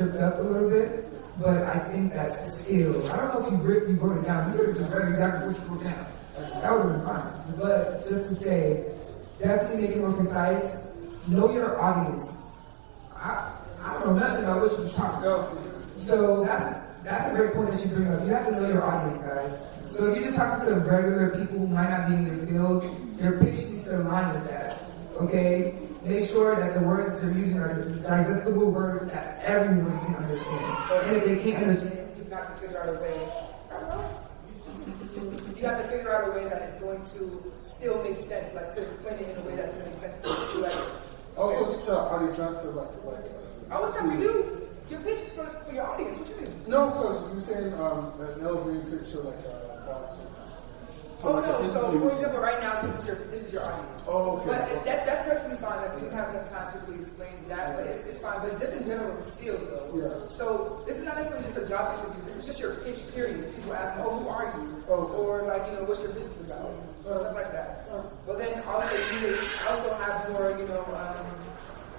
tripped up a little bit, but I think that still, I don't know if you wrote it down. You could have just read exactly what you wrote down. That would have been fine. But just to say, definitely make it more concise. Know your audience. I don't know nothing about what you was talking about. So that's a great point that you bring up. You have to know your audience, guys. So if you're just talking to regular people who might not be in your field, your pitch needs to align with that. Okay? Make sure that the words that you're using are digestible words that everyone can understand. And if they can't understand, you have to figure out a way. You have to figure out a way that it's going to still make sense, like to explain it in a way that's going to make sense to you. Also, just tell our audience not to like. Oh, it's not for you. Your pitch is for your audience. What you mean? No, because you're saying an elevator pitch or like a boss. Oh no! So for example, right now this is your audience. Oh, okay. But that's perfectly fine. Like we didn't have enough time to really explain that, but it's fine. But just in general, still though. Yeah. So this is not necessarily just a job interview. This is just your pitch period. People ask, "Oh, who are you?" Oh. Or like, what's your business about? Or stuff like that. But then also you also have more,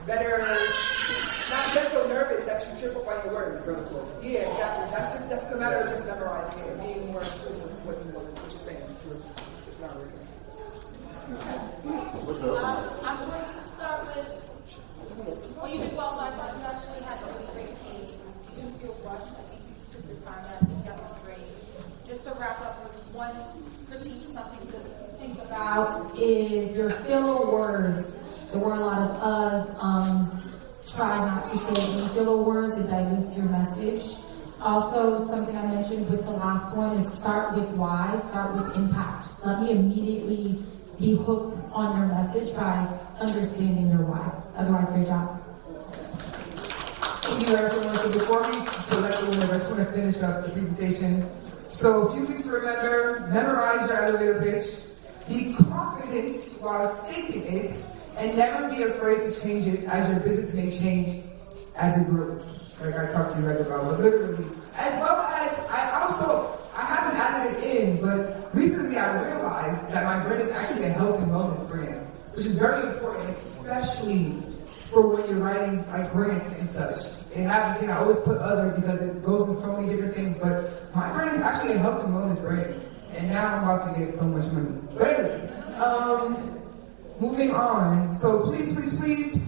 better. Not just so nervous that you trip up on your words. Yeah, exactly. That's a matter of just memorizing it and being more sure what you're saying. It's not really. What's up? I'm going to start with. Well, you did well, so I thought you actually had a really great case. You didn't feel rushed. I think you took your time. I think that was great. Just to wrap up with one critique, something to think about is your filler words. There were a lot of uhs, ums. Try not to say any filler words, it dilutes your message. Also, something I mentioned with the last one is start with why, start with impact. Let me immediately be hooked on your message by understanding your why. Otherwise, great job. Thank you guys so much. So before we select the winners, I just want to finish up the presentation. So a few things to remember: memorize your elevator pitch, be confident while stating it, and never be afraid to change it as your business may change as it grows. Like I talked to you guys about, but literally. As well as, I haven't added it in, but recently I realized that my brand is actually a health and wellness brand, which is very important, especially for when you're writing like grants and such. And I always put other because it goes in so many different things, but my brand is actually a health and wellness brand. And now I'm about to get so much money. But anyways, moving on. So please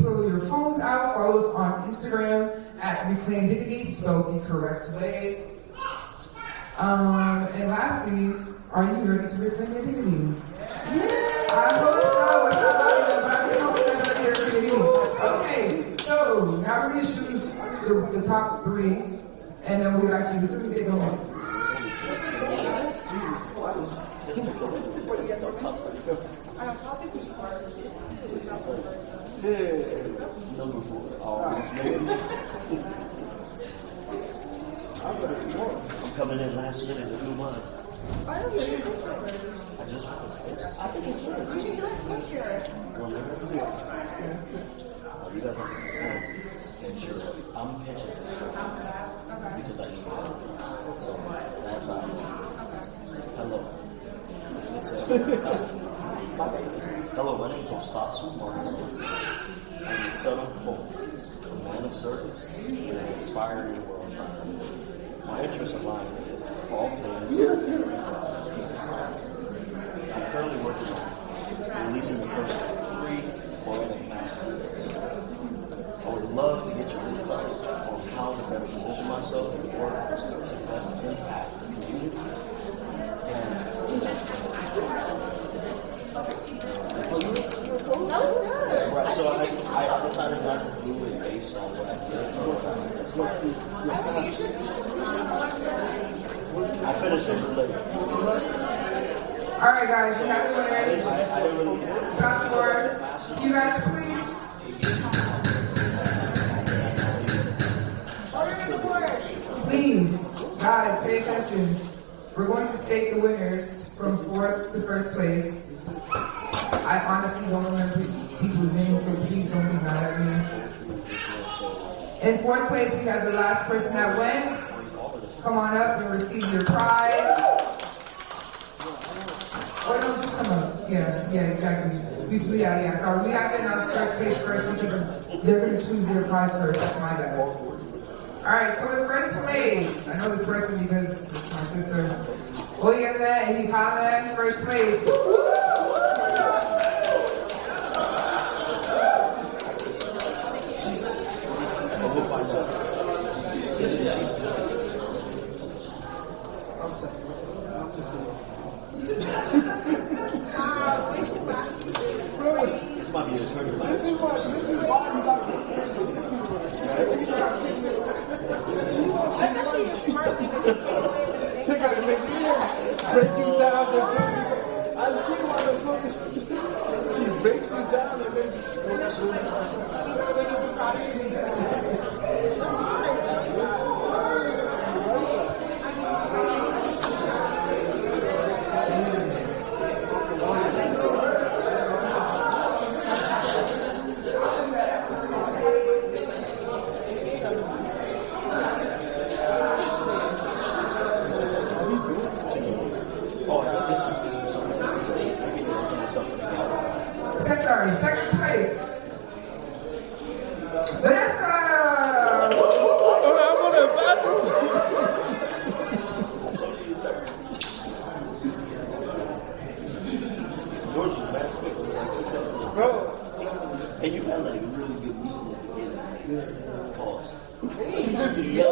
pull your phones out. Follow us on Instagram at Reclaim Dignity, spelled the correct way. And lastly, are you ready to reclaim your dignity? I hope so. It's not loud enough, but I think hope you guys are ready to reclaim your dignity. Okay, so now we're going to choose the top three, and then we'll actually, this is going to get going. Number 4. I'm coming in last minute to do mine. I don't know. I just What's your? You guys have to pretend and sure I'm pitching this because I need help. So that's hello. Hello, my name is Osasu Martinez. I'm a son of hope, a man of service, and an inspiring world traveler. My interests align with all things I'm currently working on releasing the first 3 poetic masterpieces. I would love to get your insight on how to better position myself in work to best impact the community and That was good. right, so I decided not to do it based on what I get from what I finished it later. Alright guys, you have the winners. Top 4. You guys please. Please, guys, pay attention. We're going to state the winners from 4th to 1st place. I honestly don't remember people's names, so please don't be mad at me. In 4th place, we have the last person that wins. Come on up and receive your prize. Or no, just come up. Yeah, exactly. Yeah. Sorry, we have to announce 1st place first because they're going to choose their prize first. That's my bad. Alright, so in first place, I know this person because it's my sister. Olumide and Akpata, first place. Breaking down the thing. I see why the fuck is she breaks it down and then Second place. Vanessa! I'm on the bathroom. Bro. And you had like a really good meeting at the beginning. Pause. Yo!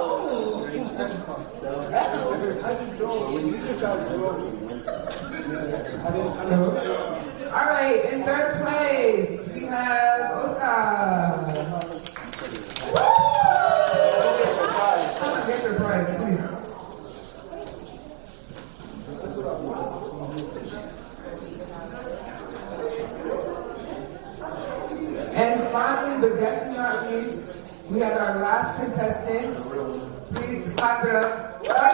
Alright, in third place, we have Osa. Someone get your prize, please. And finally, but definitely not least, we have our last contestants. Please clap it up. First off,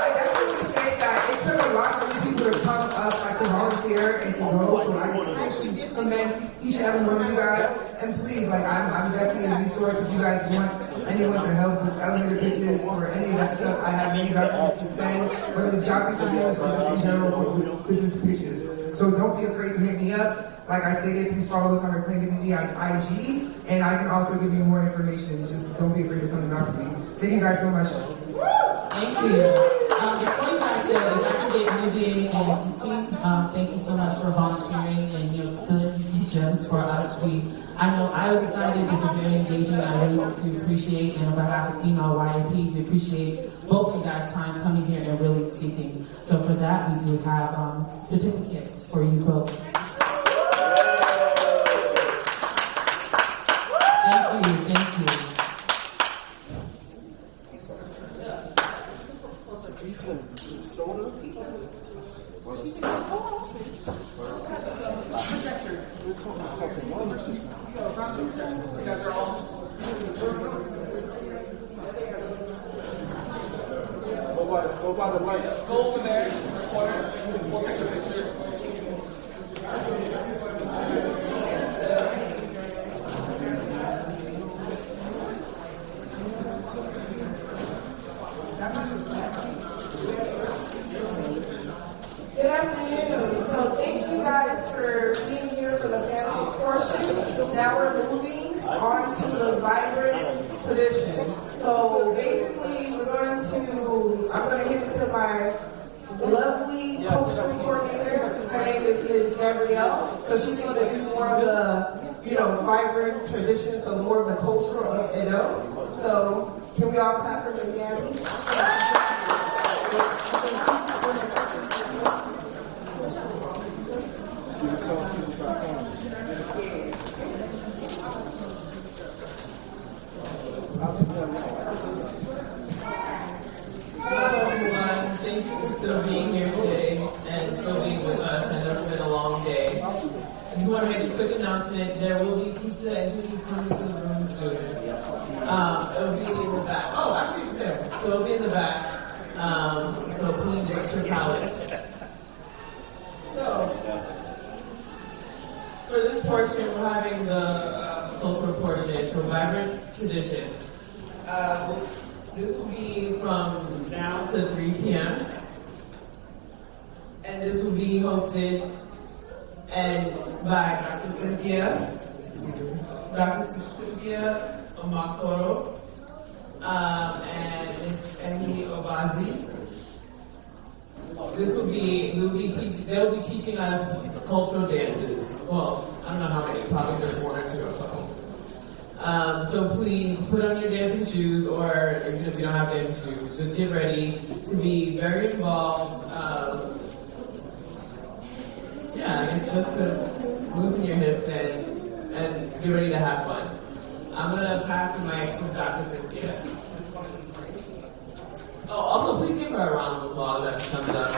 I definitely want to say that it took a lot for these people to come up, like to volunteer and to go. So I seriously commend each and every one of you guys. And please, like I'm definitely a resource if you guys want anyone to help with elevator pitches or any of that stuff. I have many documents to send, whether it's job interviews or just in general for business pitches. So don't be afraid to hit me up. Like I stated, please follow us on our Claim Dignity IG, and I can also give you more information. Just don't be afraid to come and talk to me. Thank you guys so much. Thank you. Before you guys go, if I can get Olumide and Isi, thank you so much for volunteering and spilling these gems for us. I know I was excited. This is very engaging. I really do appreciate, and on behalf of Female YAP, we appreciate both of you guys' time coming here and really speaking. So for that, we do have certificates for you both. Thank you. Go by the light. Go over there, recorder, we'll take the pictures. Good afternoon. So thank you guys for being here for the panel portion. Now we're moving on to the vibrant tradition. So basically, I'm going to hand it to my lovely cultural coordinator. Her name is Ms. Gabrielle. So she's going to do more of the, vibrant tradition, so more of the cultural of Edo. So can we all clap for Ms. Gabby? Hello everyone, thank you for still being here today and still being with us. I know it's been a long day. I just want to make a quick announcement. There will be pizza and cookies coming to the room soon. It'll be in the back. Oh, actually it's there. So it'll be in the back. So please get your palettes. So, for this portion, we're having the cultural portion, so vibrant traditions. This will be from now to 3 p.m. And this will be hosted by Dr. Cynthia Amakoro. and Miss Emmy Obazi. They'll be teaching us cultural dances. Well, I don't know how many, probably just one or two or a couple. So please put on your dancing shoes, or even if you don't have dancing shoes, just get ready to be very involved. I guess just to loosen your hips and get ready to have fun. I'm gonna pass the mic to Dr. Cynthia. Oh, also please give her a round of applause as she comes up.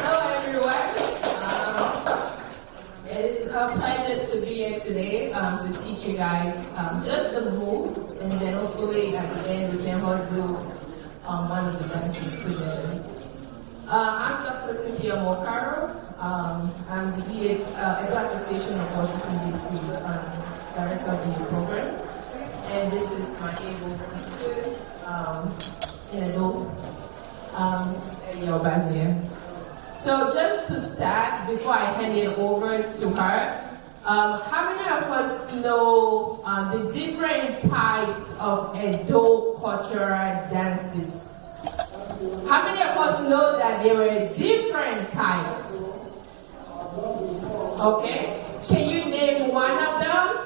Hello everyone. It is a pleasure to be here today to teach you guys just the moves, and then hopefully at the end we can all do one of the dances together. I'm Dr. Cynthia Mokaro. I'm the Edo Association of Washington, D.C. Director of the program. And this is my able sister in Edo, Yobazia. So just to start, before I hand it over to her, how many of us know the different types of Edo cultural dances? How many of us know that there were different types? Okay. Can you name one of them?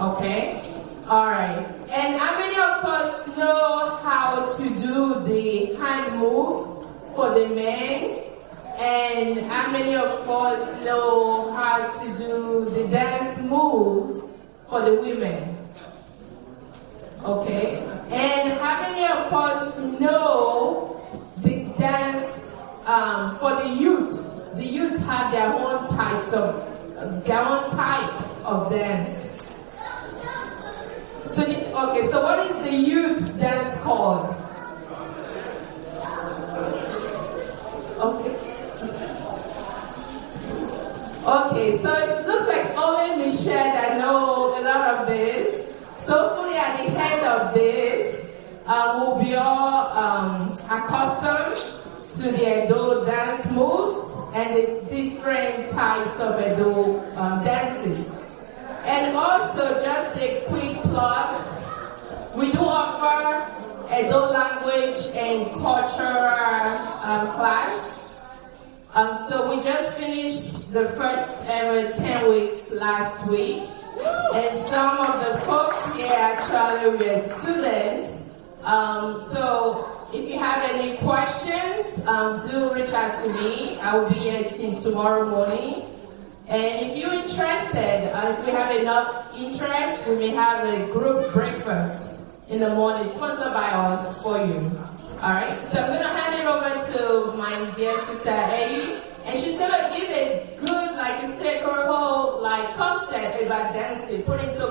Okay. All right. And how many of us know how to do the hand moves for the men? And how many of us know how to do the dance moves for the women? Okay. And how many of us know the dance for the youths? The youths have their own type of dance. So what is the youth dance called? Okay, so it looks like only Michelle that know a lot of this. So hopefully at the end of this, we'll be all accustomed to the Edo dance moves and the different types of Edo dances. And also, just a quick plug, we do offer Edo language and cultural class. So we just finished the first ever 10 weeks last week. And some of the folks here actually were students. So if you have any questions, do reach out to me. I will be here till tomorrow morning. And if you're interested, if we have enough interest, we may have a group breakfast in the morning, sponsored by us for you. All right? So I'm going to hand it over to my dear sister, Ayi, and she's going to give a good, historical, concept about dancing, put it into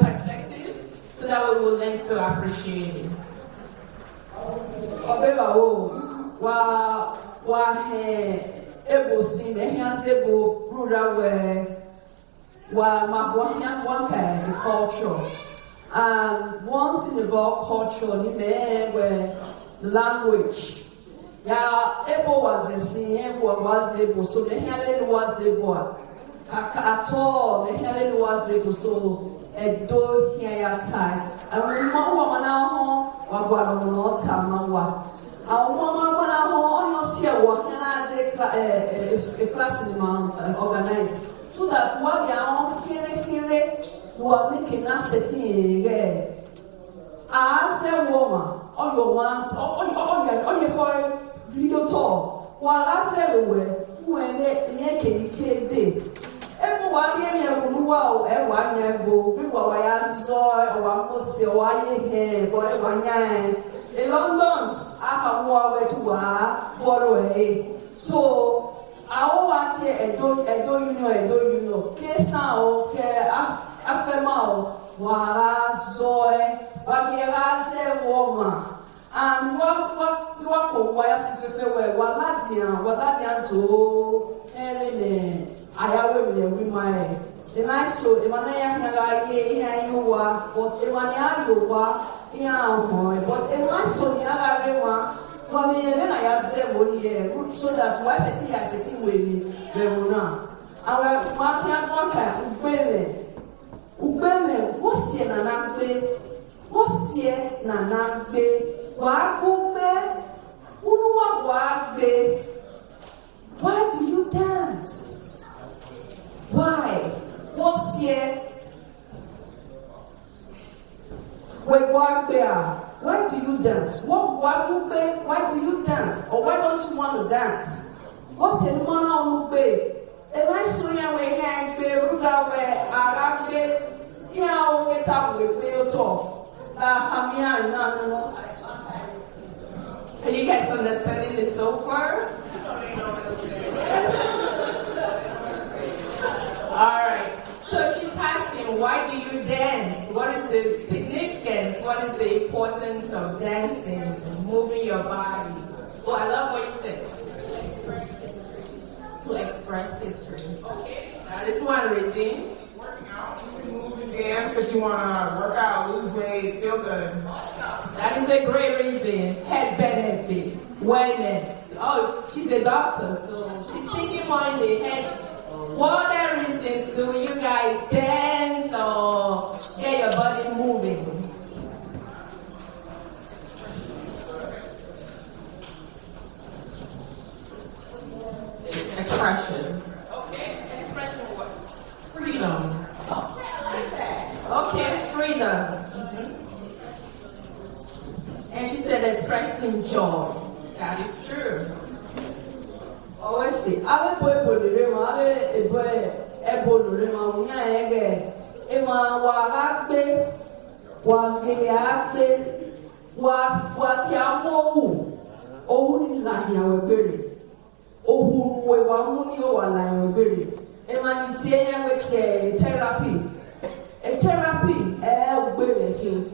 perspective, so that we will learn to appreciate it. Able see the hands able rural where the culture. And one thing about culture, you may where language. Able was a scene, was able, so the Helen was able. At all, the Helen was able, so a door here time. And we want now, what Tamawa. Our woman, when I want to see a class in organized, so that while you are here, you are making us setting here. As a woman, all you want, all your boy video talk, while I say everywhere, when they can day. Everyone here will wow, everyone go, people I saw, or I must say, why you here, boy, 1 year. In London, I have more to borrow away. So, I want to do you know, case now, after Wara, Zoe, but here I say woman. And what you are wire what Latian to Ellen, I have with my. And I saw Emmanuel, you are, but Emmanuel, you are. But in my son, everyone, when I said 1 year, so that why sitting with me, they will not. Our Martian worker, women, Ubeme, what's your nanagbe? What's your nanagbe? Wagube? Unuwa wagbe? Why do you dance? Why? What's your why do you dance? Why do you dance? Or why don't you want to dance? What's the man on the and I saw you away and be ruda where I be here get up with me talk. No. Are you guys understanding this so far? Alright. So she's asking, why do you dance? What is the significance? What is the importance of dancing and moving your body? Oh, I love what you said. To express history. Okay. Now this one reason. Working out. You can move and dance if you want to work out, lose weight, feel good. Awesome. That is a great reason. Head benefit. Wellness. Oh, she's a doctor, so she's thinking more in the head. What other reasons do you guys dance or get your body moving? Expression. Okay, expressing what? Freedom. Okay, I like that. Okay, freedom. And she said expressing joy. That is true. Always see, I will put the room, I will able to remember again. Emma Wagabe, Wagabe, what Yamu, only lying our berry. Oh, we were money or lying our berry. Emma Nitia with therapy. A therapy, baby here.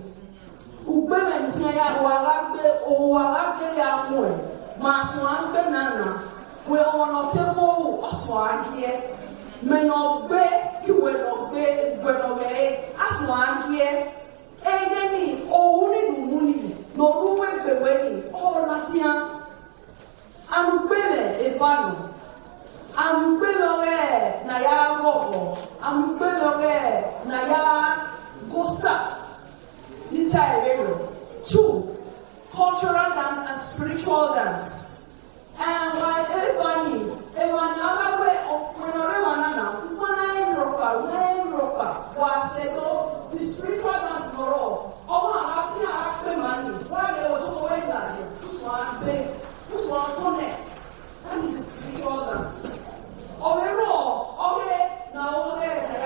Women here, Wagabe, or Wagabe Yamu, Maswan Banana. We are not a more swag here. May not be, you will not be, when away, as one here. Any, only money, no way the way, or Latia. I'm a fano. I'm a Naya Robo. I'm a Naya Gosa. Nita. 2. Cultural dance and spiritual dance. And why everybody, other way of the spiritual dance no money. Why they were to away that? Who's one connects? That is a spiritual dance. Overall, okay, now okay, and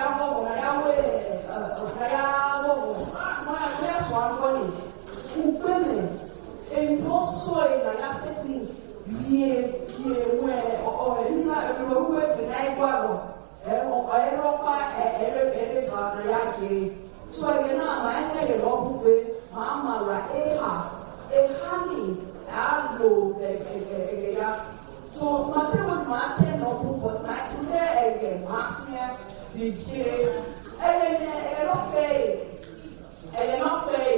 also in a setting. So you know, my name is Mama Raeha, a honey, Aldo, so Mateo Martin or but my again, Mafia, the Kiri, and not pay, and not pay.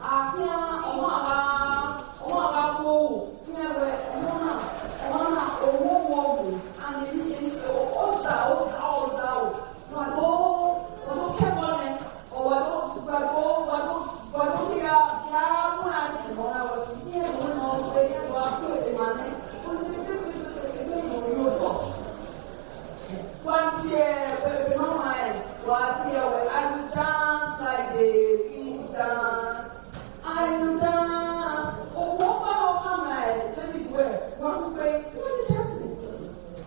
Afia, I will dance like the king dance. I will dance. Oh, what tell me where? One way, what are you dancing?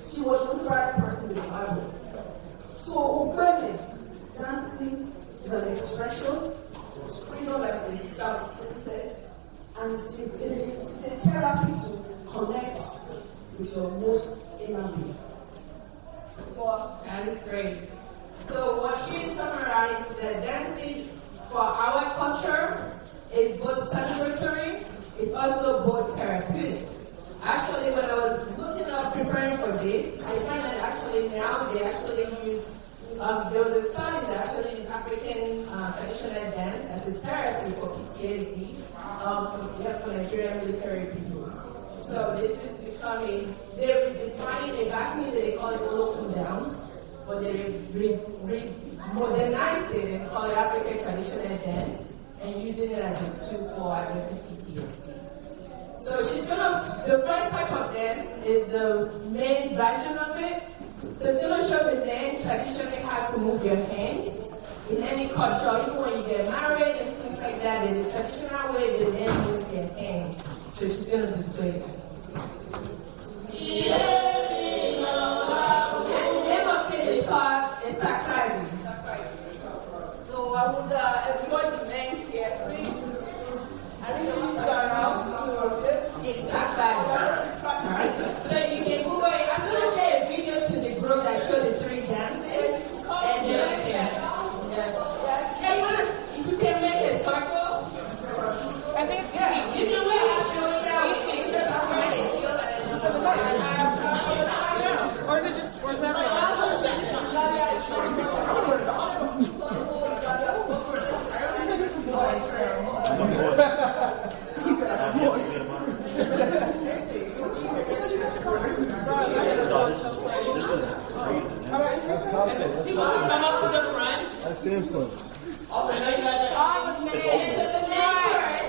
She was the right person in the Bible. So, women, dancing is an expression. It's freedom, like the sister said, and it's a therapy to connect with your most inner being. That is great. So what she summarized is that dancing for our culture is both celebratory, it's also both therapeutic. Actually, when I was looking up preparing for this, I found that actually now they actually use, there was a study that actually used African traditional dance as a therapy for PTSD for Nigerian military people. So this is becoming, they're redefining it. Back in the day they call it local dance, but they're modernized it and called it African traditional dance and using it as a tool for addressing PTSD. So the first type of dance is the main version of it. So it's going to show the men traditionally how to move your hand. In any culture, even when you get married and things like that, there's a traditional way the men move their hand. So she's going to display that. And the name of it is called Sakari. So I would employ the men here, please. I think you go around to Sakari. Alright. So you can Google it. I'm going to share a video to the group that shows the 3 dances. And then you can. If you can make a circle. I think You can wait and show it out. or is it just or is that Come up to the front. That's Sam's Club. It's the men first,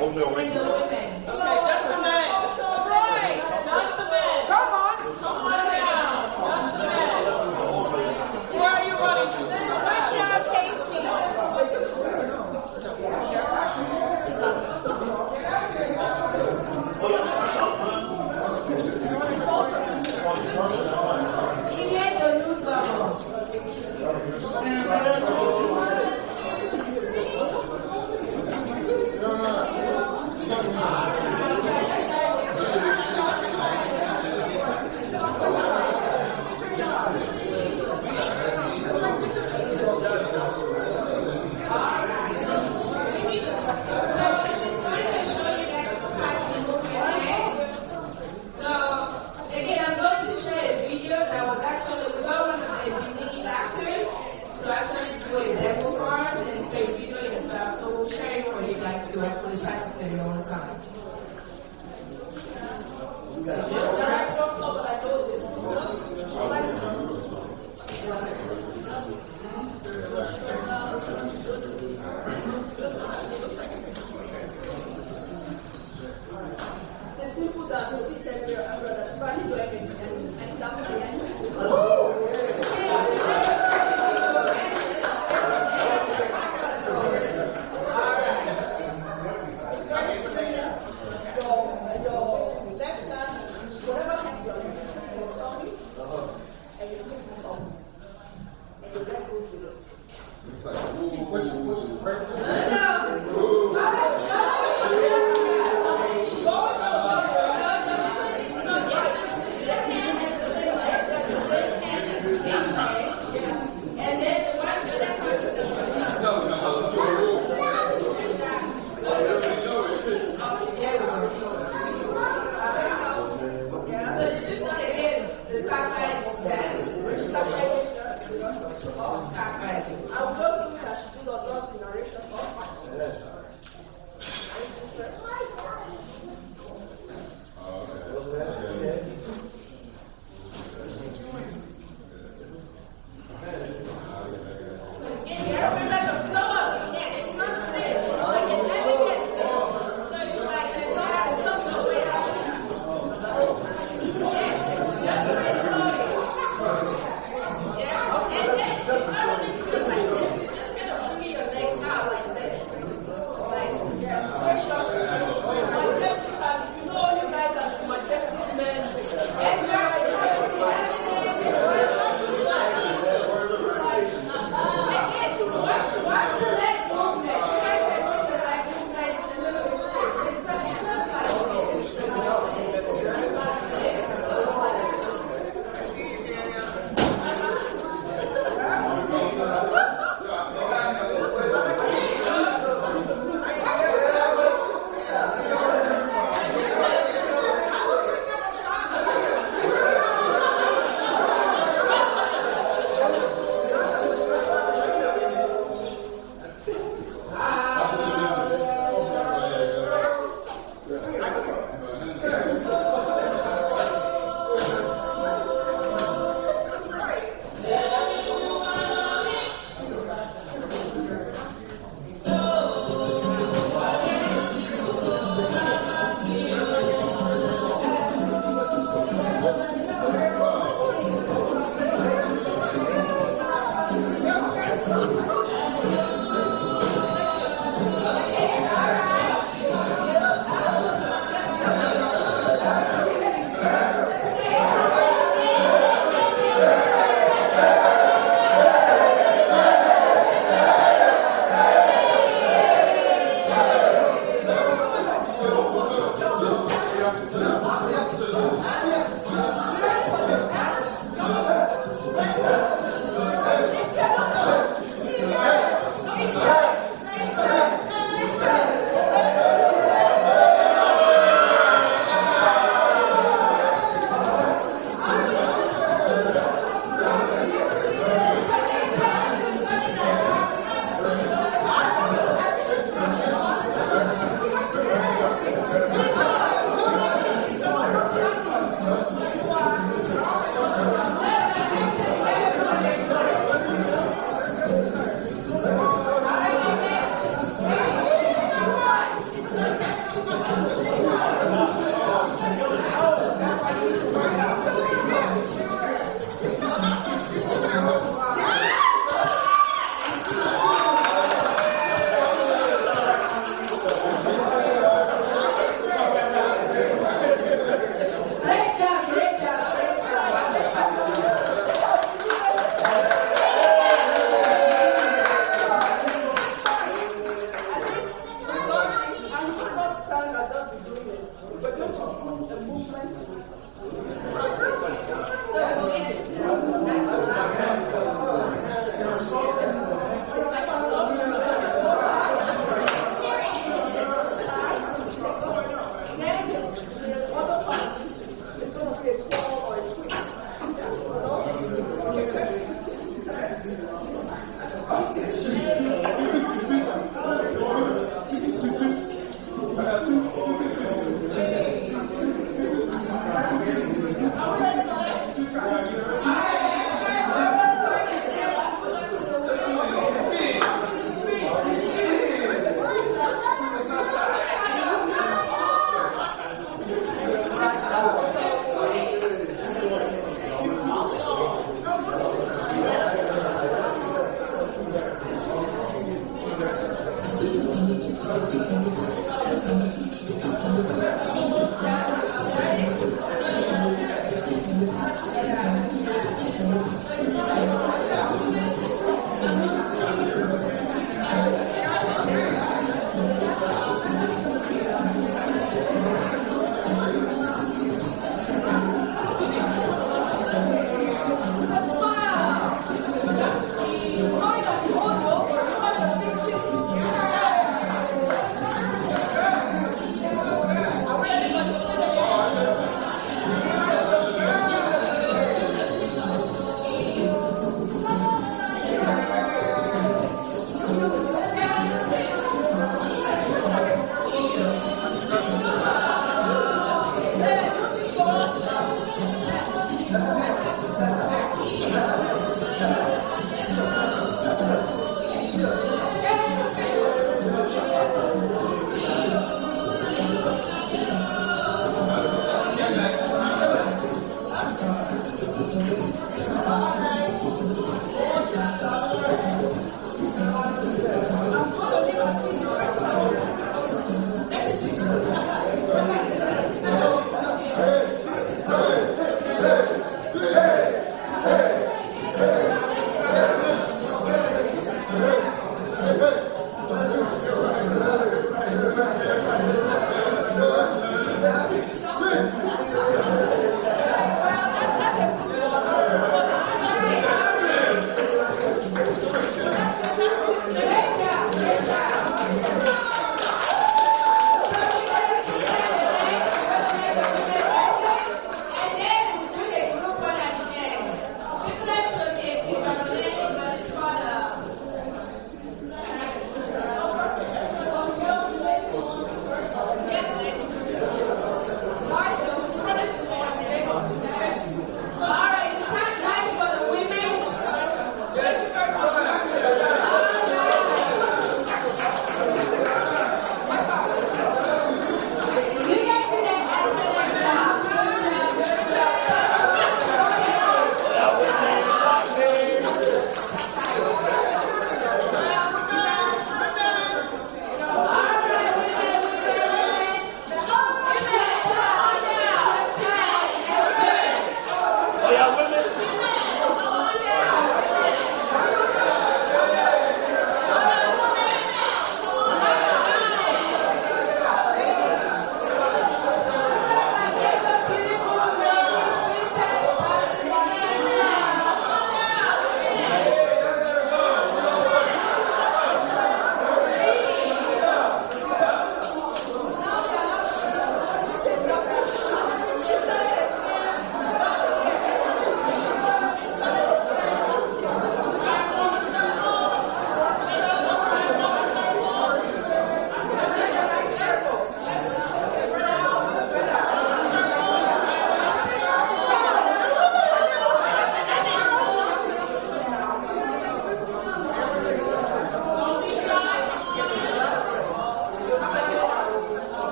and then the women. Okay, just the men. Right. Just the men. Come on. Come on down. Just the men. Where are you running to? Richard Casey. Even the new summer.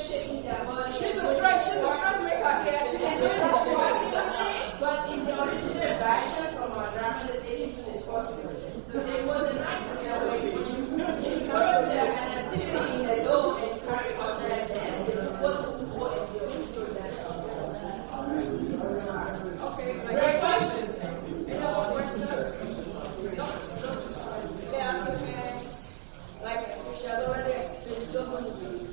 shaking their body. She's trying to make her hair. She can't do that. But in the original version from our drama, they take it to the short version. So they was the night of their wedding. Encourage their activity in the dome and carry culture and then what to do for in the original dance. Okay. Great questions. Any other questions? Just they ask the parents, like she has already explained, just want to be.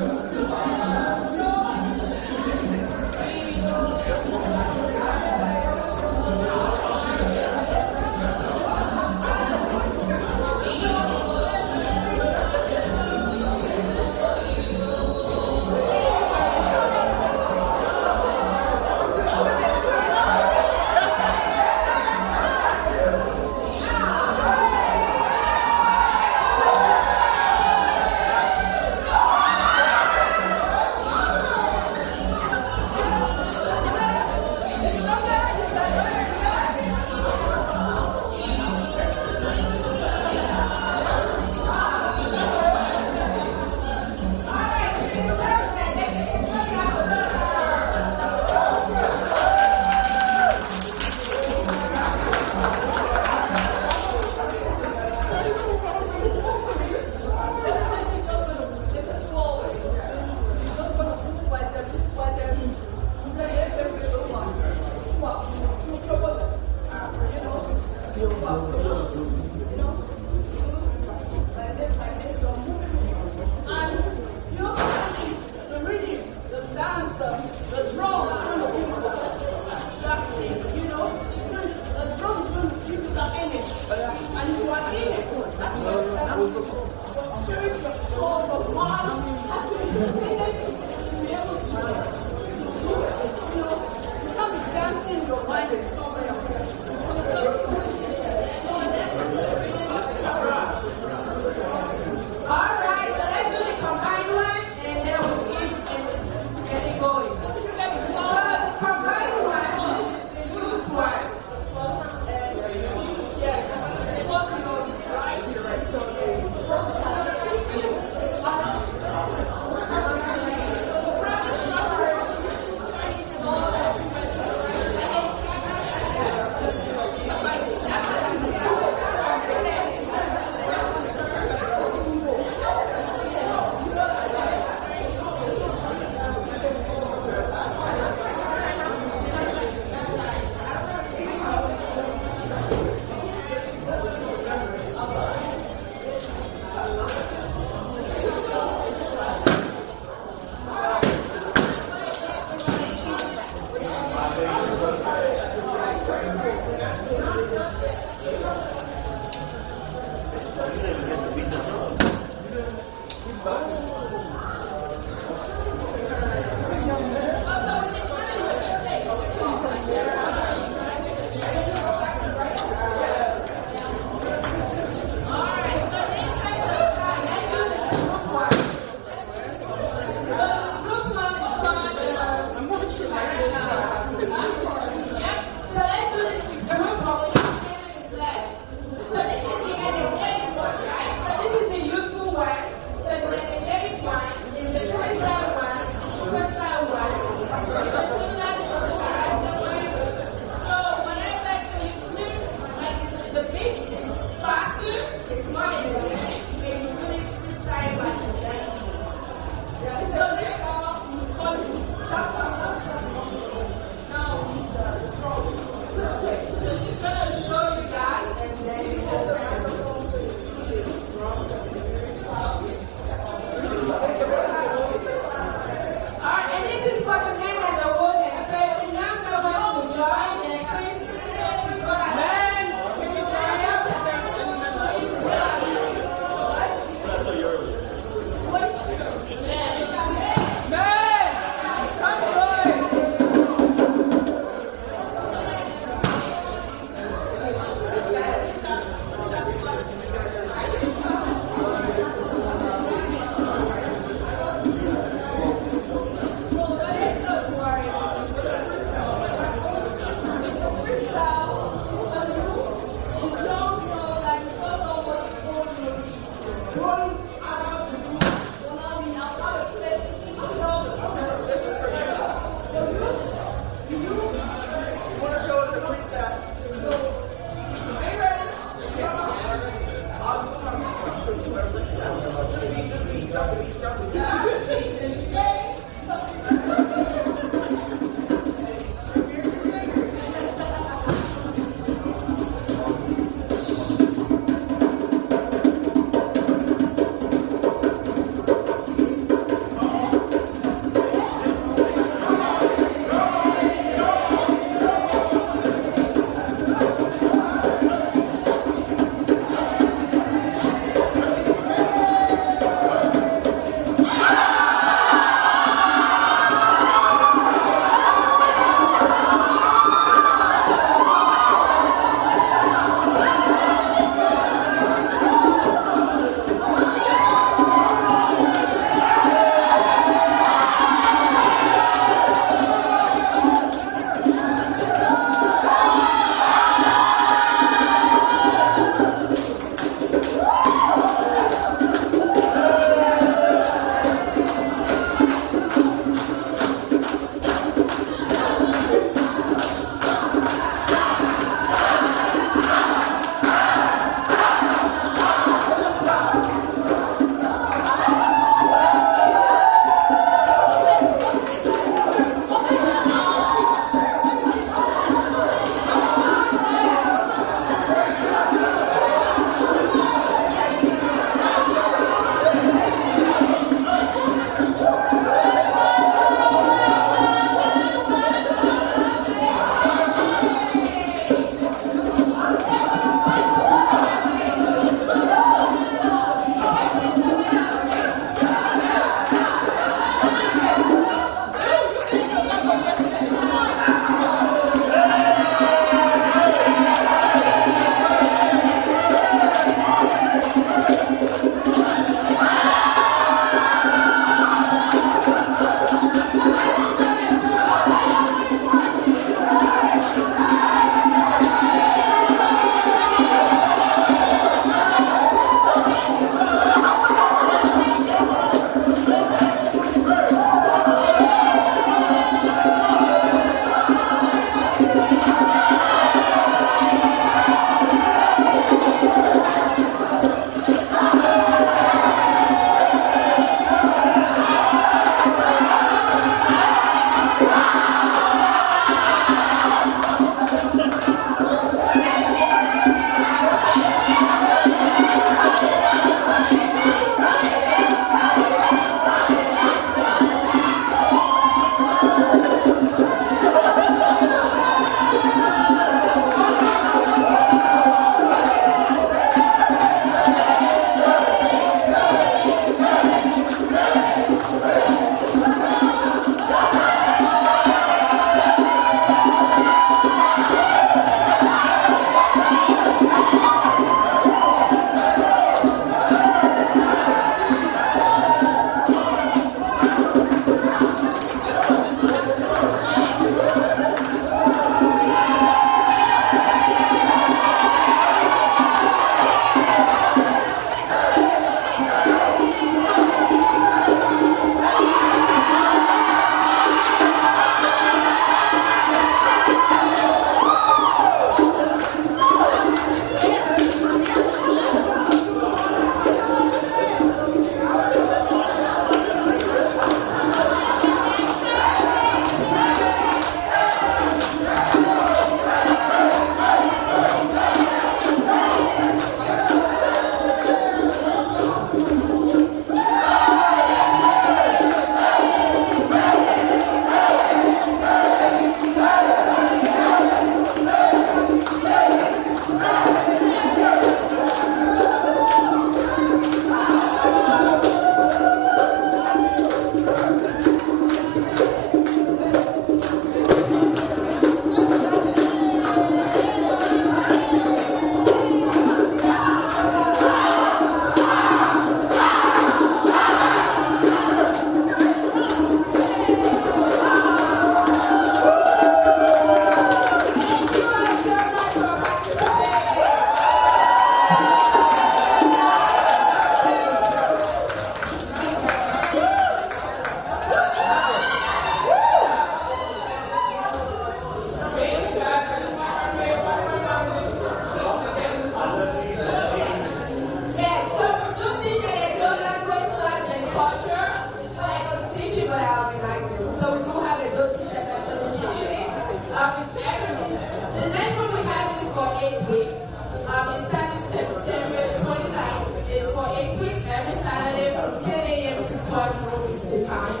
12 noon is the time.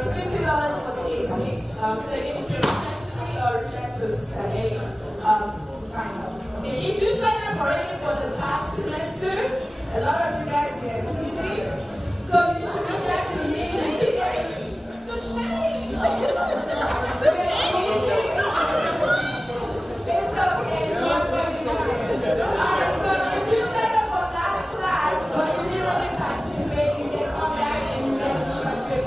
It's $50 for the 8 weeks. So you can reach out to me or reach out to Sister A to sign up. Okay, if you sign up already for the past semester, a lot of you guys get busy. So you should reach out to me. So shame. It's okay. Alright, so if you sign up for last class, but you didn't really participate, you can come back and you get to participate.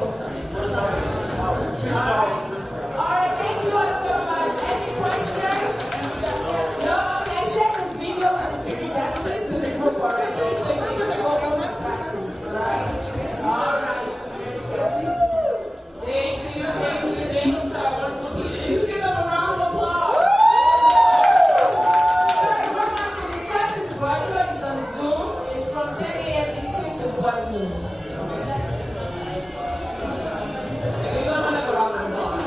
Alright, thank you all so much. Any questions? No? Okay, share the video and the examples to the group already so you can go home and practice, alright? Alright. Thank you. You give them a round of applause. Virtual is on Zoom. It's from 10 a.m. Eastern to 12 noon. You don't want to go round of applause.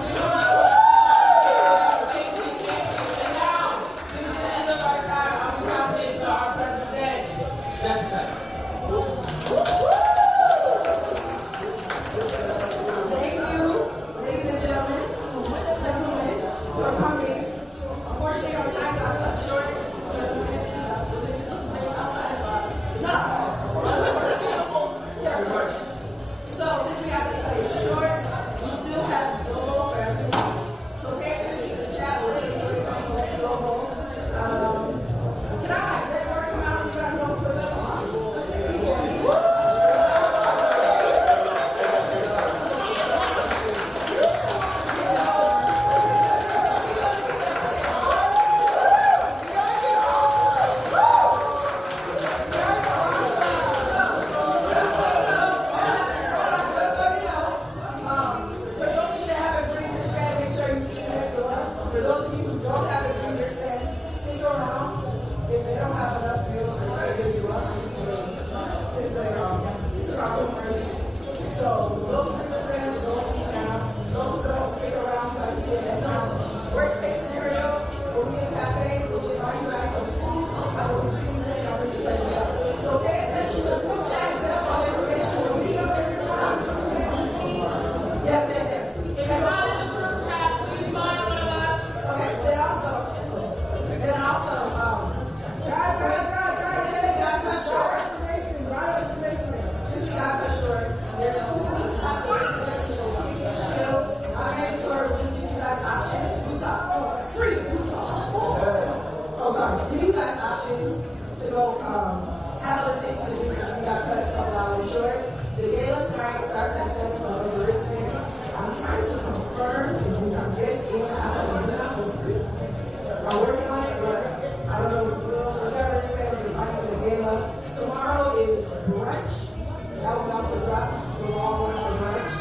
And now, this is the end of our time. I'll be passing it to our president, Jessica. Thank you, ladies and gentlemen, for coming. Unfortunately, our time got cut short. So, since we have to cut it short, we still have Zobo for everyone. So, pay attention to the chat. We'll take you to Zobo. Can I have that word come out so you guys don't put it on? For those of you who don't have a greeter stand, stick around. If they don't have enough meals, they're going to give you up. It's like travel early. So those greeter stands, don't eat now. Those who don't, stick around so I can see it now. Worst-case scenario, we'll be in a cafe, we'll be buying you guys some food, I will continue drinking, I'll bring you something up. So pay attention to the group chat, that's all the information will be up there. Yes. If you're not in the group chat, please find one of us. Okay, then also, guys, since we got cut short, there's 2 top tips that you will keep it chill. Not mandatory, we'll just give you guys options. Who talks? Free, who talks? Oh, sorry, give you guys options to go have other things to do since we got cut a couple hours short. The gala tonight starts at 7 for those wristbands. I'm trying to confirm if we can get in for free. I'm working on it, but I don't know if we will. So if you have wristbands, you'll find them in the gala. Tomorrow is brunch. That will be also dropped. We'll all go for brunch.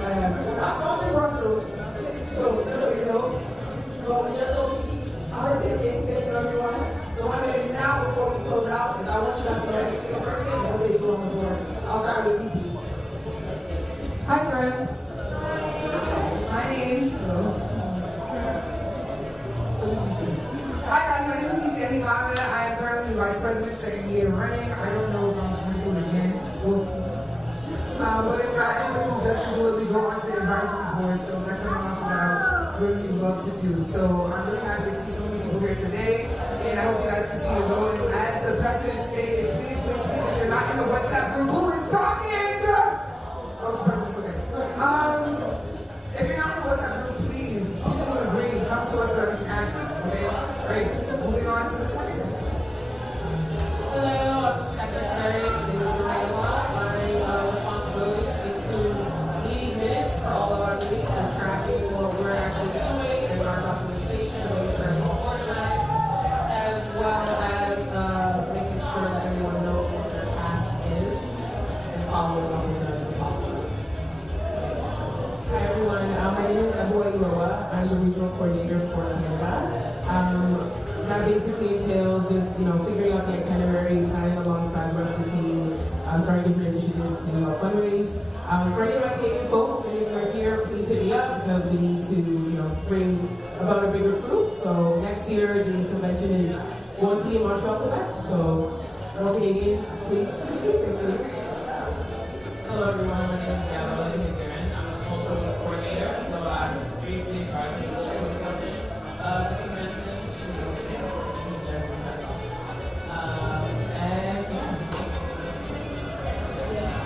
We're not supposed to run to, so just so you know. But we just hope we keep our ticket, get to everyone. So what I'm going to do now before we close out is I want you guys to know every single person and what they do on the board. I'll start with EP. Hi, friends. My name. Hi, guys. My name is Akpata. I am currently Vice President, second year running. I don't know if I'm going to do it again. We'll see. But if anybody who doesn't do it, we go on to the advisory board. So that's something else that I really love to do. So I'm really happy to see so many people here today. And I hope you guys continue to go. And as the president stated, please, if you're not in the WhatsApp group, who is talking? Oh, it's president, okay. If you're not in the WhatsApp group, please, people who agree, come to us so that we can act. Okay? Great. Moving on to the secretary. Hello, I'm the secretary. My name is Rayma. My responsibilities include leading minutes for all of our meetings and tracking what we're actually doing and our documentation, making sure it's all organized, as well as making sure that everyone knows what their task is and following up with the follow-up. Hi everyone, my name is Iroa. I'm the regional coordinator for Amanda. That basically entails just, figuring out the itinerary, planning alongside the rest of the team, starting different initiatives to fundraise. For any of my Canadian folk, if any of you are here, please hit me up because we need to, bring about a bigger group. So next year, the convention is going to be in Montreal, Quebec. So more Canadians, please. Thank you. Hello everyone, my name is Olumide. I'm a cultural coordinator, so I'm briefly in charge of the cultural content of the convention.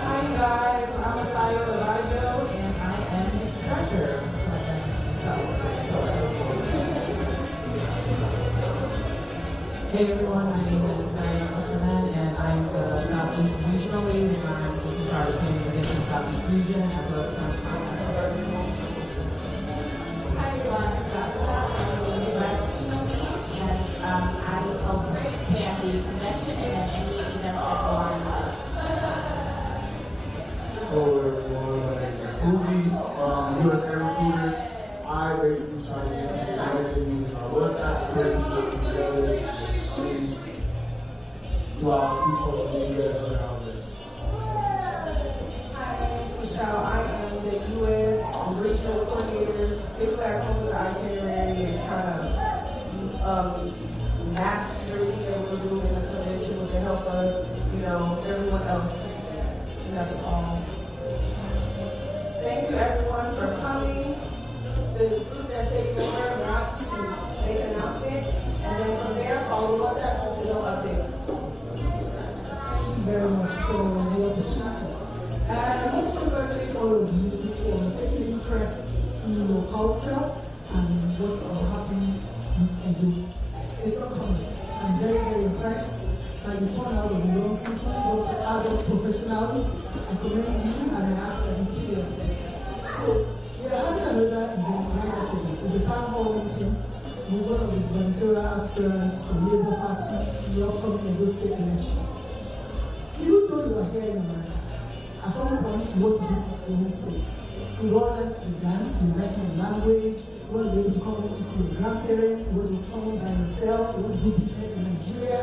Hi guys, I'm Asayo Elijah and I am the treasurer. Hey everyone, my name is Diana and I'm the Southeast Regional Lead, and I'm just in charge of planning within the Southeast region as well as content. Hi everyone, I'm Jessica. I'm the Midwest Regional Lead, and I help plan the convention and then any events that go on. Hello everyone, my name is Ubi, USA recruiter. I basically try to get people connected using our website, get people together, throughout through social media and other outlets. Hi, my name is Michelle. I am the U.S. regional coordinator. Basically, I come with the itinerary and kind of map everything that we'll do in the convention with the help of, everyone else. And that's all. Thank you everyone for coming. The group that's taking over want to make an announcement, and then from there, follow us at home to know updates. Thank you very much for the opportunity. I must congratulate all of you for taking interest in your culture and what's happening in Edo. It's not common. I'm very, very impressed by the turnout of the young people, both adult professionals. I commend you and I ask that you keep it up. So, we are having another event right after this. It's a town hall meeting with one of the gubernatorial aspirants for the Labour Party in the upcoming Edo State election. Even though you are here in America, at some point you want to visit the home state. You want to learn the dance, you like the language, you want to be able to come home to see your grandparents, you want to come home by yourself, you want to do business in Nigeria.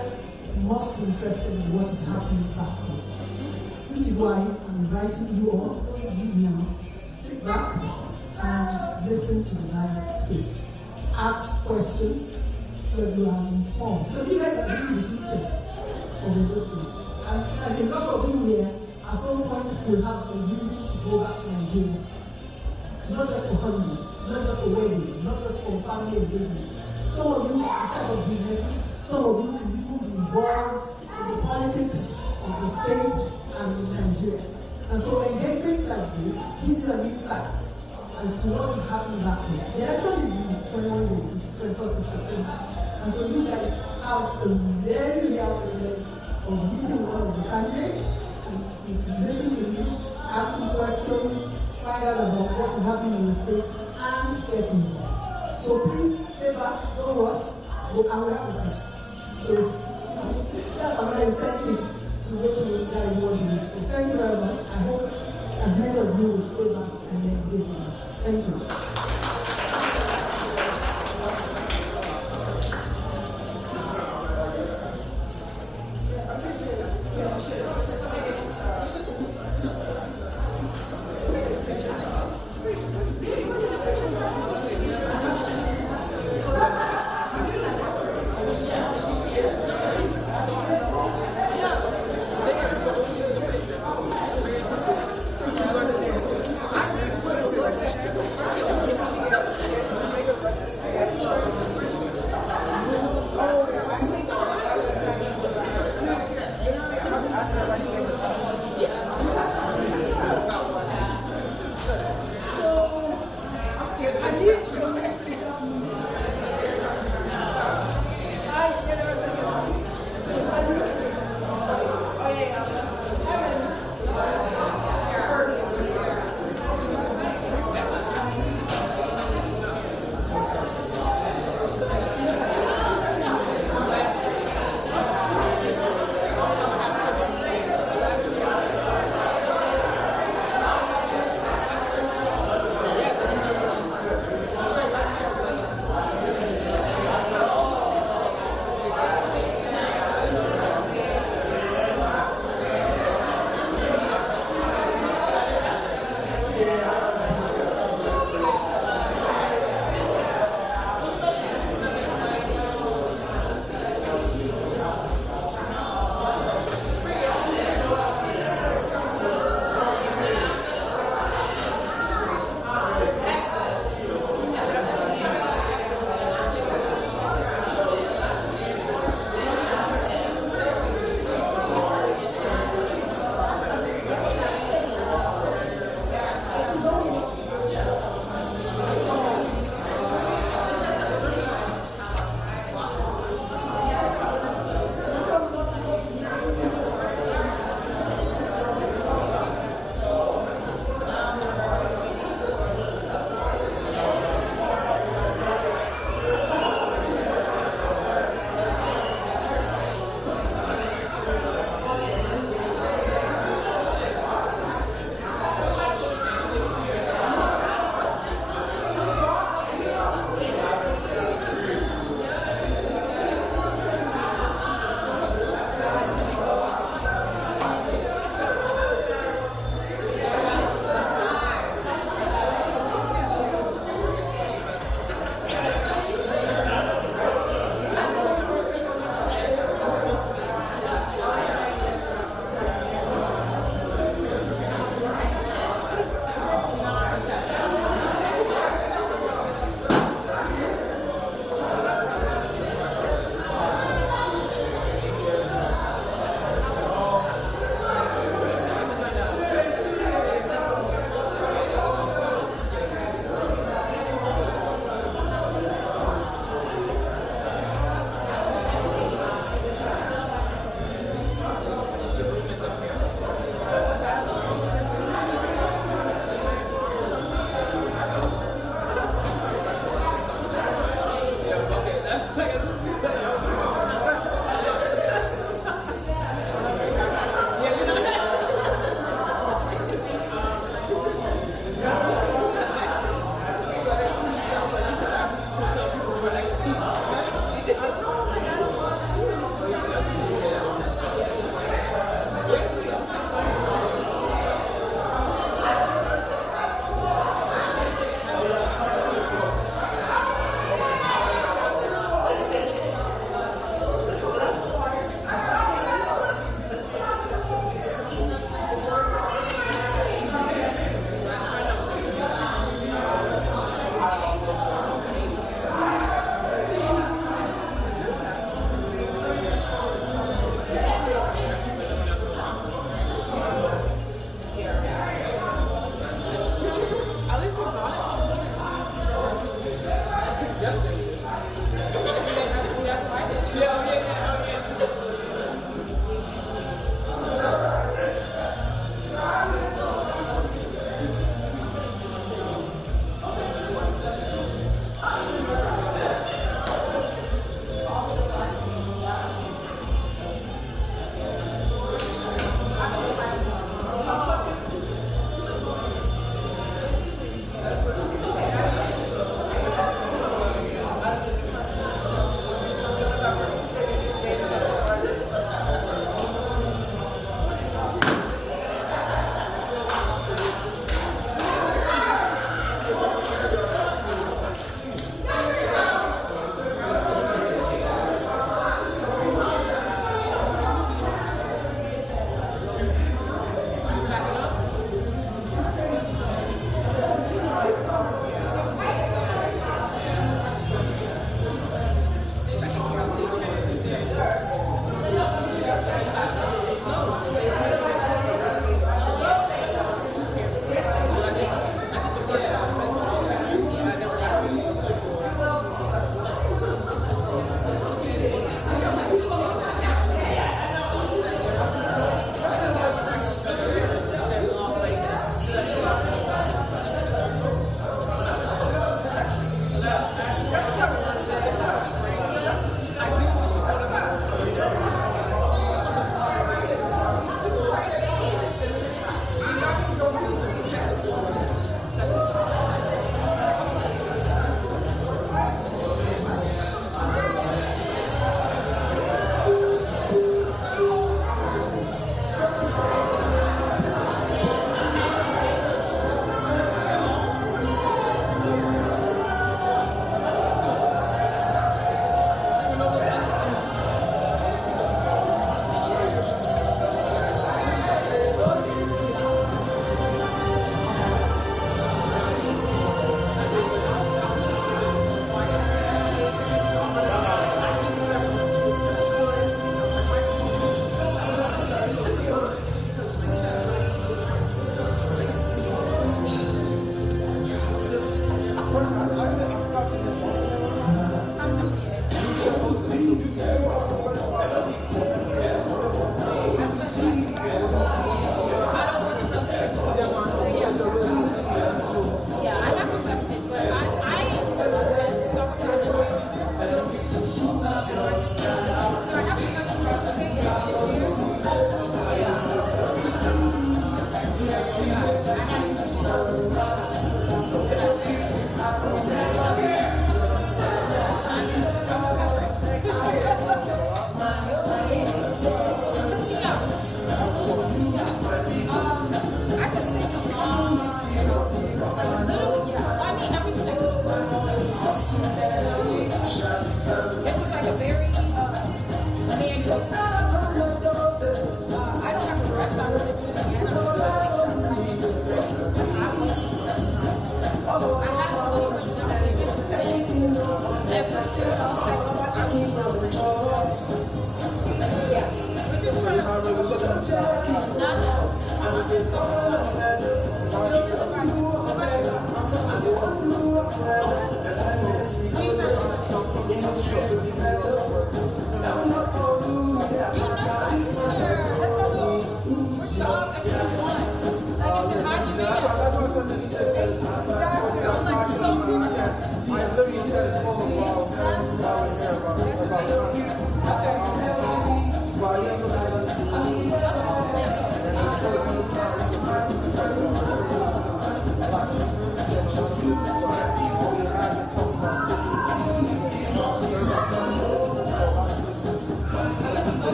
You must be interested in what is happening back home. Which is why I'm inviting you all, now, sit back and listen to the guy speak. Ask questions so that you are informed. Because you guys are in the future of the state. And a lot of you here, at some point, will have a reason to go back to Nigeria. Not just for honeymoon, not just for weddings, not just for family engagements. Some of you to set up businesses, some of you to even be involved in the politics of the state and in Nigeria. And so engagements like this gives you an insight as to what is happening back home. The election is in 21 days, it's 21st of September. And so you guys have a very real privilege of meeting one of the candidates, and you can listen to him, ask him questions, find out about what is happening in the States, and get involved. So please stay back, don't rush, but I will have a session. So that's another incentive to make you guys want to do. So thank you very much. I hope as many of you will stay back and engage with us. Thank you.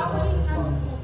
How many times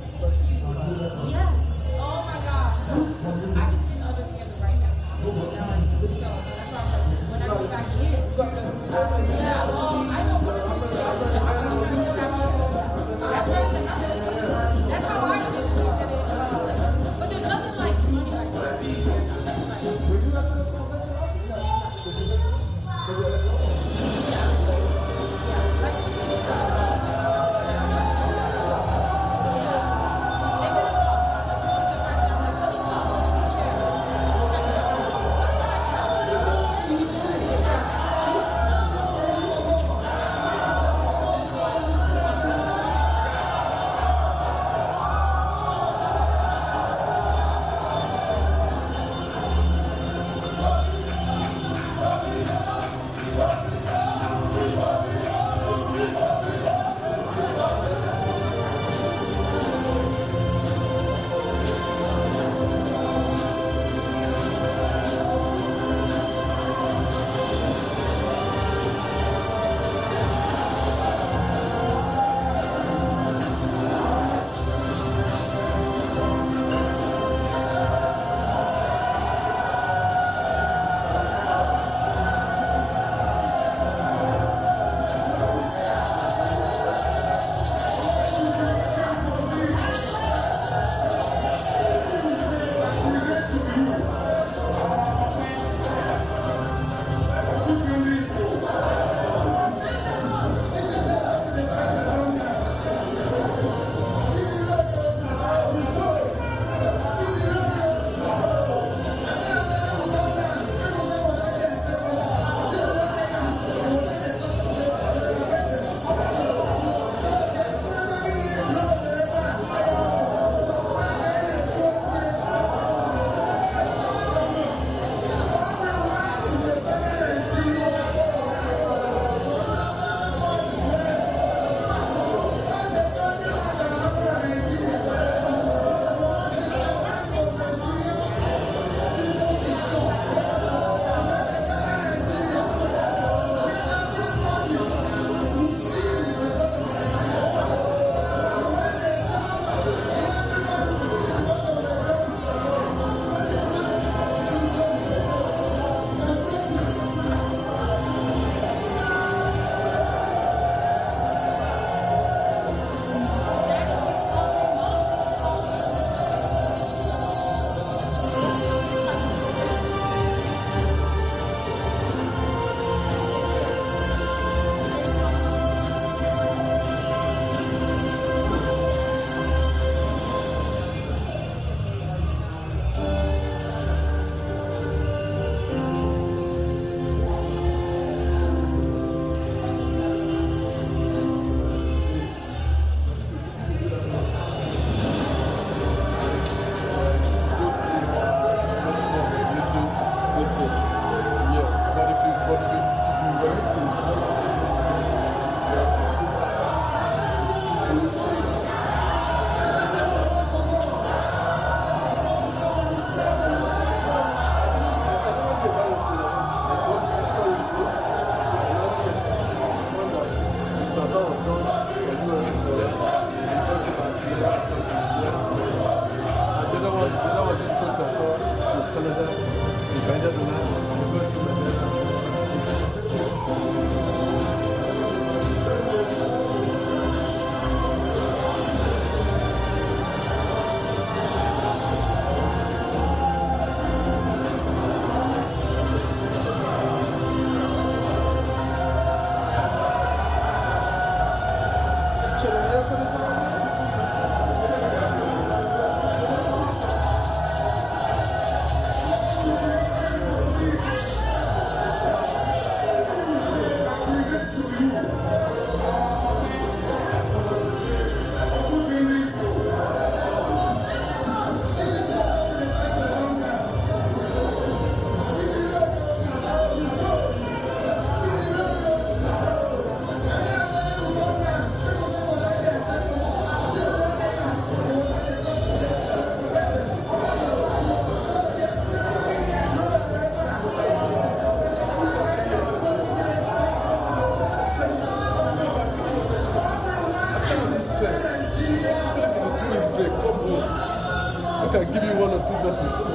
can give you one or two doses.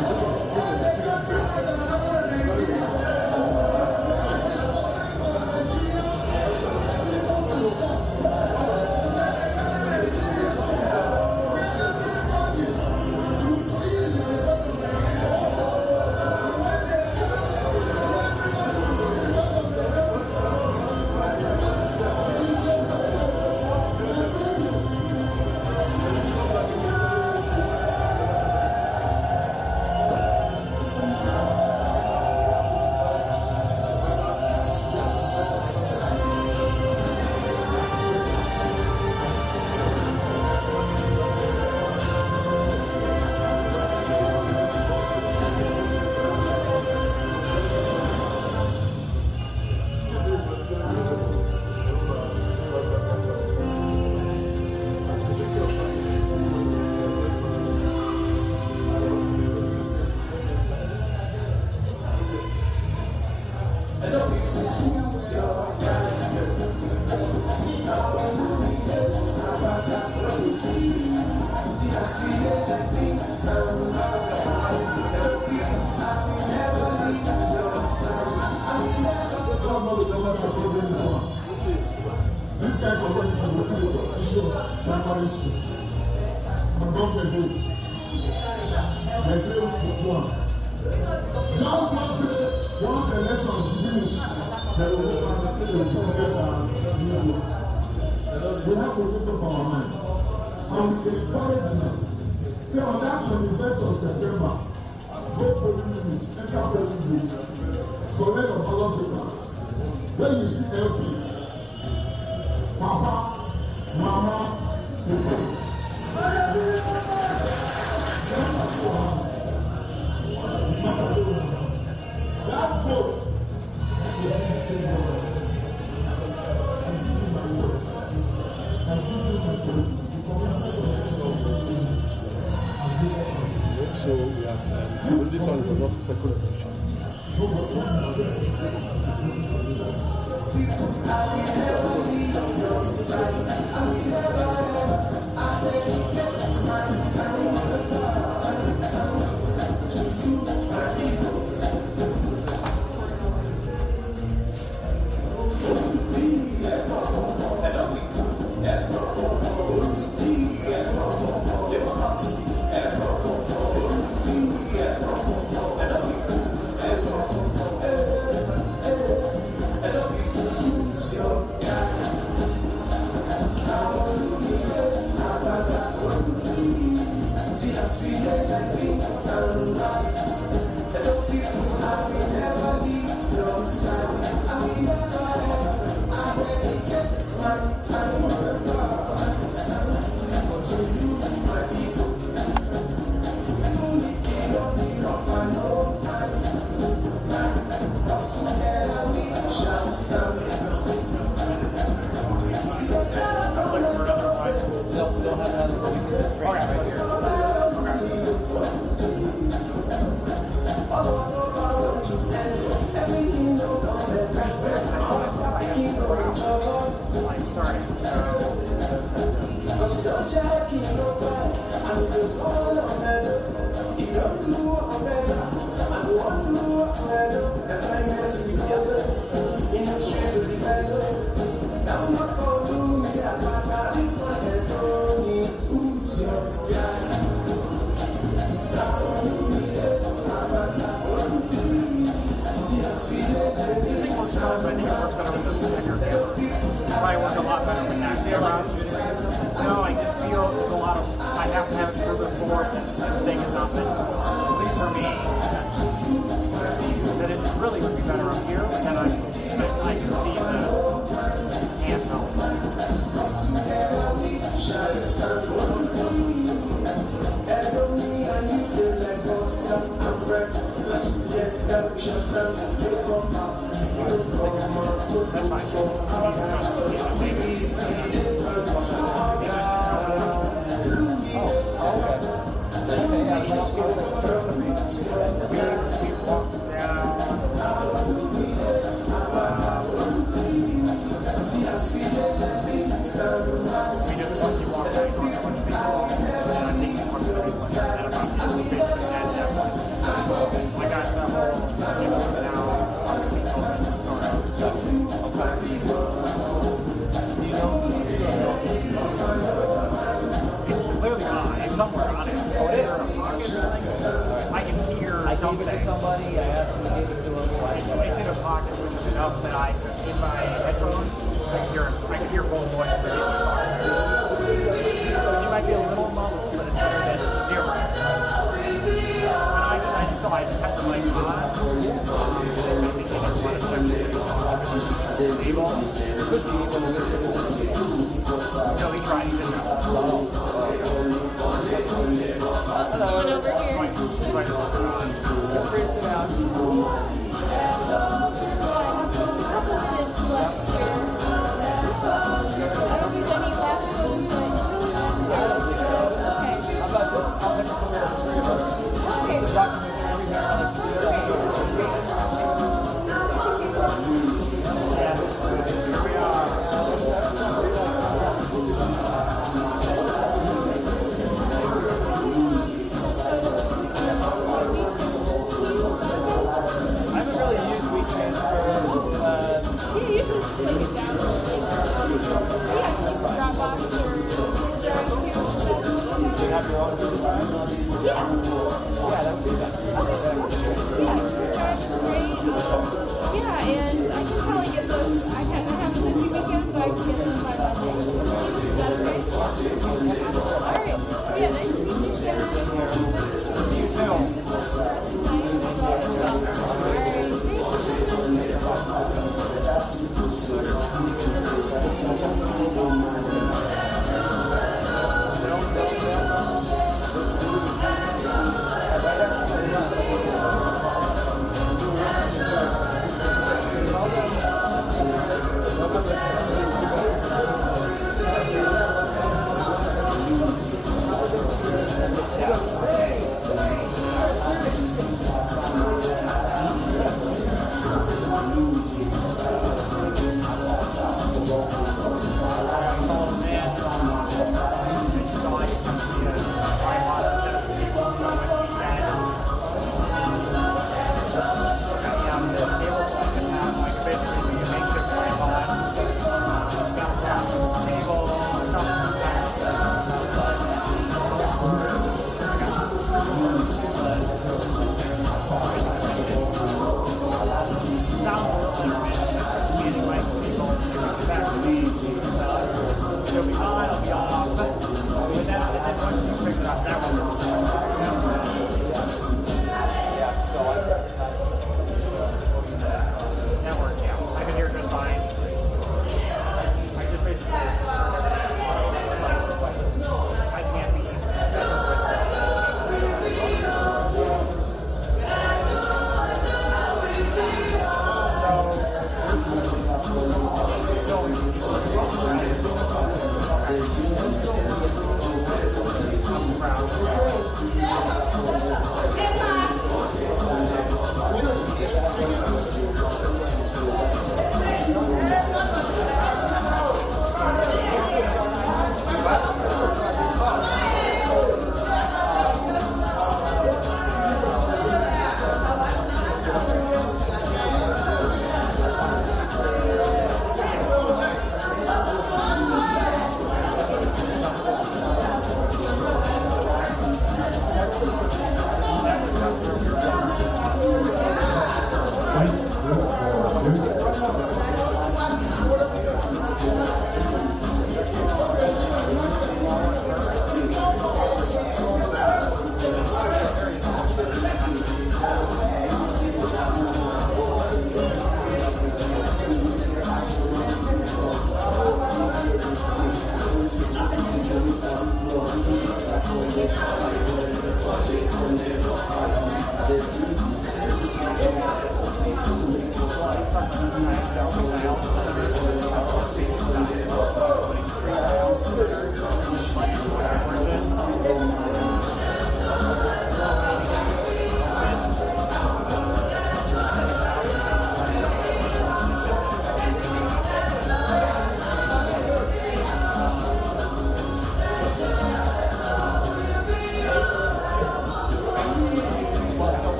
So we have this one is not circulation. Probably work a lot better with that camera. No, I just feel there's a lot of, I have to have it further forward than the thing is not meant to. At least for me. That it really would be better up here, and I can see the handheld. That's fine. and about basically at that point. I got the whole now. It's clearly on. It's somewhere on it. Oh, it is. I can hear something. I somebody, I asked them to give it to them. It's in a pocket, which is enough that in my headphones, I can hear both voices. You might be a little muffled, but it's better than zero. So I just have to like on. No, he tried. He didn't. Someone over here.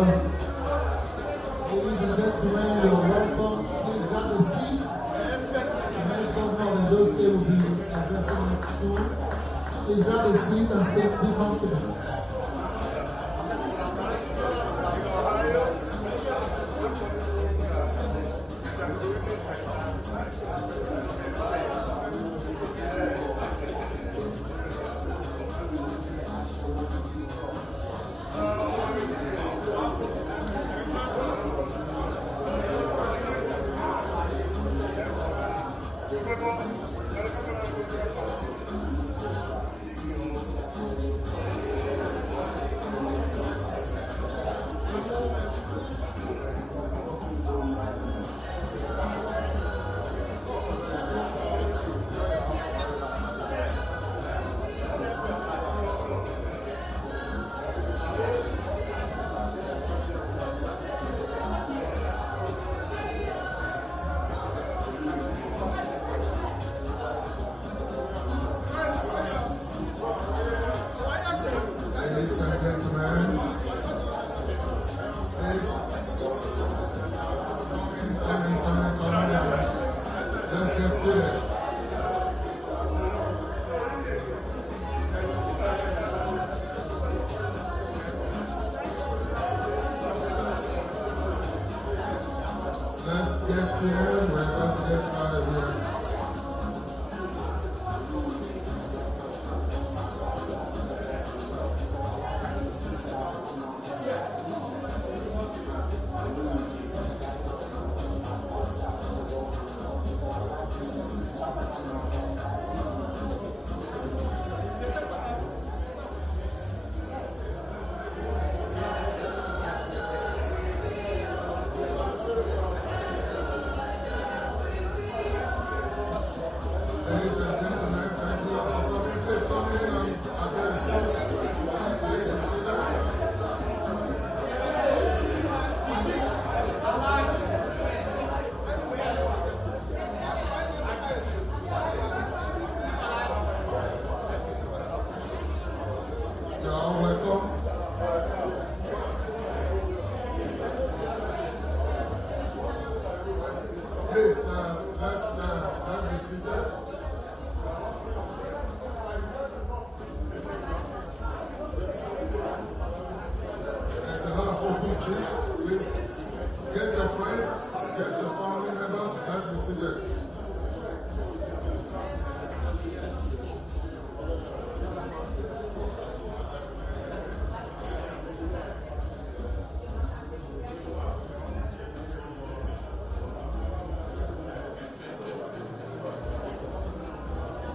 Ladies and gentlemen, you're welcome. Please grab a seat. The next governor of Edo State will be addressing us soon. Please grab a seat and stay be confident.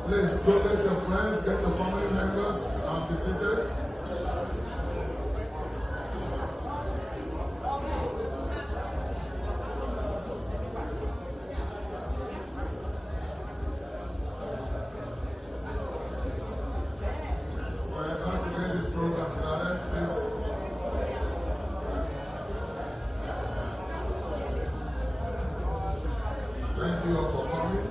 Please go get your friends, get your family members, and be seated. We're about to get this program started, please. Thank you all for coming.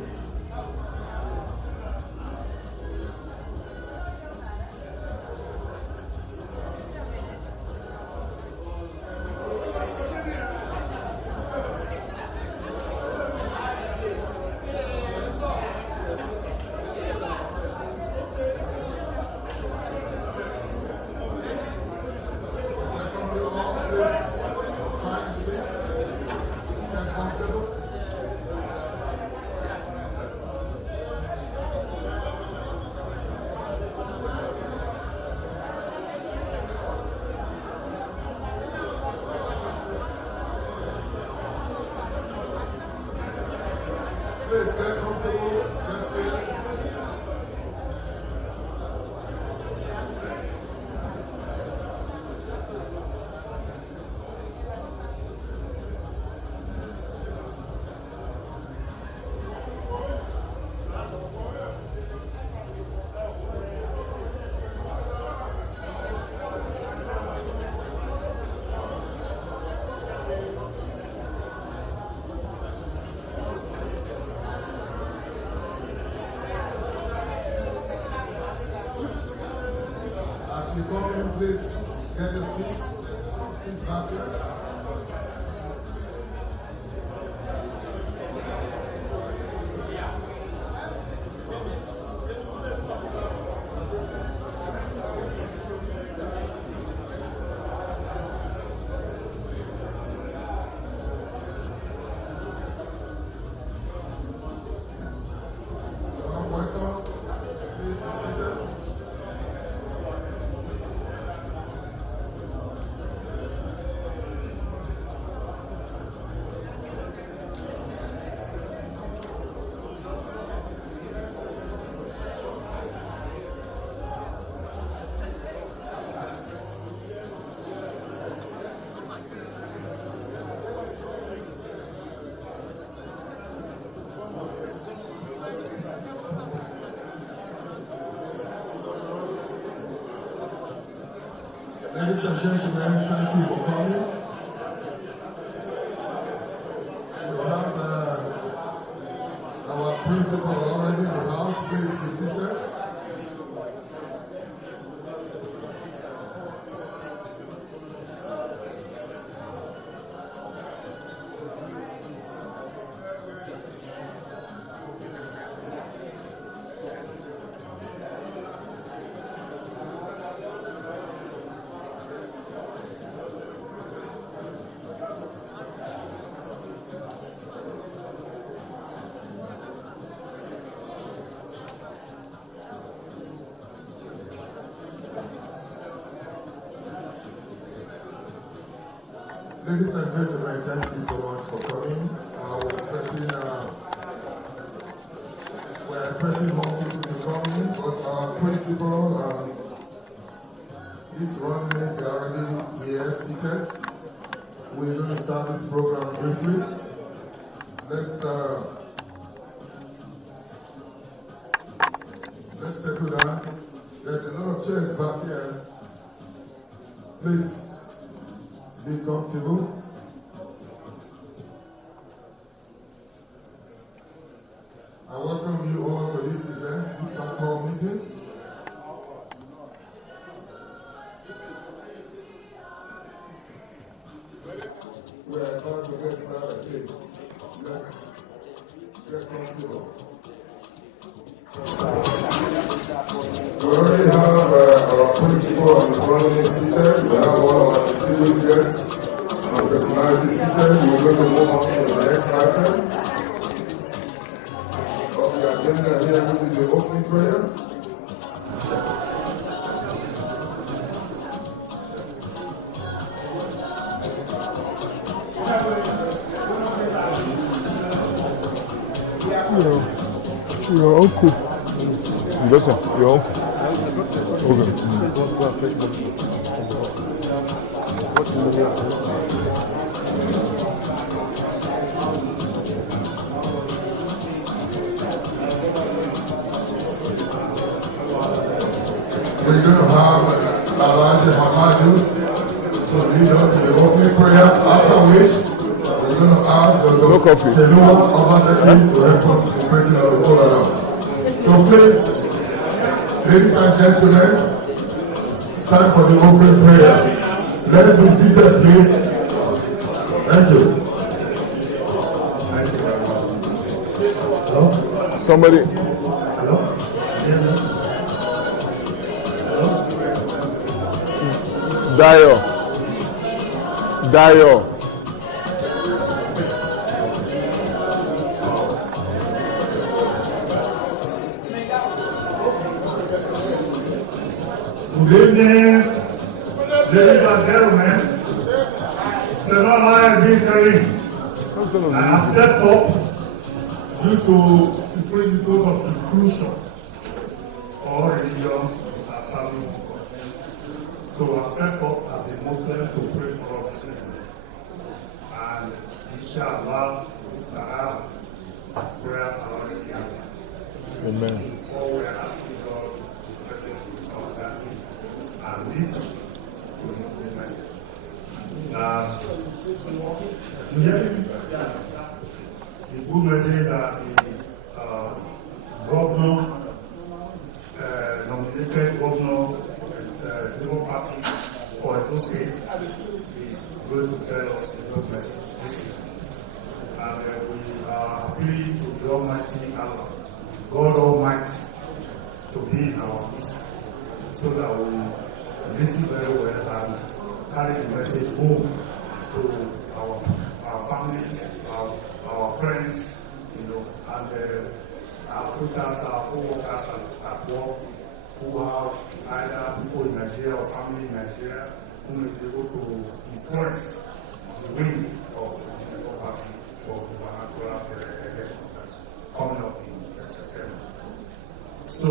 Please get comfortable. Just sit. As you come in, please get your seats. sit back here. Ladies and gentlemen, thank you for coming. We have our principal already in the house. Please be seated. Ladies and gentlemen, thank you so much for coming. We're expecting more people to come in, but our principal is running it already here seated. We're going to start this program briefly. Let's settle down. There's a lot of chairs back here. Please be comfortable. I welcome you all to this event, this town meeting. We are about to get started, please. Let's get comfortable. We already have our principal and his running seated. We have all our distinguished guests and personalities seated. We're going to move on to the next item of the agenda here, which is the opening prayer. Your uncle. Better, your uncle. Okay. We're going to have Alhaji Hamadu to lead us in the opening prayer, after which we're going to ask Dr. Keluwa Obaseki to help us in breaking of the cola out. So please, ladies and gentlemen, it's time for the opening prayer. Let's be seated, please. Thank you. Hello? Somebody. Hello? Dio. Good evening, ladies and gentlemen. Senala Abin I have stepped up due to the principles of inclusion for religion and serving God. So I've stepped up as a Muslim to pray for us this evening. And inshallah, prayers are already answered. Amen. Before we are asking God to strengthen his understanding and listen to the message. The good message that the governor, nominated governor, Labour Party for Edo State is Almighty to be in our midst, so that we listen very well and carry the message home to our families, our friends, and our tutors, our co-workers at work, who have either people in Nigeria or family in Nigeria, who may be able to influence the win of the political party for the gubernatorial election that's coming up in September. So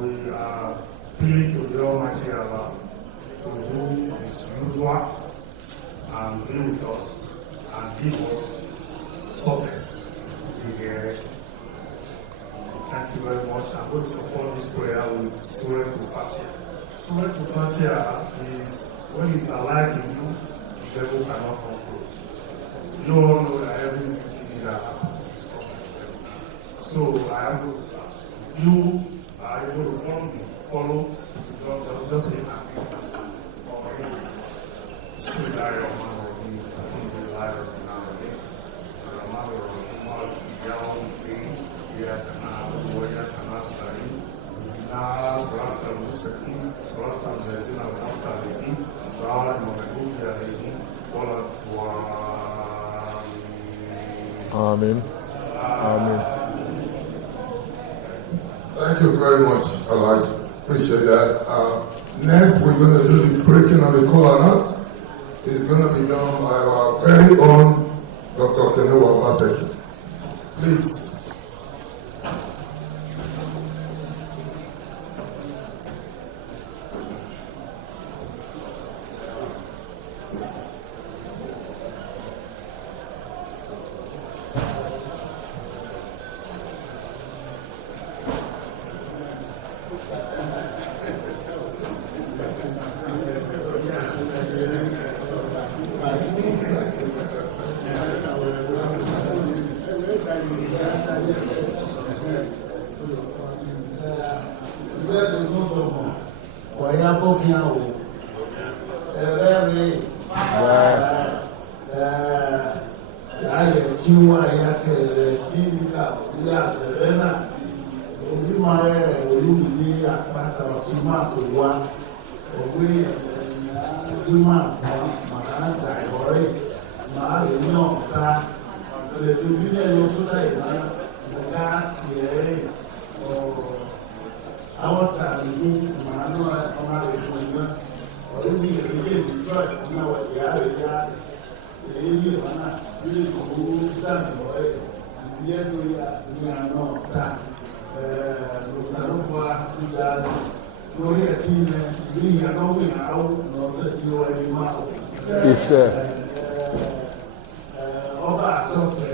we are pleading to the Almighty Allah to do His usual and be with us and give us success in the election. Thank you very much. I'm going to support this prayer with Surah Al-Fatiha. Surah Al-Fatiha is, when it's alive in you, the devil cannot come close. You all know that everything that happens is coming to the devil. So I am going to start. If you are able to follow, just say Amen. Amen. Amen. Thank you very much, Elijah. Appreciate that. Next, we're going to do the breaking of the kola nut. It's going to be done by our very own Dr. Kenewa Baseki. Please. Olumide Akpata Chimasowa Owe Duma Ma Daihore Ma Lenyota Le Dubine Lotuda Ina Naga Tie Awata Ni Ma No Ona Lenyota Olumi Ile Detroit Na Wa Ya Ele Mana Ile Ko Daihore Ile Doya Ni Anota Rosaropa Ida Gloria Tine Ni Yanowi Au No Se Dio Animao Oba Tope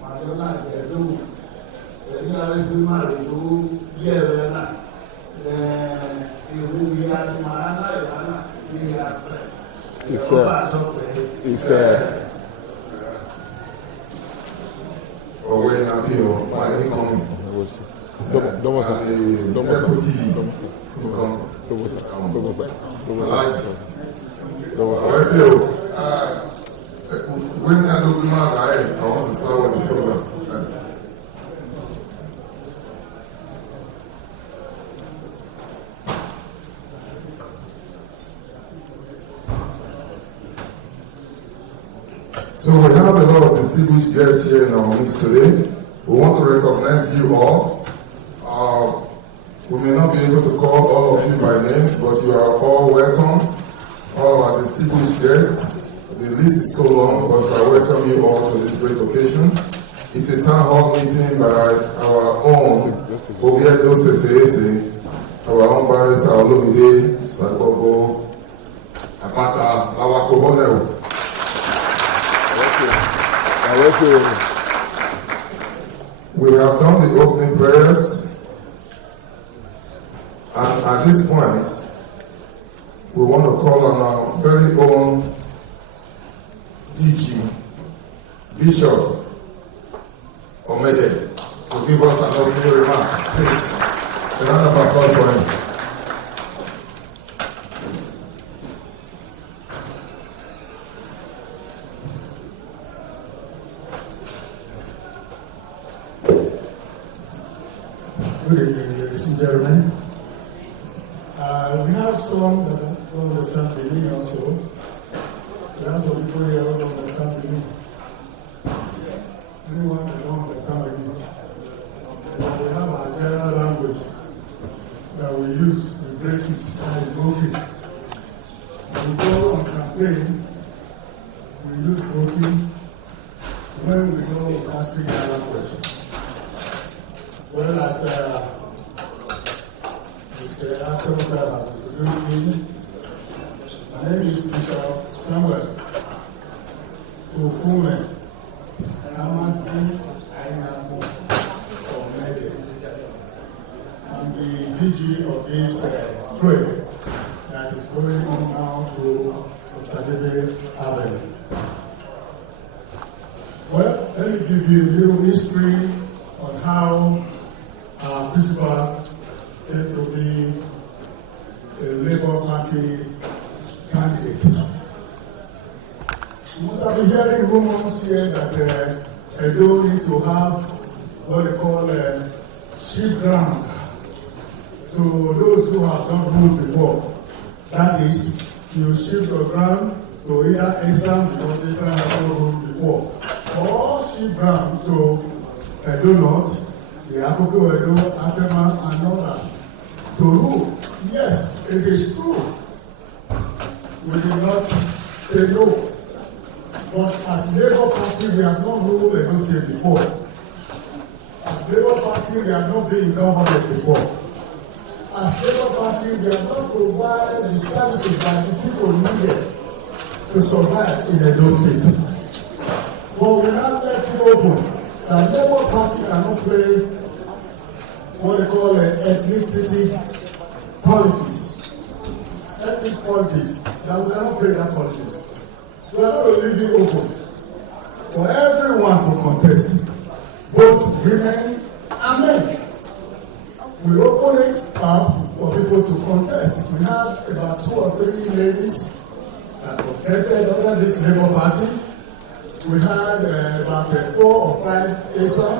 Madonna Gedu Away now here, my incoming. And the deputy when I do I want to start with the program. So we have a lot of distinguished guests here in our midst today. We want to recognize you all. We may not be able to call all of you by names, but you are all welcome. All our distinguished guests. The list is so long, but I welcome you all to this great occasion. It's a town hall meeting by our own Oviedo Sese, our own barrister Olumide, Sagogo, Akpata, our Kohonel. We have done the opening prayers, and at this point, we want to call on our very own DG, Bishop Omede, to give us an opening remark. Please, a round of applause for him. Good evening, ladies and gentlemen. We have some that don't understand Benin also. We have some people here who don't understand Benin. Anyone that don't understand Benin. But we have our general language that we use, we break it, and it's broken. When we go on campaign, we use broken when we know we can't speak our language. Well, as Mr. Asante has introduced me, my name is Bishop Samuel Ofume Amadi Ainamu Omede. I'm the DG of this trade that is going on now to Osadebe Avenue. Well, let me give you a little history on how our principal came to be a Labour Party candidate. You must have been hearing rumors here that Edo need to have what they call sheep ground to those who have not ruled before. That is, you shift your ground to either Esam, because Esam has not ruled before, or sheep ground to Edo North, the Akoko Edo, Afema, and all that. To rule, yes, it is true. We did not say no. But as Labour Party, we have not ruled Edo State before. As Labour Party, we have not been in government before. As Labour Party, we have not provided the services that the people needed to survive in Edo State. But we now left it open. The Labour Party cannot play what they call ethnicity politics. Ethnic politics. That we cannot play that politics. We are going to leave it open for everyone to contest, both women and men. We open it up for people to contest. We have about 2 or 3 ladies that contested under this Labour Party. We had about 4 or 5 ASA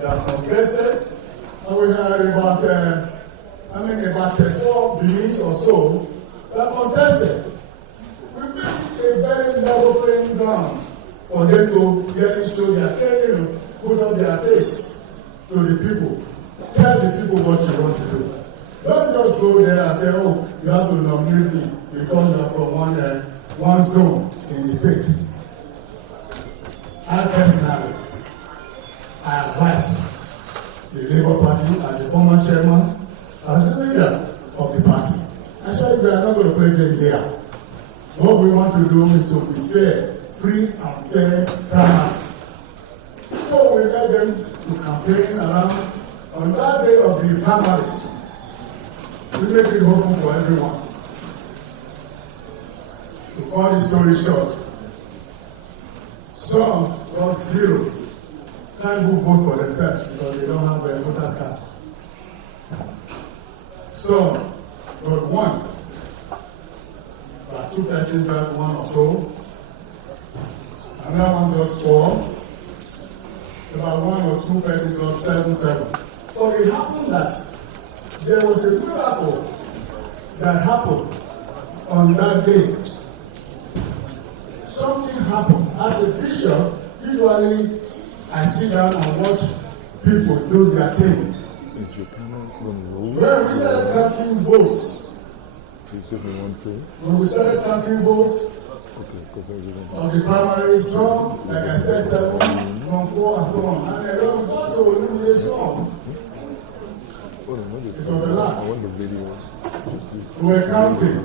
that contested, and we had about 4 Benis or so that contested. We made it a very level playing ground for them to really show their career, put on their face to the people. Tell the people what you want to do. Don't just go there and say, oh, you have to nominate me because you are from one zone in the state. I personally, I advise the Labour Party as the former chairman, as the leader of the party. I said we are not going to play game here. What we want to do is to be fair, free and fair primaries. So we let them to campaign around on that day of the primaries. We make it open for everyone. To cut the story short, some got 0. Can't even vote for themselves because they don't have a voter's card. Some got 1. About 2 persons got 1 or so. Another one got 4. About 1 or 2 persons got 7. But it happened that there was a miracle that happened on that day. Something happened. As a bishop, usually I sit down and watch people do their thing. When we started counting votes, of the primary, some, like I said, 7, from 4 and so on. And then we got to Olumide some. It was a lot. We were counting.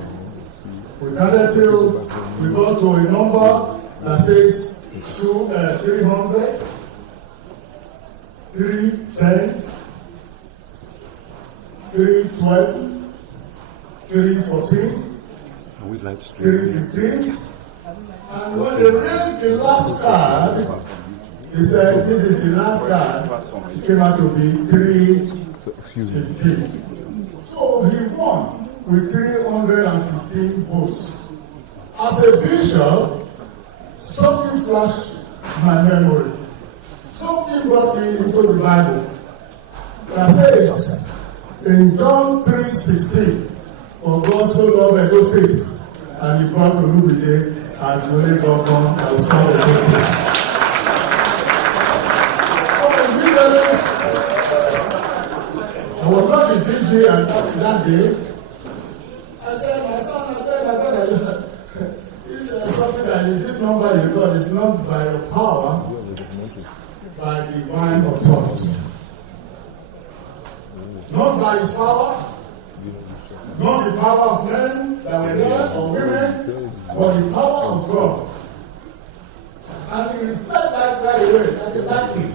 We counted till we got to a number that says 300, 310, 312, 314, 315. And when they raised the last card, He said this is the last card. It came out to be 316. So he won with 316 votes. As a bishop, something flashed my memory. Something brought me into the Bible. That says in John 3:16, for God so loved Edo State, and he brought Olumide as the only governor that will serve Edo State. I was not in PG and that day. I said, my son, my brother, this is something that this number you got is not by your power, by divine authority. Not by his power, not the power of men that were there or women, but the power of God. And he reflected that right away, like a lightning.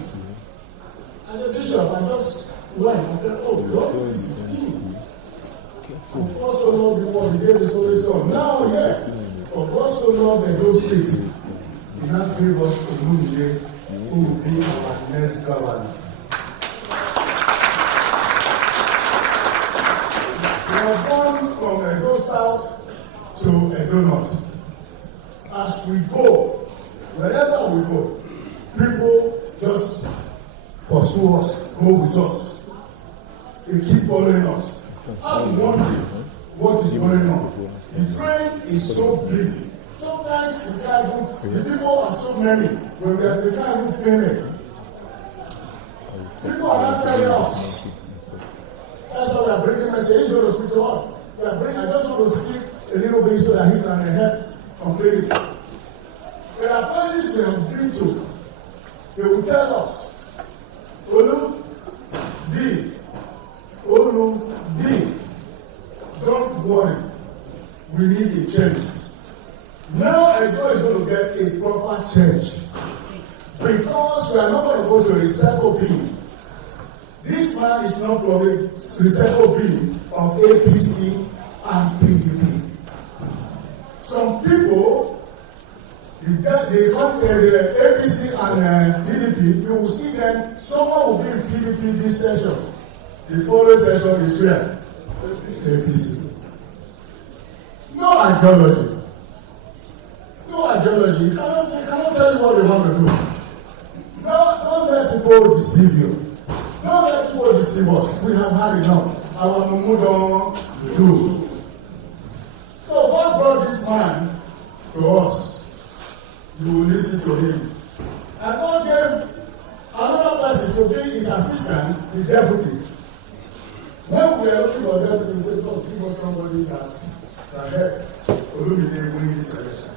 As a bishop, I just went. I said, oh, God, this is king. For God so loved the world, he gave his only son. Now, yeah, for God so loved Edo State, he now gave us Olumide, who will be our next governor. We have gone from Edo South to Edo North. As we go, wherever we go, people just pursue us, go with us. They keep following us. I'm wondering what is going on. The train is so busy. Sometimes we can't even, the people are so many, but we can't even film it. People are not telling us. That's why we are bringing messages to speak to us. I just want to speak a little bit so that he can help completely. There are places we have been to. They will tell us, Olumide, don't worry, we need a change. Now Edo is going to get a proper change because we are not going to go to recycle bin. This man is not from a recycle bin of APC and PDP. Some people, they come to the APC and PDP, you will see them, someone will be in PDP this session. The following session is where? APC. No ideology. No ideology. They cannot tell you what they want to do. No, don't let people deceive you. Don't let people deceive us. We have had enough. Our mumu don't do. So what brought this man to us? You will listen to him. And God gave another person to be his assistant, the deputy. When we are looking for deputy, we say, God, give us somebody that can help Olumide win this election.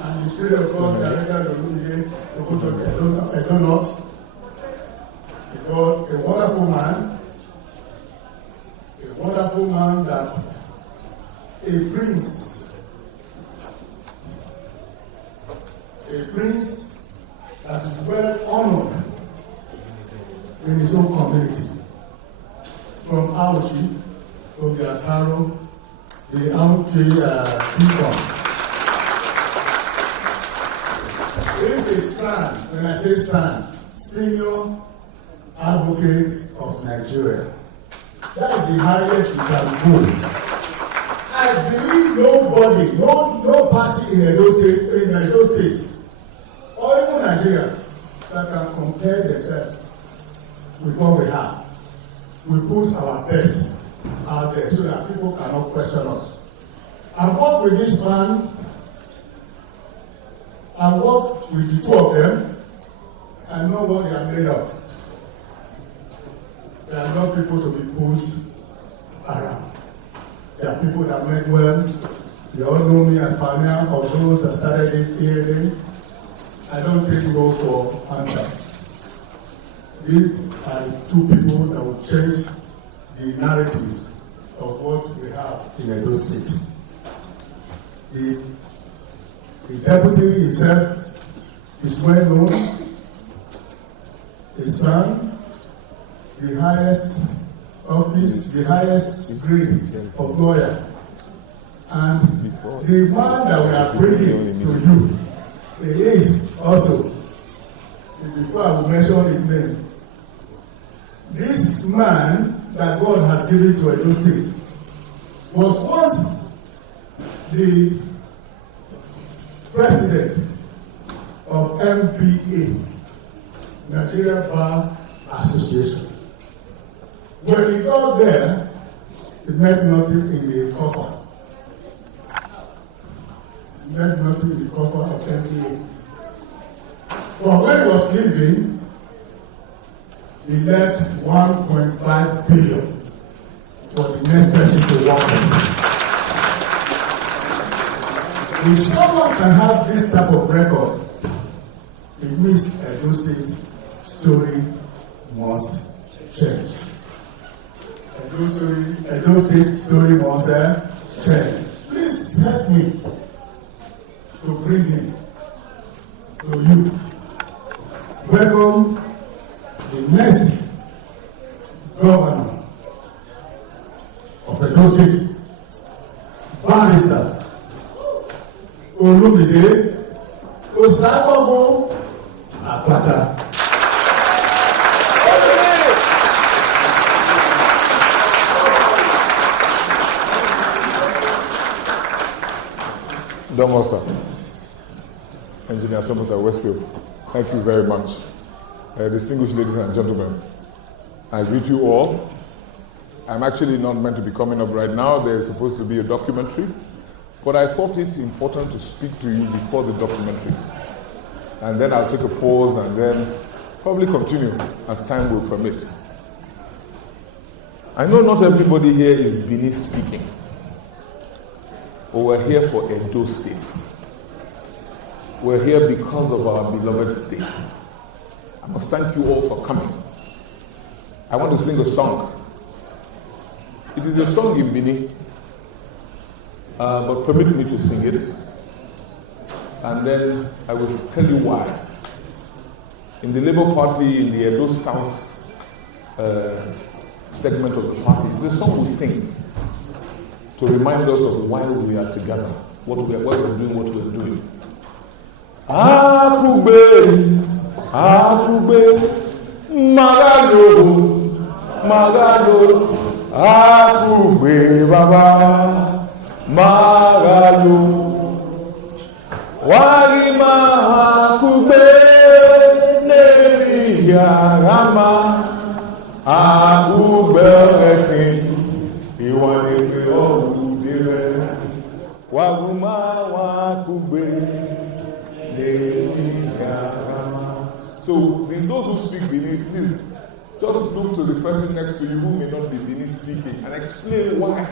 And the Spirit of God directed Olumide to go to Edo North. He got a wonderful man that a prince that is well honored in his own community. From Auchi, from the Ataro, the Auchi people. This is son, when I say son, senior advocate of Nigeria. That is the highest you can go. I believe nobody, no party in Edo State, or even Nigeria, that can compare themselves with what we have. We put our best out there so that people cannot question us. I work with this man. I work with the two of them. I know what they are made of. They are not people to be pushed around. They are people that meant well. They all know me as pioneer of those that started this PLA. I don't take no for answer. These are the two people that will change the narrative of what we have in Edo State. The deputy himself is well known. His son, the highest office, the highest grade of lawyer. And the man that we are bringing to you, he is also before I will mention his name. This man that God has given to Edo State was once the president of MBA, Nigeria Bar Association. When he got there, he met nothing in the coffer. He met nothing in the coffer of MBA. But when he was leaving, he left 1.5 billion for the next person to work on. If someone can have this type of record, it means Edo State story must change. Edo State story must change. Please help me to bring him to you. Welcome the next governor of Edo State, Barrister Olumide Osagbogbo Akpata. Domo, sir. Engineer Senator Westfield, thank you very much. Distinguished ladies and gentlemen, I greet you all. I'm actually not meant to be coming up right now. There's supposed to be a documentary, but I thought it's important to speak to you before the documentary. And then I'll take a pause and then probably continue as time will permit. I know not everybody here is Benin speaking, but we're here for Edo State. We're here because of our beloved state. I must thank you all for coming. I want to sing a song. It is a song in Benin, but permit me to sing it. And then I will tell you why. In the Labour Party, in the Edo South segment of the party, the song we sing to remind us of why we are together, what we're doing, what we're doing. Akube, Magalo, Akube Baba, Magalo. Warima Akube, Neria Rama, Akube Retin, Iwanebe Obire, Waguma Wakube. So, in those who speak Benin, please just look to the person next to you who may not be Benin speaking and explain why.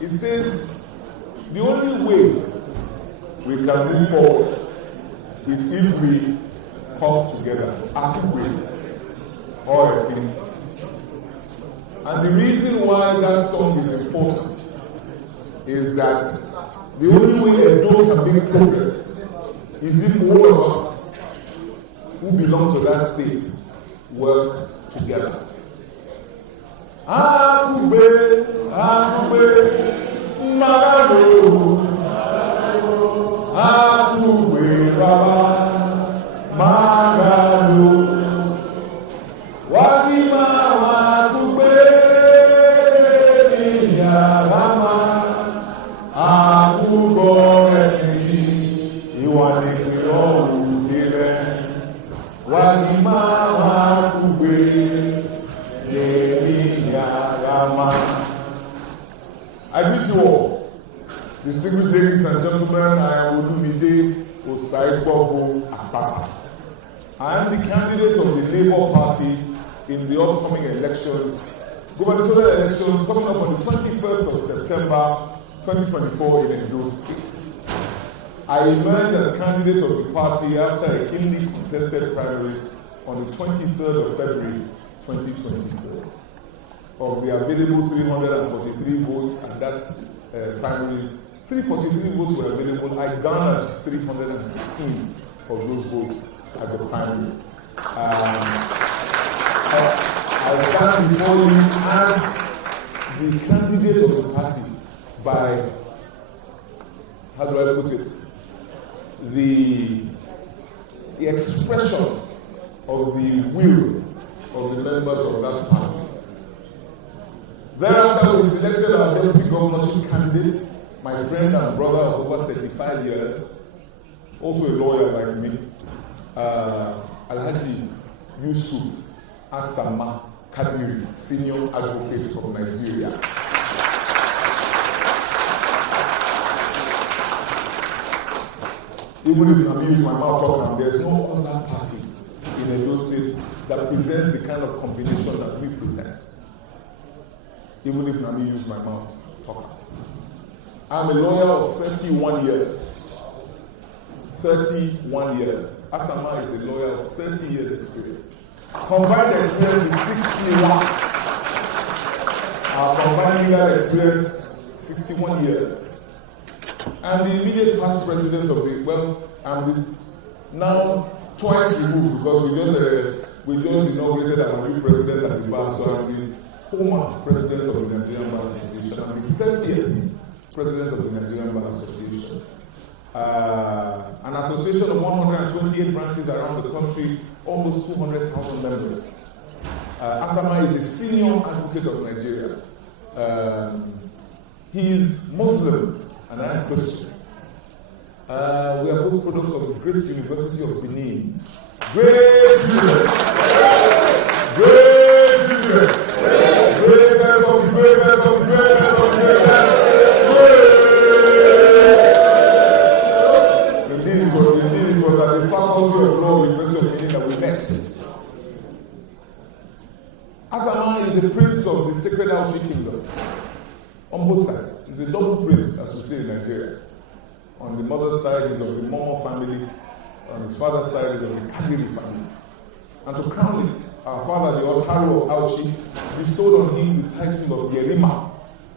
It says the only way we can move forward is if we come together, all a team. And the reason why that song is important is that the only way Edo can make progress is if all of us who belong to that state work together. Akube, Magalo, Akube, Baba, Magalo, Wakima, Akube, Rama, Akubo, Iwane. I greet you all. Distinguished ladies and gentlemen, I am Olumide Akpata. I am the candidate of the Labour Party in the upcoming elections, gubernatorial elections coming up on the 21st of September 2024 in Edo State. I emerged as candidate of the party after a keenly contested primaries on the 23rd of February 2024. Of the available 343 votes at that primaries, 343 votes were available. I garnered 316 of those votes at the primaries. I stand before you as the candidate of the party by, how do I put it, the expression of the will of the members of that party. Thereafter, we selected our deputy governorship candidate, my friend and brother of over 35 years, also a lawyer like me, Alhaji Yusuf Asama Kadiri, senior advocate of Nigeria. Even if I use my mouth talking, there's no other party in Edo State that presents the kind of combination that we present. Even if I use my mouth talking. I'm a lawyer of 31 years. 31 years. Asama is a lawyer of 30 years experience. Combined experience is 61. Our combined legal experience, 61 years. I'm the immediate past president of the, I'm now twice removed because we just inaugurated our new president at the bar, so I'm the former president of the Nigerian Bar Association. I'm the 30th president of the Nigerian Bar Association. An association of 128 branches around the country, almost 200,000 members. Asama is a senior advocate of Nigeria. He is Muslim and I am Christian. We are both products of the great University of Benin. Great children! Great children! Greatest of greatest of greatest of greatest! Indeed, it was at the Faculty of Law, University of Benin, that we met. Asama is the prince of the Sacred Auchi Kingdom. On both sides. He's a double prince, as we say in Nigeria. On the mother's side, he's of the Momo family. On his father's side, he's of the Kadiri family. And to crown it, our father, the Otaru of Auchi, bestowed on him the title of Yerima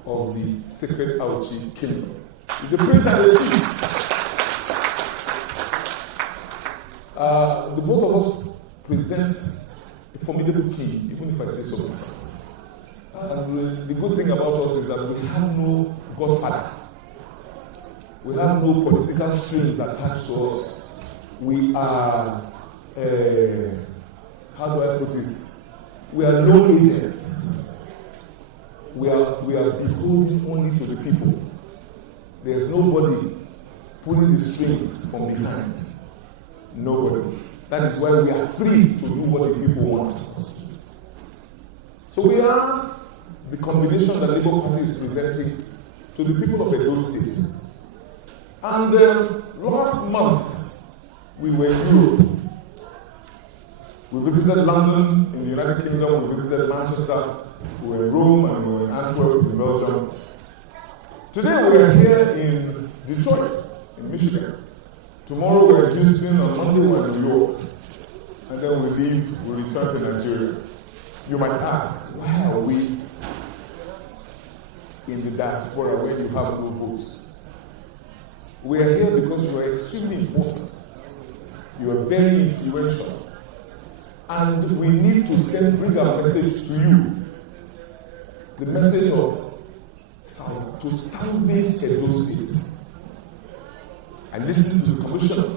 of the Sacred Auchi Kingdom. He's the prince and the chief. The both of us present a formidable team, even if I say so myself. And the good thing about us is that we have no godfather. We have no political strings attached to us. We are, how do I put it? We are no agents. We are beholden only to the people. There's nobody pulling the strings from behind. Nobody. That is why we are free to do what the people want us to do. So we are the combination that Labour Party is presenting to the people of Edo State. And last month, we were in Europe. We visited London in the United Kingdom, we visited Manchester, we were in Rome, and we were in Antwerp in Belgium. Today we are here in Detroit, in Michigan. Tomorrow we're in Houston, on Monday we're in New York. And then we leave, we return to Nigeria. You might ask, why are we in the diaspora when you have no votes? We are here because you are extremely important. You are very influential. And we need to bring our message to you. The message of to salvage Edo State. I listened to the commissioner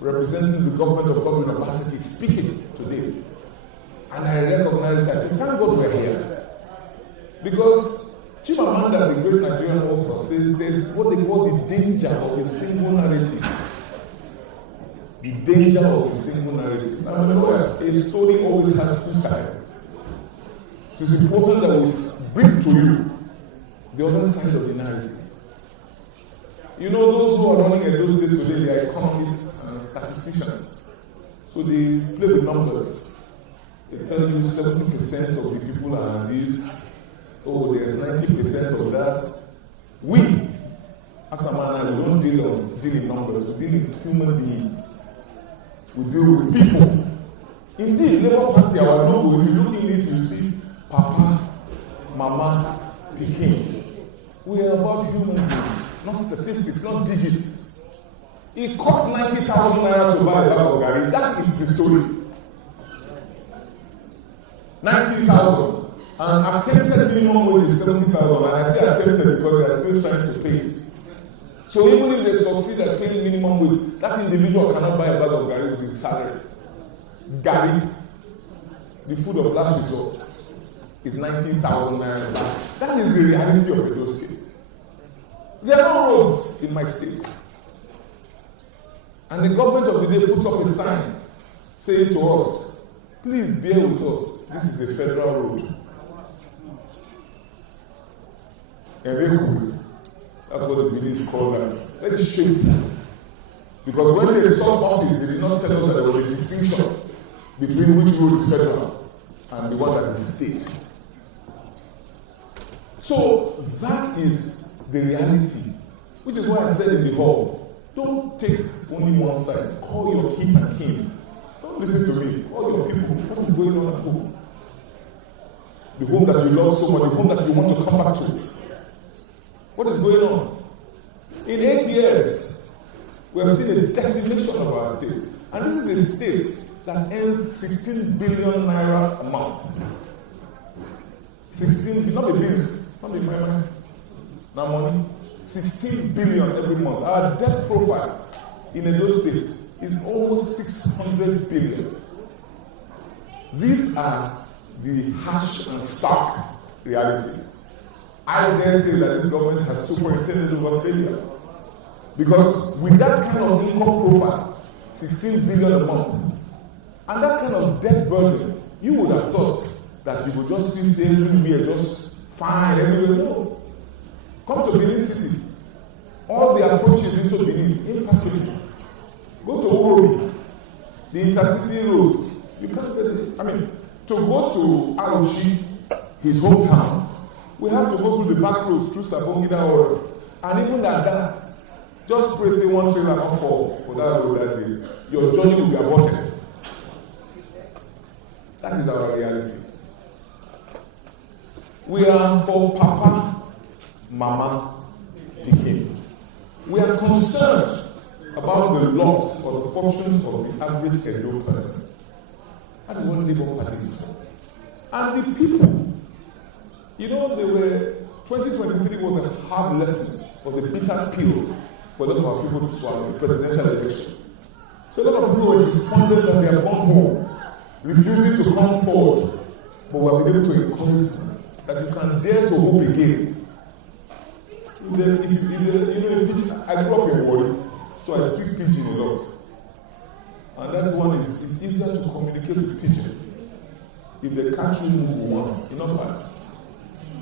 representing the government of Governor Obaseki speaking today. And I recognize that. Thank God we're here. Because Chimamanda, the great Nigerian author, says there's what they call the danger of a single narrative. The danger of a single narrative. I'm a lawyer. A story always has two sides. So it's important that we bring to you the other side of the narrative. You know, those who are running Edo State today, they are economists and statisticians. So they play with numbers. They tell you 70% of the people are this. Oh, there's 90% of that. We, as a man, we don't deal in numbers. We deal in human beings. We deal with people. Indeed, Labour Party, our logo, if you look in it, you see Papa, Mama, Peking. We are about human beings, not statistics, not digits. It costs 90,000 naira to buy a bag of gari. That is the story. 90,000. And attempted minimum wage is 70,000. And I say attempted because they are still trying to pay it. So even if they succeed at paying minimum wage, that individual cannot buy a bag of gari with his salary. Gary, the food of last resort, is 19,000 naira. That is the reality of Edo State. There are no roads in my state. And the government of the day puts up a sign saying to us, please bear with us, this is a federal road. And that's what the British call that. Very shameful. Because when they sought office, they did not tell us that there was a distinction between which road is federal and the one that is state. So that is the reality, which is why I said in the hall, don't take only one side. Call your king and king. Don't listen to me. Call your people. What is going on at home? The home that you love so much, the home that you want to come back to. What is going on? In 8 years, we have seen a decimation of our state. And this is a state that earns 16 billion naira a month. 16, not the bills, not the money, not money. 16 billion every month. Our debt profile in Edo State is almost 600 billion. These are the harsh and stark realities. I dare say that this government has superintended over failure. Because with that kind of income profile, 16 billion a month, and that kind of debt burden, you would have thought that you would just see saving me just fine everywhere. No. Come to Benin City. All the approaches into Benin, impassable. Go to Orobi, the intercity roads. You can't get it. I mean, to go to Aroshi, his hometown, we have to go through the back roads through Sabongida Oro. And even at that, just pray say one trailer not fall for that road that day. Your journey will be aborted. That is our reality. We are for Papa, Mama, Pikin. We are concerned about the loss or the fortunes of the average Edo person. That is what Labour Party is for. And the people, you know, 2023 was a hard lesson for the bitter pill for a lot of our people to swallow the presidential election. So a lot of people were despondent that they have gone home, refusing to come forward. But we have been able to encourage them that you can dare to hope again. I grew up in Wari, so I speak Pidgin a lot. And that one is, it's easier to communicate with Pidgin. If they catch you move once, it's not bad.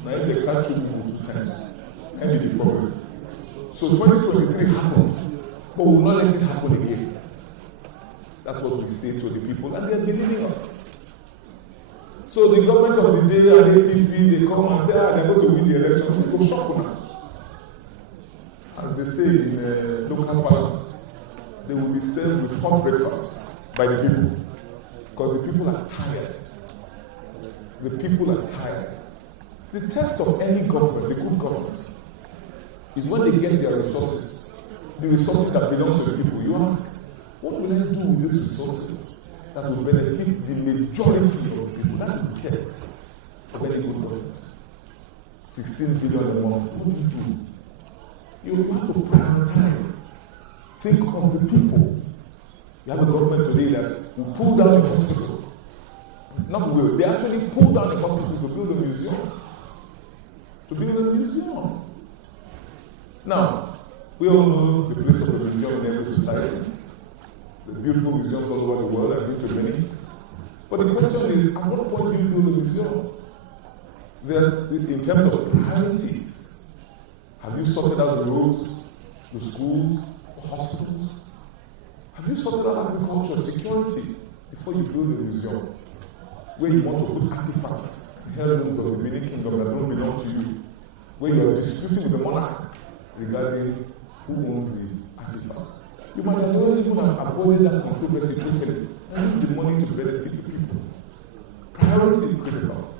Now if they catch you move 2 times, that is the problem. So 2023 happened, but we will not let it happen again. That's what we say to the people, and they are believing us. So the government of the day and APC, they come and say, they're going to win the election. It's go shock now. As they say in local parlance, they will be served with hot breakfast by the people. Because the people are tired. The people are tired. The test of any government, a good government, is when they get their resources, the resources that belong to the people. You ask, what will I do with these resources that will benefit the majority of people? That is the test of any good government. 16 billion a month. What do you do? You have to prioritize. Think of the people. You have a government today that will pull down the hospital. Not will. They actually pull down the hospital to build a museum. To build a museum. Now, we all know the place of the museum in every society. The beautiful museums all over the world. I've been to many. But the question is, at what point do you build a museum? There's, in terms of priorities, have you sorted out the roads, the schools, the hospitals? Have you sorted out agriculture, security, before you build a museum? Where you want to put artifacts, heirlooms of the Benin Kingdom that don't belong to you. Where you are disputing with the monarch regarding who owns the artifacts. You might as well even have avoided that controversy totally and use the money to benefit the people. Priority is critical.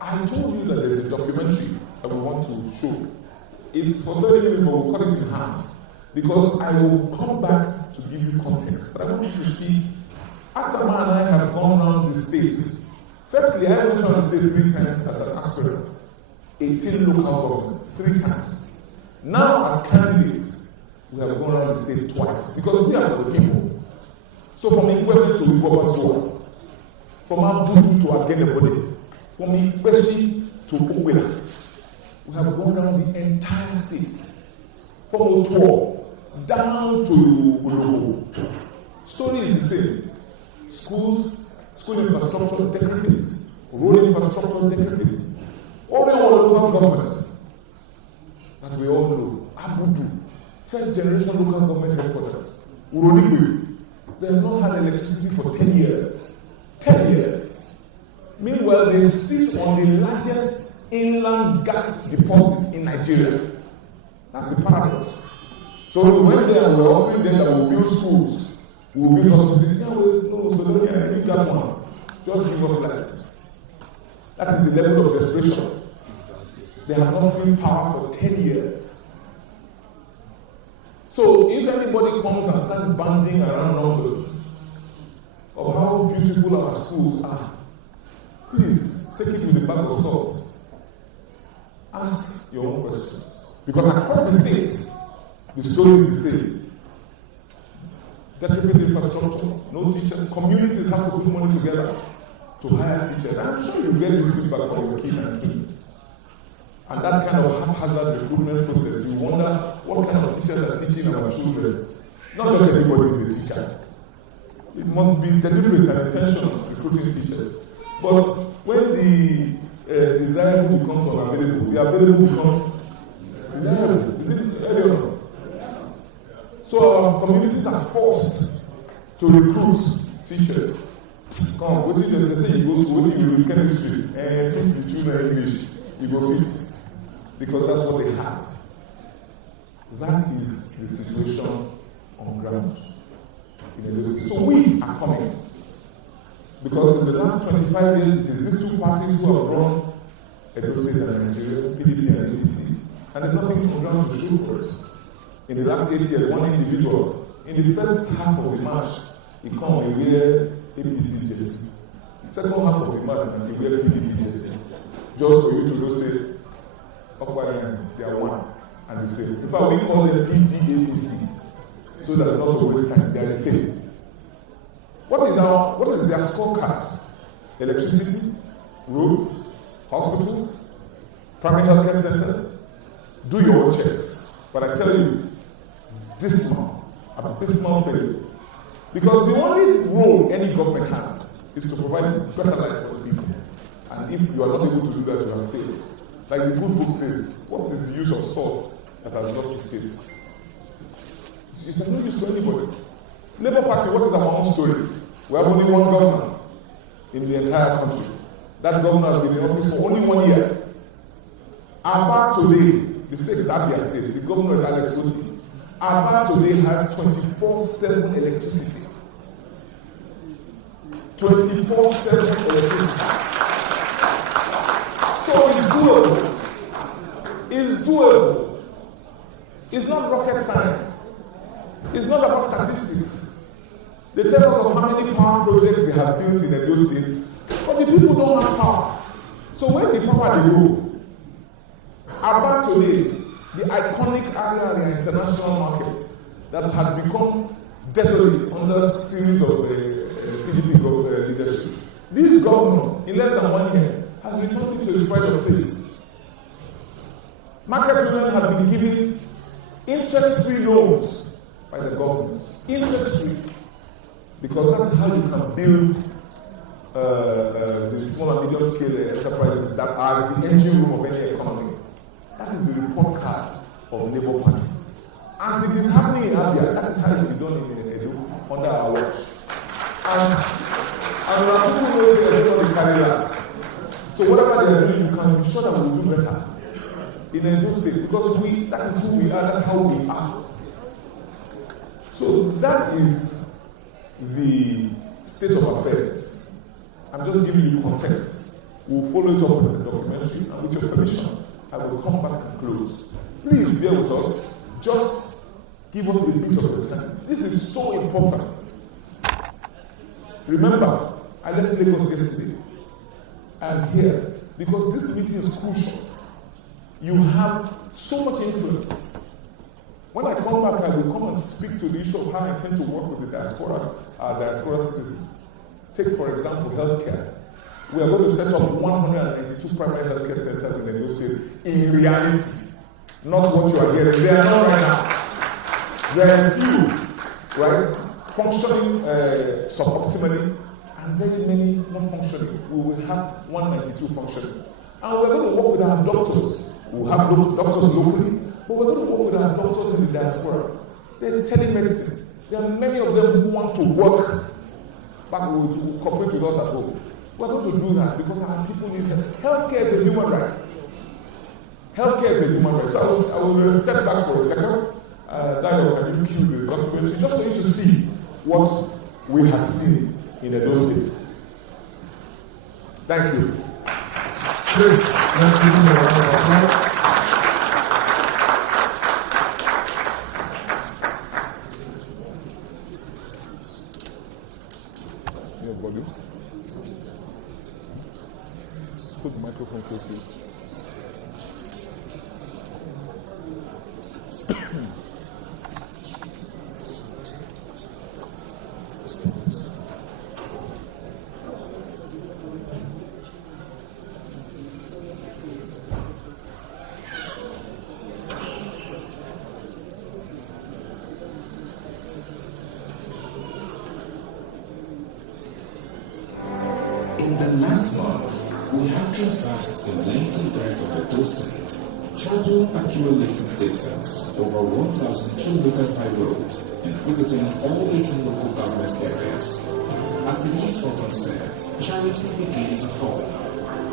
I told you that there's a documentary that we want to show. It's for 30 minutes, but we'll cut it in half. Because I will come back to give you context. But I want you to see, Asama and I have gone around the state. Firstly, I went around the state 3 times as an aspirant. 18 local governments, 3 times. Now, as candidates, we have gone around the state twice. Because we are for the people. So from Ikweme to Ikwabasua, from Abudu to Agenebode, from Ikweshi to Okwela, we have gone around the entire state, from Otuo down to Ologo. Story is the same. Schools, school infrastructure decrepit, road infrastructure decrepit. All in our local government that we all know, Abudu, first generation local government headquarters, Uroligwe, they have not had electricity for 10 years. 10 years. Meanwhile, they sit on the largest inland gas deposit in Nigeria. That's the paradox. So we went there and we were offering them that we'll build schools, we'll build hospitals. Yeah, no, so don't give that one. Just give us that. That is the level of desperation. They have not seen power for 10 years. So if anybody comes and starts banding around numbers of how beautiful our schools are, please take it with a bag of salt. Ask your own questions. Because across the state, the story is the same. Decrepit infrastructure, no teachers, communities have to put money together to hire teachers. And I'm sure you get this feedback from your kids and team. And that kind of haphazard recruitment process, you wonder what kind of teachers are teaching our children. Not just everybody is a teacher. It must be deliberate and intentional recruiting teachers. But when the desirable becomes unavailable, the available becomes desirable. Is it ready or not? So our communities are forced to recruit teachers. Come, what teachers they say you go to what you do chemistry and teach the children English, you go fit. Because that's what they have. That is the situation on ground in the state. So we are coming. Because in the last 25 years, it is these two parties who have run Edo State and Nigeria, PDP and APC. And there's nothing on ground to show for it. In the last 8 years, one individual, in the first half of the march, he come and wear APC jersey. Second half of the march, and he wear PDP jersey. Just for you to know, say, they are one. And you say, in fact, we call them PDAPC, so that not to waste time, they are the same. What is their scorecard? Electricity, roads, hospitals, primary healthcare centers. Do your own checks. But I tell you, dismal failure. Because the only role any government has is to provide a better life for the people. And if you are not able to do that, you have failed. Like the good book says, what is the use of salt that has lost its taste? It's no use to anybody. Labour Party, what is our own story? We have only one governor in the entire country. That governor has been in office for only 1 year. Aba today, the state is Abia State, the governor is Alex Oti. Aba today has 24/7 electricity. 24/7 electricity. So it's doable. It's doable. It's not rocket science. It's not about statistics. They tell us of how many power projects they have built in Edo State, but the people don't have power. So when the power they go, about today, the iconic area in the international market that had become desolate under a series of PDP leadership. This governor, in less than 1 year, has returned it to its right of place. Market women have been given interest-free loans by the government. Interest-free. Because that's how you can build the small and medium scale enterprises that are the engine room of any economy. That is the report card of the Labour Party. As it is happening in Abia, that is how it is done in Edo under our watch. And our people know say they don't carry last. So whatever they are doing, you can be sure that we will do better in Edo State because that is who we are, that's how we are. So that is the state of affairs. I'm just giving you context. We'll follow it up with the documentary, and with your permission, I will come back and close. Please bear with us. Just give us a bit of your time. This is so important. Remember, I left Lagos yesterday. I'm here because this meeting is crucial. You have so much influence. When I come back, I will come and speak to the issue of how I intend to work with the diaspora our diaspora citizens. Take, for example, healthcare. We are going to set up 182 primary healthcare centers in Edo State in reality. Not what you are hearing. They are not right now. There are few, right, functioning suboptimally, and very many not functioning. We will have 192 functioning. And we're going to work with our doctors. We'll have doctors locally, but we're going to work with our doctors in the diaspora. There's telemedicine. There are many of them who want to work back with, cooperate with us at home. We're going to do that because our people need help. Healthcare is a human right. Healthcare is a human right. So I will step back for a second. Dialogue, can you cue the document? Just for you to see what we have seen in Edo State. Thank you. Please, let's give him a round of applause. Your volume. Put the microphone close, please. In the last month, we have traversed the length and breadth of the Edo State, traveling accumulated distance over 1,000 kilometers by road and visiting all 18 local government areas. As it is often said, charity begins at home.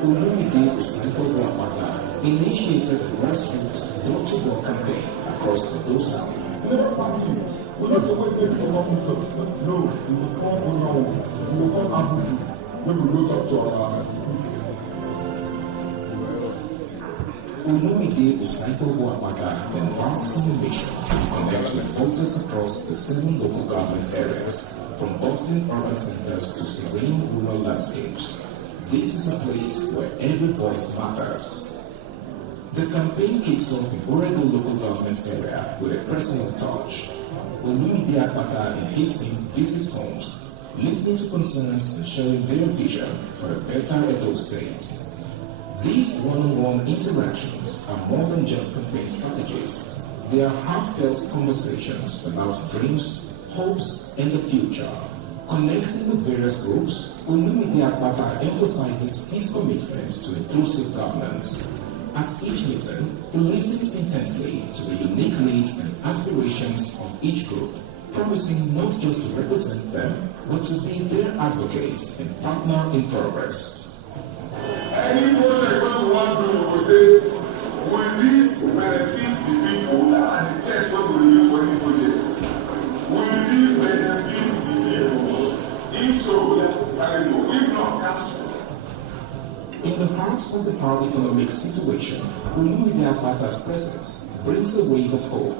Olumide Akpata initiated a grassroots door-to-door campaign across the Edo South. We don't know what they come with us. No, we will come along. We will come Abuja. We will go talk to our Olumide Akpata embarks on a mission to connect with voters across the 7 local government areas, from bustling urban centers to serene rural landscapes. This is a place where every voice matters. The campaign kicks off in Oregon local government area with a personal touch. Olumide Akpata and his team visit homes, listening to concerns and sharing their vision for a better Edo State. These one-on-one interactions are more than just campaign strategies. They are heartfelt conversations about dreams, hopes, and the future. Connecting with various groups, Olumide Akpata emphasizes his commitment to inclusive governance. At each meeting, he listens intensely to the unique needs and aspirations of each group, promising not just to represent them, but to be their advocates and partner in progress. any project when we want to do, we will say, will this benefit the people and the church what we will use for any project? Will this benefit the people? If so, let us carry on. If not, cancel. In the heart of the hard economic situation, Olumide Akpata's presence brings a wave of hope.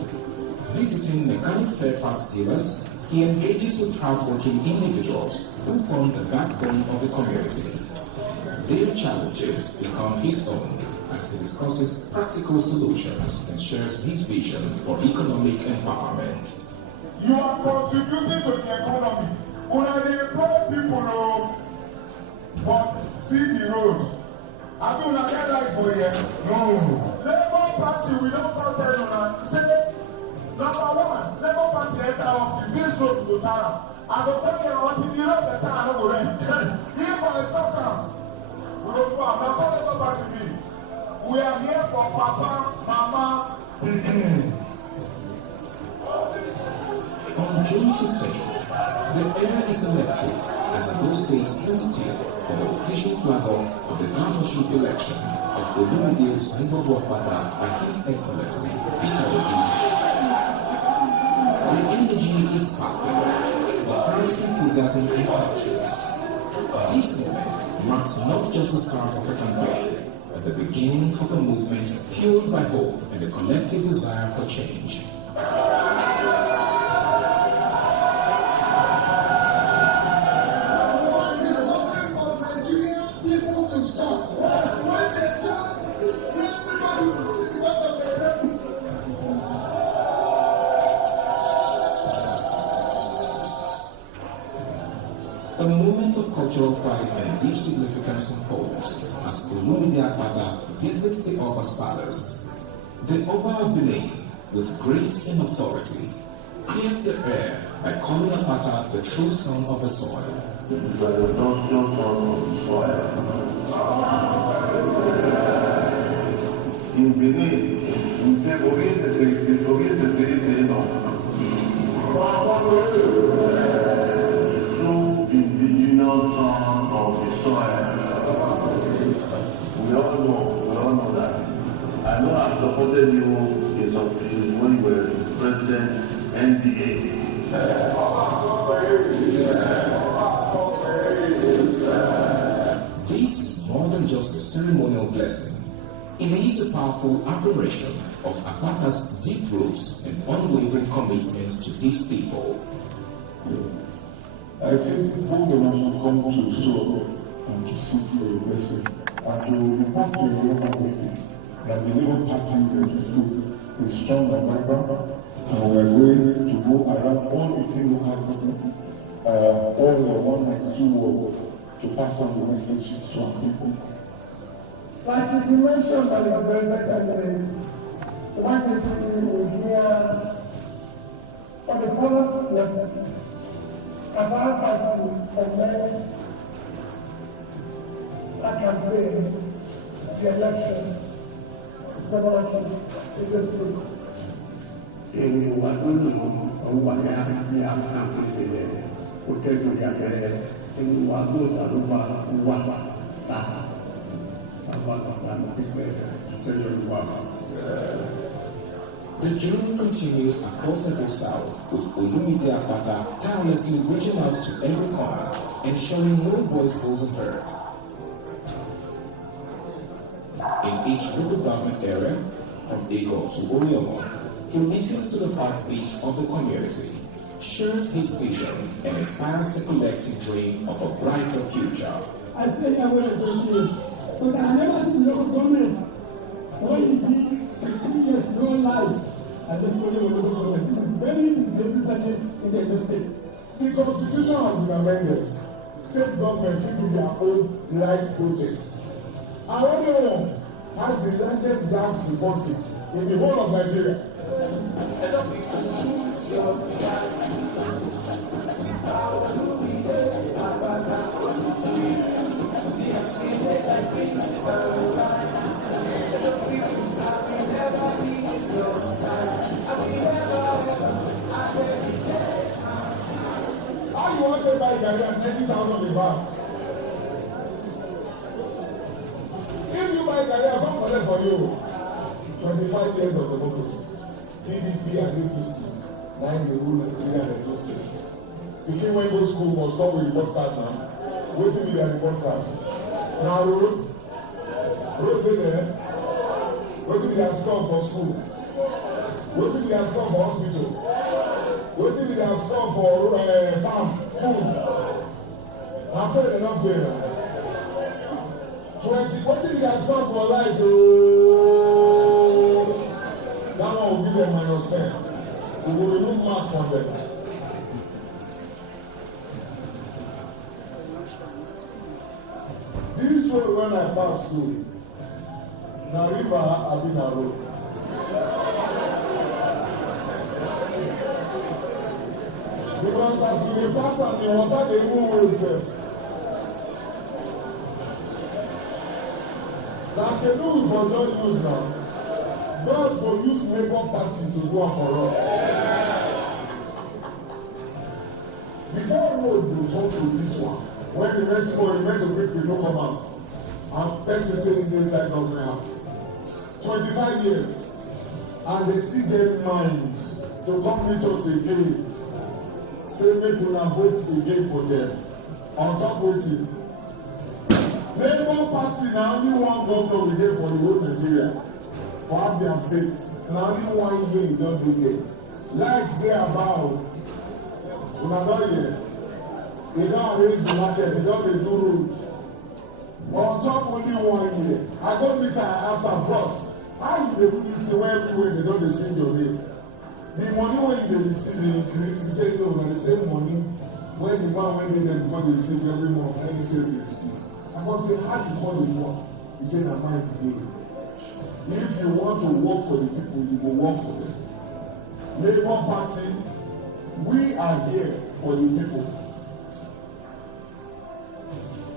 Visiting mechanic spare parts dealers, he engages with hardworking individuals who form the backbone of the community. Their challenges become his own as he discusses practical solutions and shares his vision for economic empowerment. You are contributing to the economy. When they employ people, but see the road. I mean, I get like for you. No. Labour Party, we don't protest on that. Say, number one, Labour Party enter off this road to Tara. I go tell you until the road better, I don't go rest. If I talk, we don't go. That's all Labour Party be. We are here for Papa, Mama, On June 15th, the air is electric as Edo State stands still for the official flag-off of the governorship election of Olumide Akpata by His Excellency Peter Obi. The energy is palpable, the current enthusiasm infectious. This moment marks not just the start of a campaign, but the beginning of a movement fueled by hope and a collective desire for change. cultural pride and deep significance unfolds as Olumide Akpata visits the Oba's palace. The Oba of Benin, with grace and authority, clears the air by calling Akpata the true son of the soil. You are the true son of the soil. In Benin, we say, forget the things, true indigenous son of the soil. We all know that. I know I supported you in some things when you were president NDA. This is more than just a ceremonial blessing. It is a powerful affirmation of Akpata's deep roots and unwavering commitment to these people. I think both of us will come to show and to seek for your blessing and to report to your majesty that the Labour Party is strong and vibrant, and we are going to go around all 18 local governments, all the 192 wards, to pass on the message to our people. Like you mentioned by your brother candidate, what if you will hear for the following lesson about how to commence a campaign, the election, governorship in this state. Èmi wà lónìí ọ̀hún wà ní àkàndé ìpínlẹ̀ òkèèrè ìyàgẹ̀rẹ̀ èmi wà lóòsà ló wà tá The journey continues across the South with Olumide Akpata tirelessly reaching out to every corner, ensuring no voice goes unheard. In each local government area, from Ego to Oriomo, he listens to the heartbeat of the community, shares his vision, and inspires the collective dream of a brighter future. I say I will appreciate, but I never seen the local government when it be 15 years no life. I just told you local government. This is very necessary in the state. The constitution has been amended. State government should do their own light projects. Our own has the largest gas deposit in the whole of Nigeria. How you want to buy Gary at 90,000 a bag? If you buy Gary, I'll come collect for you. 25 years of democracy. PDP and APC, 9 the rule Nigeria and those states. The king went to school must come with report card now. Wait till me the report card. Now road there. Wait till me the score for school. Wait till me the score for hospital. Wait till me the score for farm food. I'm afraid enough there. 20. Wait till me the score for light. That one will give them -10. We will remove mark from them. This road when I pass through, na river abi na road. Because as we dey pass am, the water dey move road sef. Na canoe we for don use now. God go use Labour Party to do am for us. Before road go come to this one, when the next one meant to bring the no come out, and person say inside government house. 25 years, and they still get mind to come meet us again. Say make una vote again for them. On top voting. Labour Party na only one governor we get for the whole Nigeria. For Abia State, na only 1 year you don do there. Lights dey about. Una don hear. They don arrange the market, they don dey do road. On top only 1 year. I go meet her, I ask am, bros, how you dey do this thing when everywhere they don dey sing your name? The money wey you dey receive dey increase, he say no, na the same money when the man went in there before they received every month, and he said they receive. I was saying, how do you call the work? He said, I'm mind today. If you want to work for the people, you will work for them. Labour Party, we are here for the people.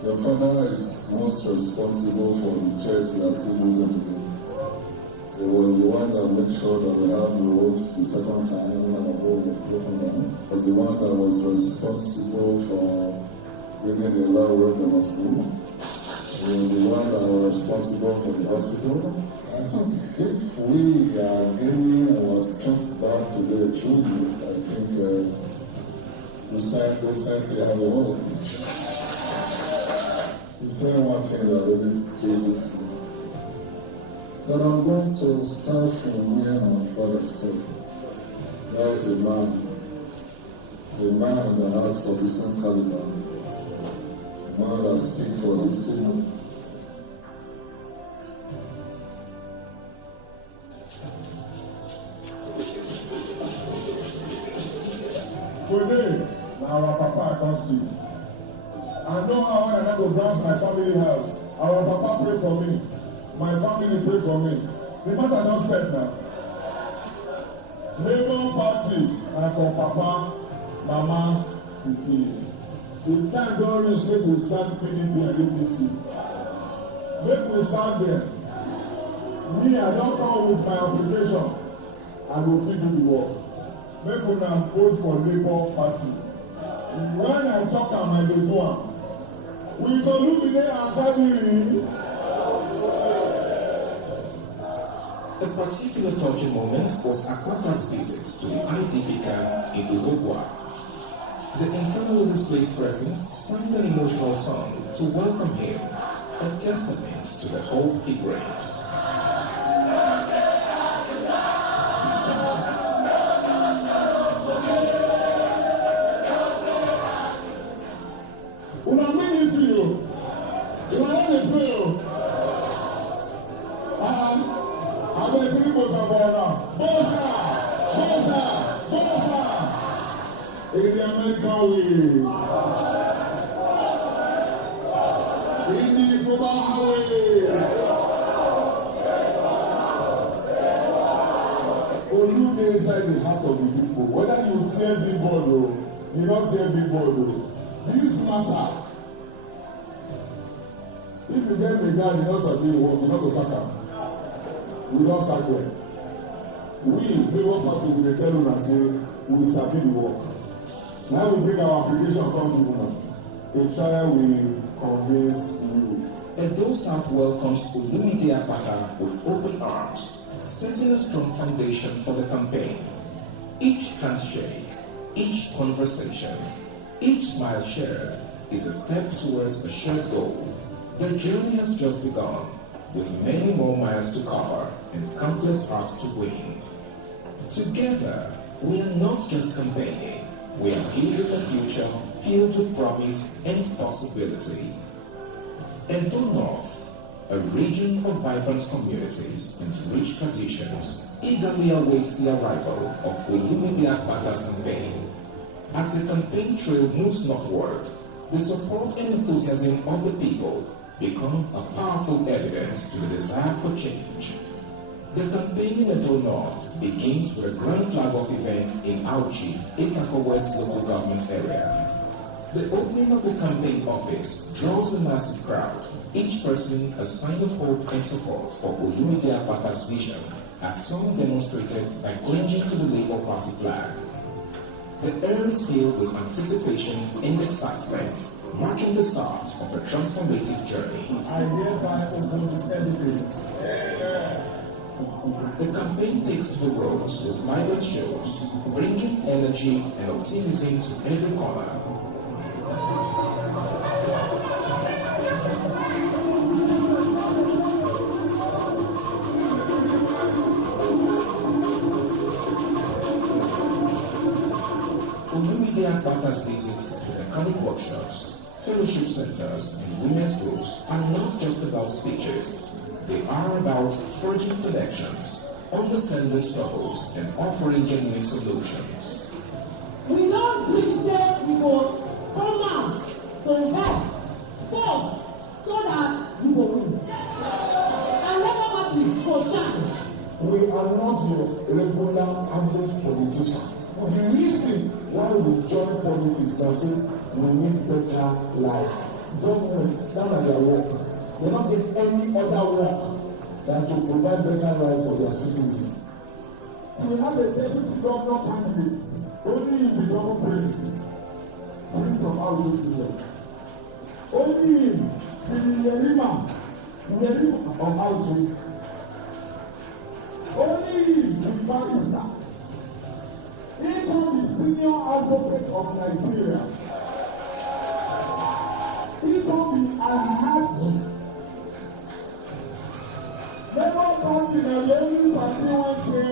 Your father is most responsible for the church we are still using today. He was the one that made sure that we have roads the second time when our road was broken down. He was the one that was responsible for bringing the law road in our school. He was the one that was responsible for the hospital. I think if we are giving our strength back to the children, I think those signs they have a hope. You say one thing that really pleases me. That I'm going to start from where my father started. That is a man that has sufficient caliber, a man that speaks for his people. Today, our papa I can't see. I know how when I go browse my family house. Our papa pray for me. My family pray for me. The matter not set now. Labour Party and for papa, mama, pikin. The time don reach make we sack PDP and APC. Make we sack them. Me, I don come with my application. I go fit do the work. Make una vote for Labour Party. When I talk am, I dey do am. With Olumide and Kabiri. A particular touching moment was Akpata's visit to the IDP camp in Uruguay. The internally displaced persons sang an emotional song to welcome him, a testament to the hope he brings. In the American way, in the global way, Olumide inside the heart of the people. Whether you tear big board or you don't tear big board, this matter. If you get me guy, you don't sabi the work, you don't go sack am. We don't sack them. We, Labour Party, we dey tell una say we sabi the work. Now we bring our application come to you. A trial will convince you. Edo South welcomes Olumide Akpata with open arms, setting a strong foundation for the campaign. Each handshake, each conversation, each smile shared is a step towards a shared goal. The journey has just begun, with many more miles to cover and countless hearts to win. Together, we are not just campaigning. We are building a future filled with promise and possibility. Edo North, a region of vibrant communities and rich traditions, eagerly awaits the arrival of Olumide Akpata's campaign. As the campaign trail moves northward, the support and enthusiasm of the people become a powerful evidence to the desire for change. The campaign in Edo North begins with a grand flag-off event in Auchi, Isako West local government area. The opening of the campaign office draws a massive crowd, each person a sign of hope and support for Olumide Akpata's vision, as some demonstrated by clinging to the Labour Party flag. The air is filled with anticipation and excitement, marking the start of a transformative journey. I hereby open this edifice. The campaign takes to the roads with vibrant shows, bringing energy and optimism to every corner. Olumide Akpata's visits to mechanic workshops, fellowship centers, and women's groups are not just about speeches. They are about forging connections, understanding struggles, and offering genuine solutions. We don't really say we go to help, vote, so that you will win. And Labour Party go shine. We are not your regular average politician. The reason why we join politics is say we need better life. Government, that is their work. They don't get any other work than to provide better life for their citizens. We have a deputy governor candidate, only in the double prince of Outlook. Only in the Yerima of Outlook. Only the barrister. Even the senior advocate of Nigeria. Even the Alhaji. Labour Party na the only party wey say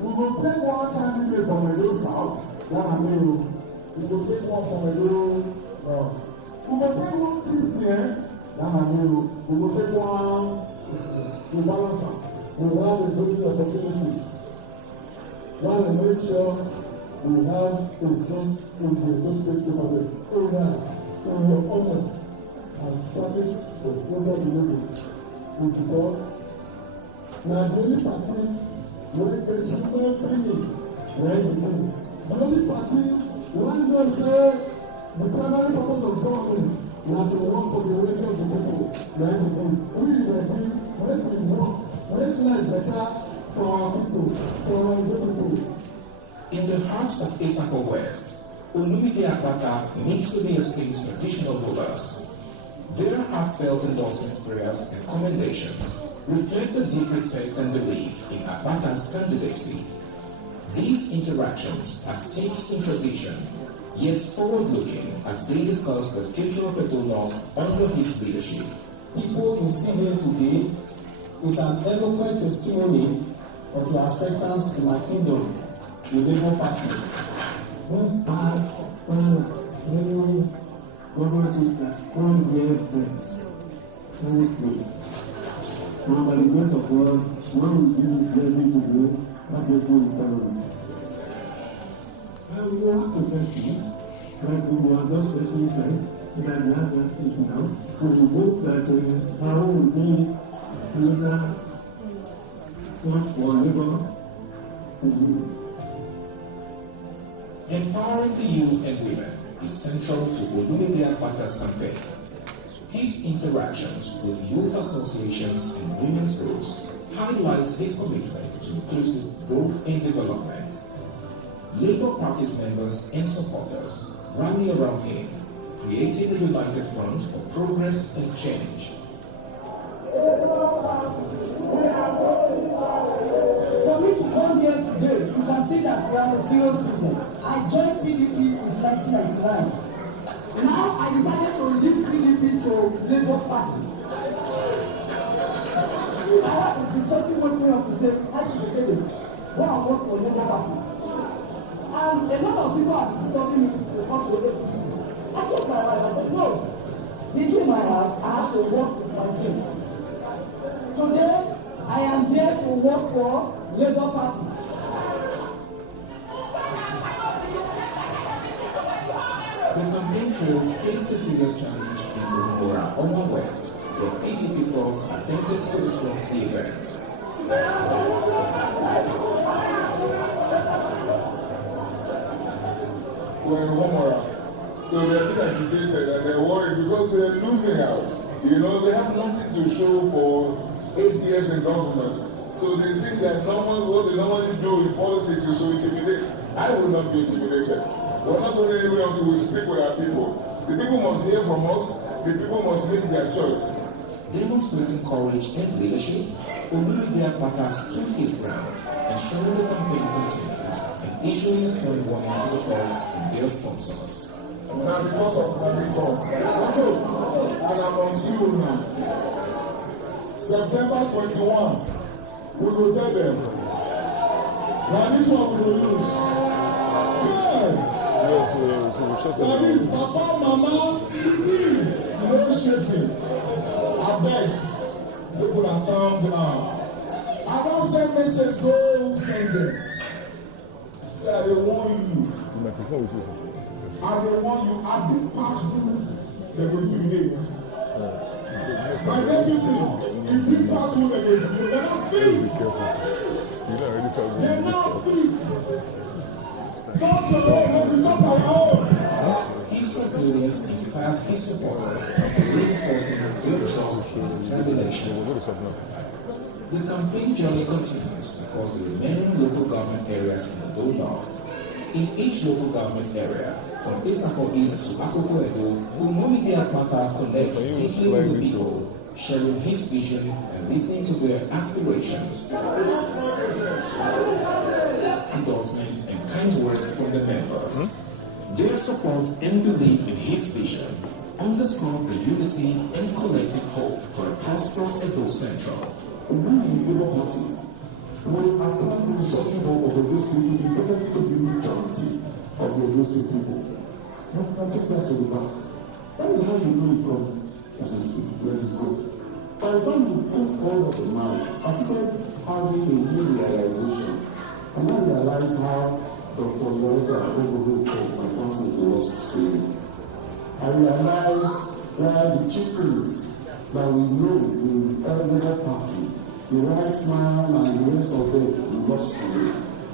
we go take one candidate from Edo South, that Amiro. We go take one from Edo North. We go take one Christian, that Amiro. We go take one to balance am. We will have a good opportunity. Now we make sure we have a seat in the state government. Oh yeah, in your honor as parties of President Olumide, because na the only party wey get children free na the things. The only party wey know say the primary purpose of government na to work for the welfare of the people na the things. We the team wey we work. Make life better for our people, for our people. In the heart of Isako West, Olumide Akpata meets with the estate's traditional rulers. Their heartfelt endorsements, prayers, and commendations reflect the deep respect and belief in Akpata's candidacy. These interactions are steeped in tradition, yet forward-looking as they discuss the future of Edo North under his leadership. People you see here today is an eloquent testimony of your acceptance in my kingdom, the Labour Party. Once I found any government that one year best, always good. Now, by the grace of God, one will give the blessing to you, that blessing will follow you. And we have to thank you, like we have just actually said, so that we have just taken out, for the book that is how we be another not for Labour is good. Empowering the youth and women is central to Olumide Akpata's campaign. His interactions with youth associations and women's groups highlights his commitment to inclusive growth and development. Labour Party's members and supporters rally around him, creating a united front for progress and change. For me to come here today, you can see that we are a serious business. I joined PDP since 1999. Now I decided to leave PDP to Labour Party. I have a something woke me up to say, I should get it. Go and work for Labour Party. And a lot of people have been stopping me to come to Labour Party. I told my wife, I said, no, the dream I have to work with my dreams. Today, I am here to work for Labour Party. The campaign trail faced a serious challenge in Umura, Omo West, where PDP thugs attempted to disrupt the event. We're in Umura, so they're being agitated and they're worried because they're losing out. You know, they have nothing to show for 8 years in government. So they think that what they normally do in politics is to intimidate. I will not be intimidated. We're not going anywhere until we speak with our people. The people must hear from us. The people must make their choice. Demonstrating courage and leadership, Olumide Akpata stood his ground, ensuring the campaign continued and issuing a stern warning to the thugs and their sponsors. Now because of America, and I'm on zero now. September 21, we will tell them, now this one we will use. Yeah. That is Papa, Mama, no shaking. I beg, people are calm down. I don't send message, go send them. Yeah, they warn you. are the one you have been passed through the intimidate. My deputy, if we pass through the intimidate, they're not fit. Be careful. You don't already start They're doing this not stuff. fit. Don't the Lord when we talk our own. His resilience inspired his supporters, reinforcing their trust and determination. The campaign journey continues across the remaining local government areas in the Edo North. In each local government area, from East Akko East to Akoko Edo, Olumide Akpata connects deeply with the people, sharing his vision and listening to their aspirations. Endorsements and kind words from the members. Their support and belief in his vision underscore the unity and collective hope for a prosperous Edo Central. We in the Labour Party will apply the resourcing of the State to the benefit of the majority of the Edo State people. Not take that to the back. That is how you know the government that is good. By the time you took all of the man, I started having a new realization. And I realized how Dr. Loretta Ogogo called my council was training. I realized why the chief things that we know in every party, the rice man and the rest of them, lost to me.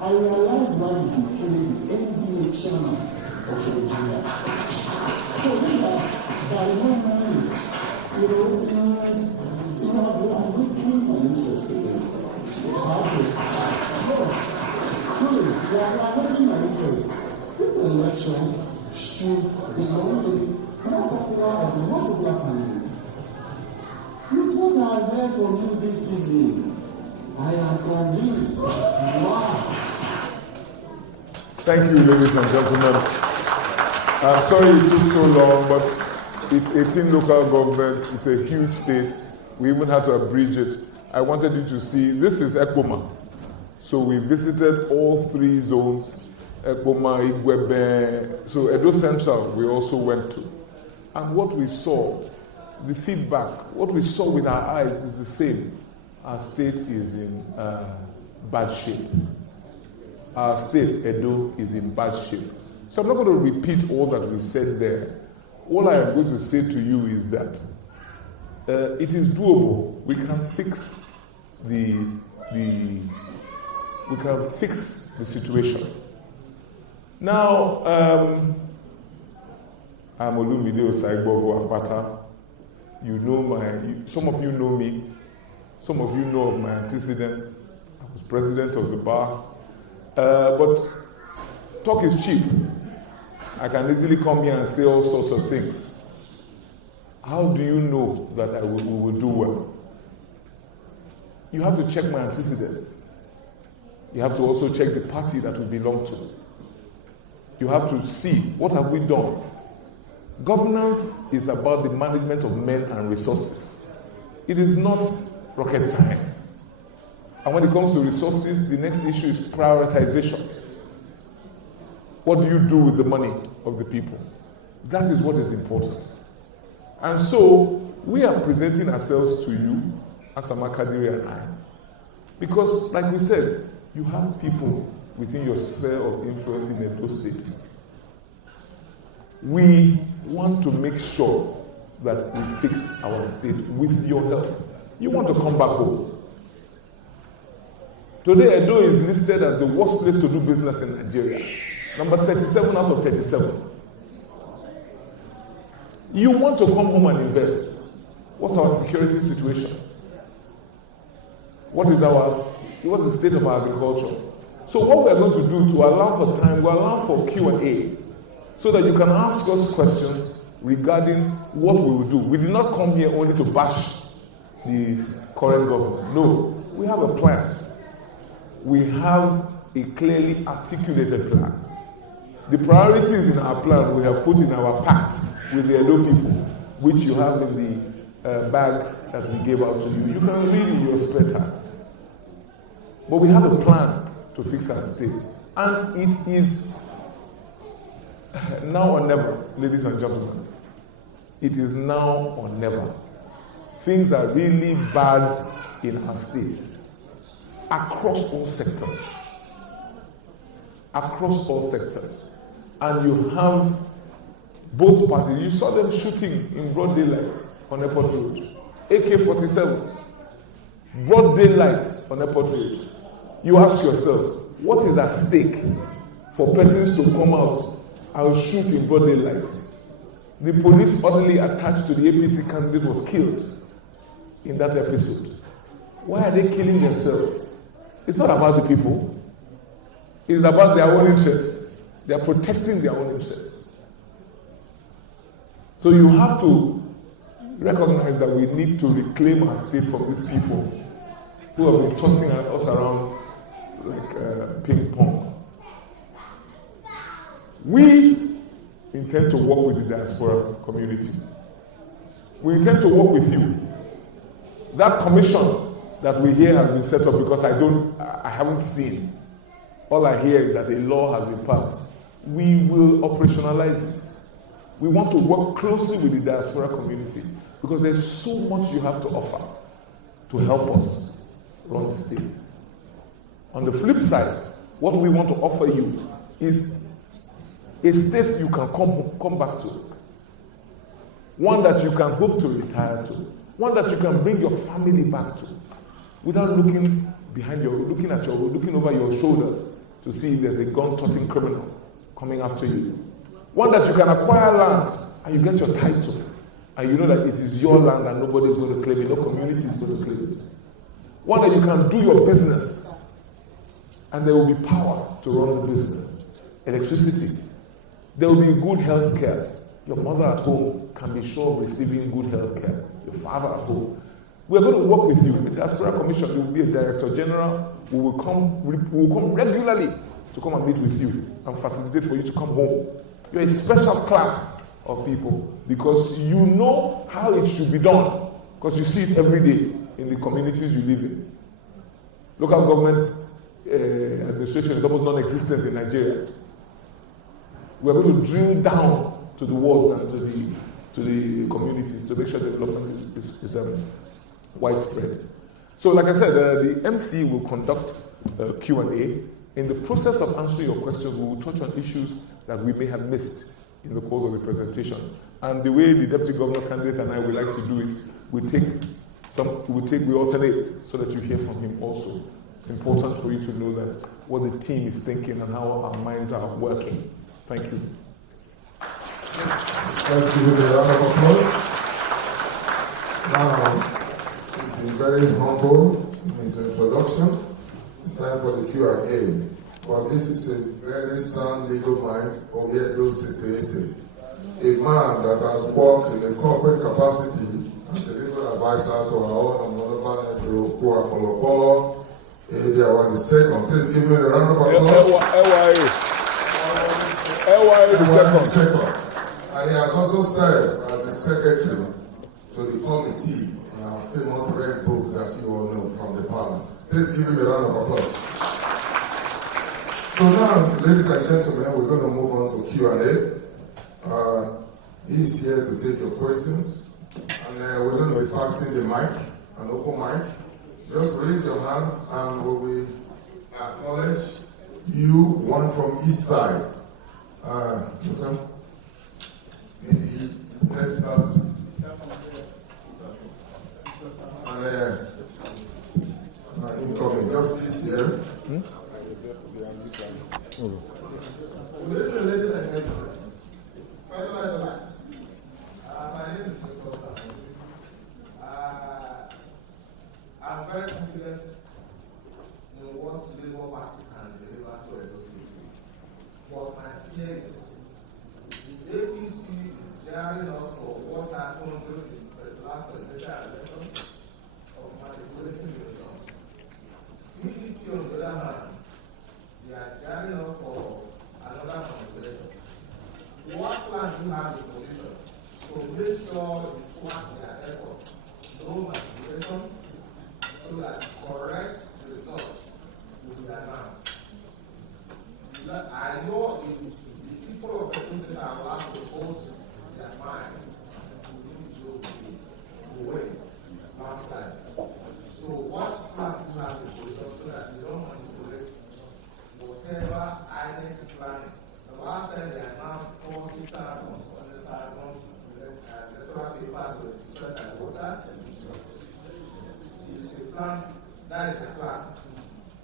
I realized why we became the NBA chairman of Nigeria. So then by no means, I'm looking my interest again. Truly, we are making my interest. This election should belong to the more popular of the most popular candidate. With what I heard from you this evening, I am convinced. Wow. Thank you, ladies and gentlemen. I'm sorry it took so long, but it's 18 local governments. It's a huge state. We even had to abridge it. I wanted you to see, this is Ekpoma. So we visited all 3 zones, Ekpoma, Igwebe. So Edo Central we also went to. And what we saw, the feedback, what we saw with our eyes is the same. Our state is in bad shape. Our state, Edo, is in bad shape. So I'm not going to repeat all that we said there. All I am going to say to you is that it is doable. We can fix the situation. Now, I'm Olumide Akpata. You know some of you know me. Some of you know of my antecedents. I was president of the bar. But talk is cheap. I can easily come here and say all sorts of things. How do you know that we will do well? You have to check my antecedents. You have to also check the party that we belong to. You have to see, what have we done? Governance is about the management of men and resources. It is not rocket science. And when it comes to resources, the next issue is prioritization. What do you do with the money of the people? That is what is important. And so, we are presenting ourselves to you, Asama Kadiri and I. Because, like we said, you have people within your sphere of influence in Edo State. We want to make sure that we fix our state with your help. You want to come back home. Today, Edo is listed as the worst place to do business in Nigeria. Number 37 out of 37. You want to come home and invest. What's our security situation? What is the state of our agriculture? So what we are going to do to allow for time, we'll allow for Q&A so that you can ask us questions regarding what we will do. We did not come here only to bash the current government. No, we have a plan. We have a clearly articulated plan. The priorities in our plan we have put in our pact with the Edo people, which you have in the bags that we gave out to you. You can read in your spare time. But we have a plan to fix our state. And it is now or never, ladies and gentlemen. It is now or never. Things are really bad in our state. Across all sectors. Across all sectors. and you have both parties. You saw them shooting in broad daylight on Airport Road. AK-47s, broad daylight on Airport Road. You ask yourself, what is at stake for persons to come out and shoot in broad daylight? The police orderly attached to the APC candidate was killed in that episode. Why are they killing themselves? It's not about the people. It's about their own interests. They are protecting their own interests. So you have to recognize that we need to reclaim our state from these people who have been tossing us around like ping pong. We intend to work with the diaspora community. We intend to work with you. That commission that we hear has been set up because I haven't seen. All I hear is that a law has been passed. We will operationalize it. We want to work closely with the diaspora community because there's so much you have to offer to help us run the state. On the flip side, what we want to offer you is a state you can come back to. One that you can hope to retire to. One that you can bring your family back to without looking over your shoulders to see if there's a gun-toting criminal coming after you. One that you can acquire land and you get your title and you know that it is your land and nobody is going to claim it, no community is going to claim it. One that you can do your business and there will be power to run the business. Electricity. There will be good health care. Your mother at home can be sure of receiving good health care. Your father at home. We are going to work with you. The Diaspora Commission, there will be a Director General who will come regularly to come and meet with you and facilitate for you to come home. You're a special class of people because you know how it should be done because you see it every day in the communities you live in. Local government administration is almost non-existent in Nigeria. We are going to drill down to the wards and to the communities to make sure development is widespread. So, like I said, the MC will conduct Q&A. In the process of answering your questions, we will touch on issues that we may have missed in the course of the presentation. And the way the Deputy Governor candidate and I would like to do it, we alternate so that you hear from him also. It's important for you to know that what the team is thinking and how our minds are working. Thank you. Let's give him a round of applause. Now, he's been very humble in his introduction. It's time for the Q&A. But this is a very sound legal mind, a man that has worked in a corporate capacity as a legal advisor to our own Honorable Polopolo, the second. Please give me a round of applause. The second. And he has also served as the secretary to the committee in our famous red book that you all know from the palace. Please give him a round of applause. So now, ladies and gentlemen, we're going to move on to Q&A. He's here to take your questions. And we're going to be passing the mic, an open mic. Just raise your hands and we will acknowledge you, one from each side. Listen. Maybe let's start. And incoming, just sit here. Good evening, ladies and gentlemen. Fellow Black's. My name is Dr. Sam. I'm very confident in what the Labour Party can deliver to Edo State. What my fear is, the APC is gearing up for what happened during the last presidential election of manipulating the results. PDP, on the other hand, they are gearing up for another manipulation. What plan do you have in position to make sure you flash their effort? No manipulation, so that correct the result will be announced. I know the people of the country are allowed to vote their mind to win. plan, that is the plan,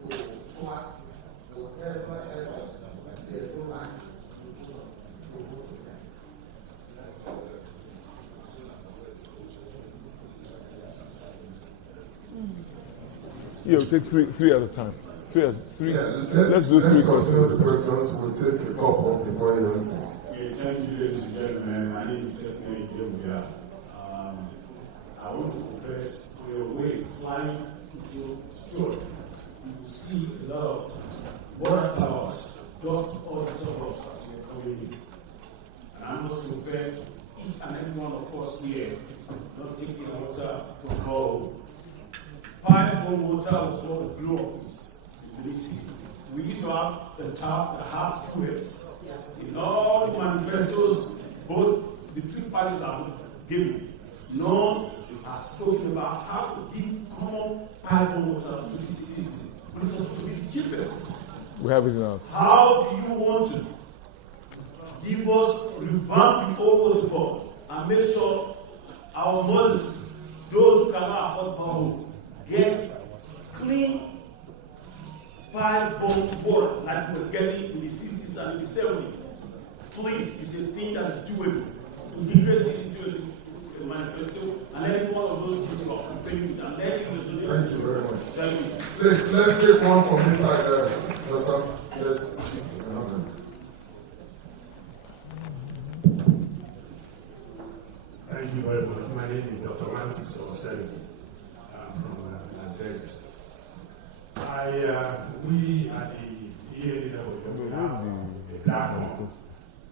to thwart whatever effort they don't like to vote with them. Yeah, we'll take three at a time. Three. Yeah, Let's do three continue the questions. questions. We'll take a couple before you answer. Okay, thank you, ladies and gentlemen. My name is Seth Yomuya. I want to confess, on your way flying to Stuart, you will see a lot of water towers, just all the suburbs as you're coming in. And I must confess, each and every one of us here, not taking water from home. Pipe-borne water was what the blow up is. You see, we used to have the tap that has twins. In all the manifestos, both the three parties have given, none has spoken about how to give common pipe-borne water to the citizens. But it's supposed to be the cheapest. We have it now. How do you want to give us, revamp the old protocol and make sure our mothers, those who cannot afford home, get clean pipe-borne water like we're getting in the 60s and in the 70s? Please, it's a thing that is doable. Integrate it into the manifesto, and every one of those things are preparing and then Thank you very much. Thank you. Please, let's take one from this side there. Let's Thank you very much. My name is Dr. Mantis Oseriki. I'm from Las Vegas. We at the EA level, we have a platform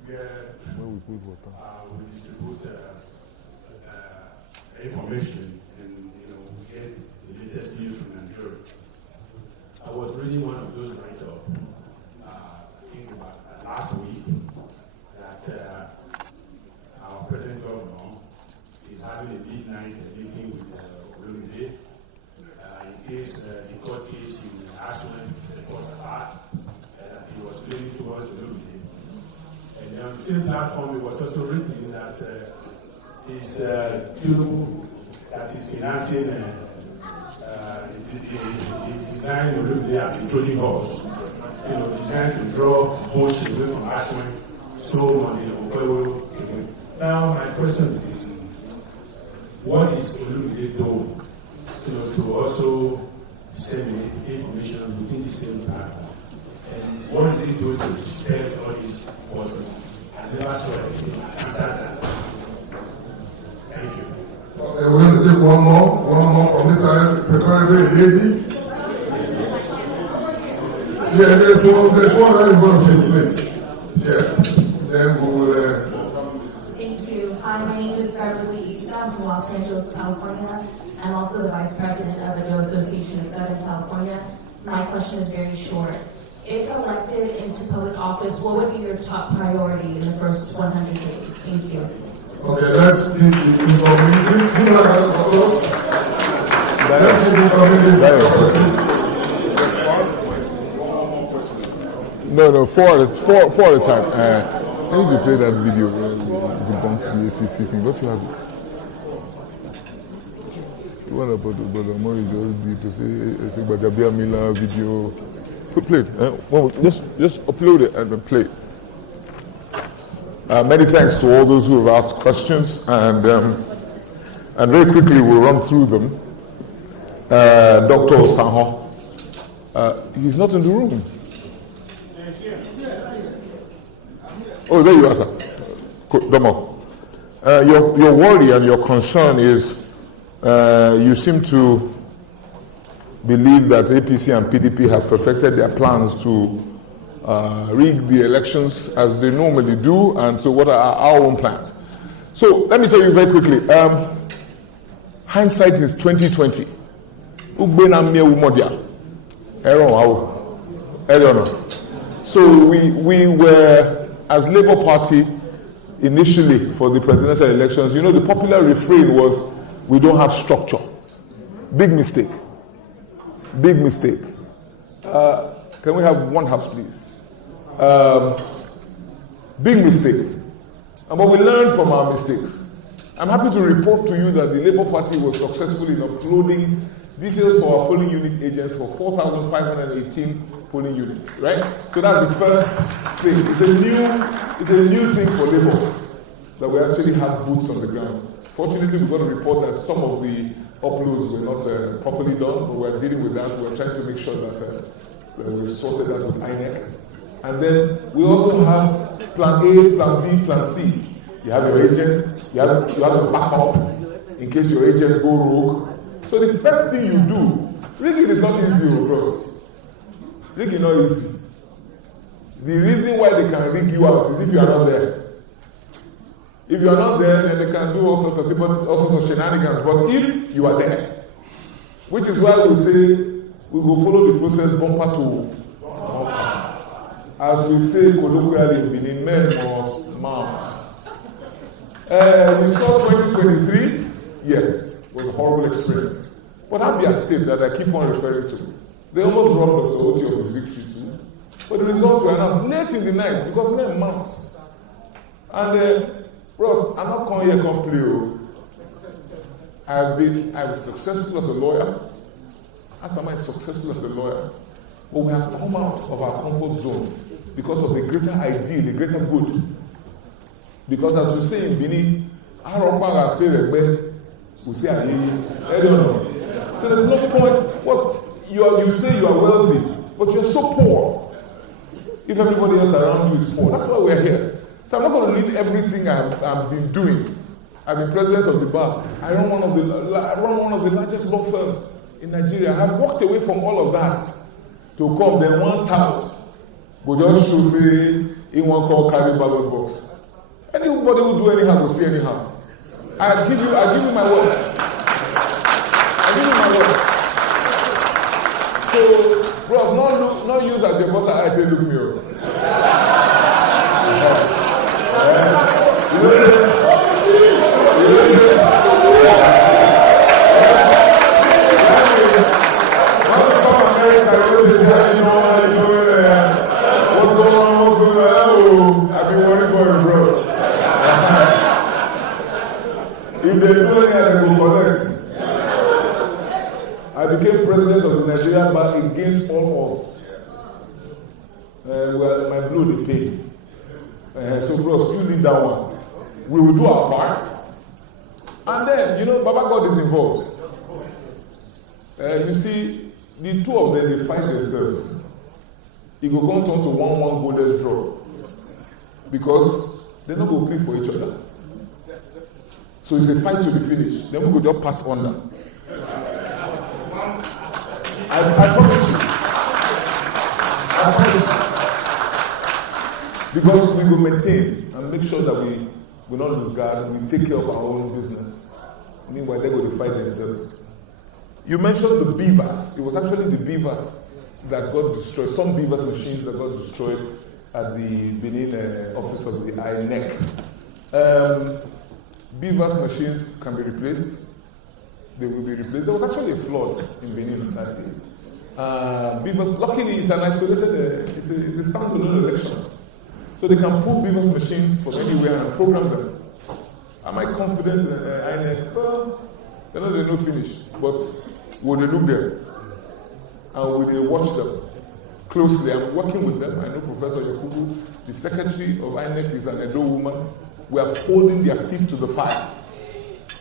where we distribute information and we get the latest news from Nigeria. I was reading one of those write-ups, I think about last week, that our present governor is having a midnight meeting with Olumide in case the court case in Ashland falls apart, that he was leaning towards Olumide. And on the same platform, it was also written that his two that is financing the design Olumide as a Trojan horse, designed to draw votes away from Ashland, so on the Opewo. Now, my question is, what is Olumide doing, to also disseminate information within the same platform? And what is he doing to dispel all these falsehoods? I never saw anything after that. Thank you. Okay, we're going to take one more from this side, preferably a lady. Yeah, there's one right in front of you, please. Yeah, then we will. Thank you. Hi, my name is Beverly Isa. I'm from Los Angeles, California. I'm also the vice president of the Joe Association of Southern California. My question is very short. If elected into public office, what would be your top priority in the first 100 days? Thank you. Okay, let's give the incoming. Give a round of applause. Let's give the incoming this opportunity. No, four at a time. I need to play that video debunk the APC thing. What you have? What about the money just did to say about the Mila video? Play it. Just upload it and then play it. Many thanks to all those who have asked questions, and very quickly we'll run through them. Dr. Sanho, he's not in the room. Oh, there you are, sir. Domo. Your worry and your concern is you seem to believe that APC and PDP have perfected their plans to rig the elections as they normally do, and so what are our own plans? So let me tell you very quickly. Hindsight is 2020. So we were, as Labour Party, initially for the presidential elections, the popular refrain was, we don't have structure. Big mistake. Big mistake. Can we have one house, please? Big mistake. But we learned from our mistakes. I'm happy to report to you that the Labour Party was successful in uploading Details for our polling unit agents for 4,518 polling units, right? So that's the first thing. It's a new thing for Labour that we actually have boots on the ground. Fortunately, we got a report that some of the uploads were not properly done, but we're dealing with that. We're trying to make sure that we've sorted that with INEC. And then we also have Plan A, Plan B, Plan C. You have your agents, you have a backup in case your agents go rogue. So the first thing you do, rigging is not easy, bros. Rigging is not easy. The reason why they can rig you out is if you are not there. If you are not there, then they can do all sorts of people, all sorts of shenanigans. But if you are there, which is why we say we will follow the process bumper to bumper. As we say colloquially in Benin, men must mount. We saw 2023, yes, it was a horrible experience. But Abia State that I keep on referring to, they almost robbed Dr. Oti of his victory too. But the results were announced late in the night because men mount. And Ross, I'm not coming here to play. I've been successful as a lawyer. As am I successful as a lawyer. But we have come out of our comfort zone because of the greater ideal, the greater good. Because as we say in Benin, we say I don't know. So there's no point. You say you are wealthy, but you're so poor. If everybody else around you is poor, that's why we're here. So I'm not going to leave everything I've been doing. I've been president of the bar. I run one of the largest law firms in Nigeria. I've walked away from all of that to come. Then one tout, but just should say in one call carry ballot box. Anybody who do anyhow will see anyhow. I give you my word. I give you my word. So, bros, not use as your butter. I say look me up. If they do anything, they will collect. I became president of the Nigerian Bar against all odds. Well, my blood is paid. So, bros, you lead that one. We will do our part. And then, Baba God is involved. You see, the two of them, they fight themselves. It will come down to 1-1 golden draw. Because they're not going to play for each other. So it's a fight to be finished. Then we will just pass on that. I promise you. I promise you. Because we will maintain and make sure that we will not lose guard. We take care of our own business. Meanwhile, they're going to fight themselves. You mentioned the beavers. It was actually the beavers that got destroyed. Some beavers machines that got destroyed at the Benin office of the INEC. Beavers machines can be replaced. They will be replaced. There was actually a flood in Benin that day. Beavers, luckily, it's an isolated, it's a standalone election. So they can pull beavers machines from anywhere and program them. Am I confident in INEC? Well, they're not finished. But will they look there? And will they watch them closely? I'm working with them. I know Professor Yakubu, the secretary of INEC, is an Edo woman. We are holding their feet to the fire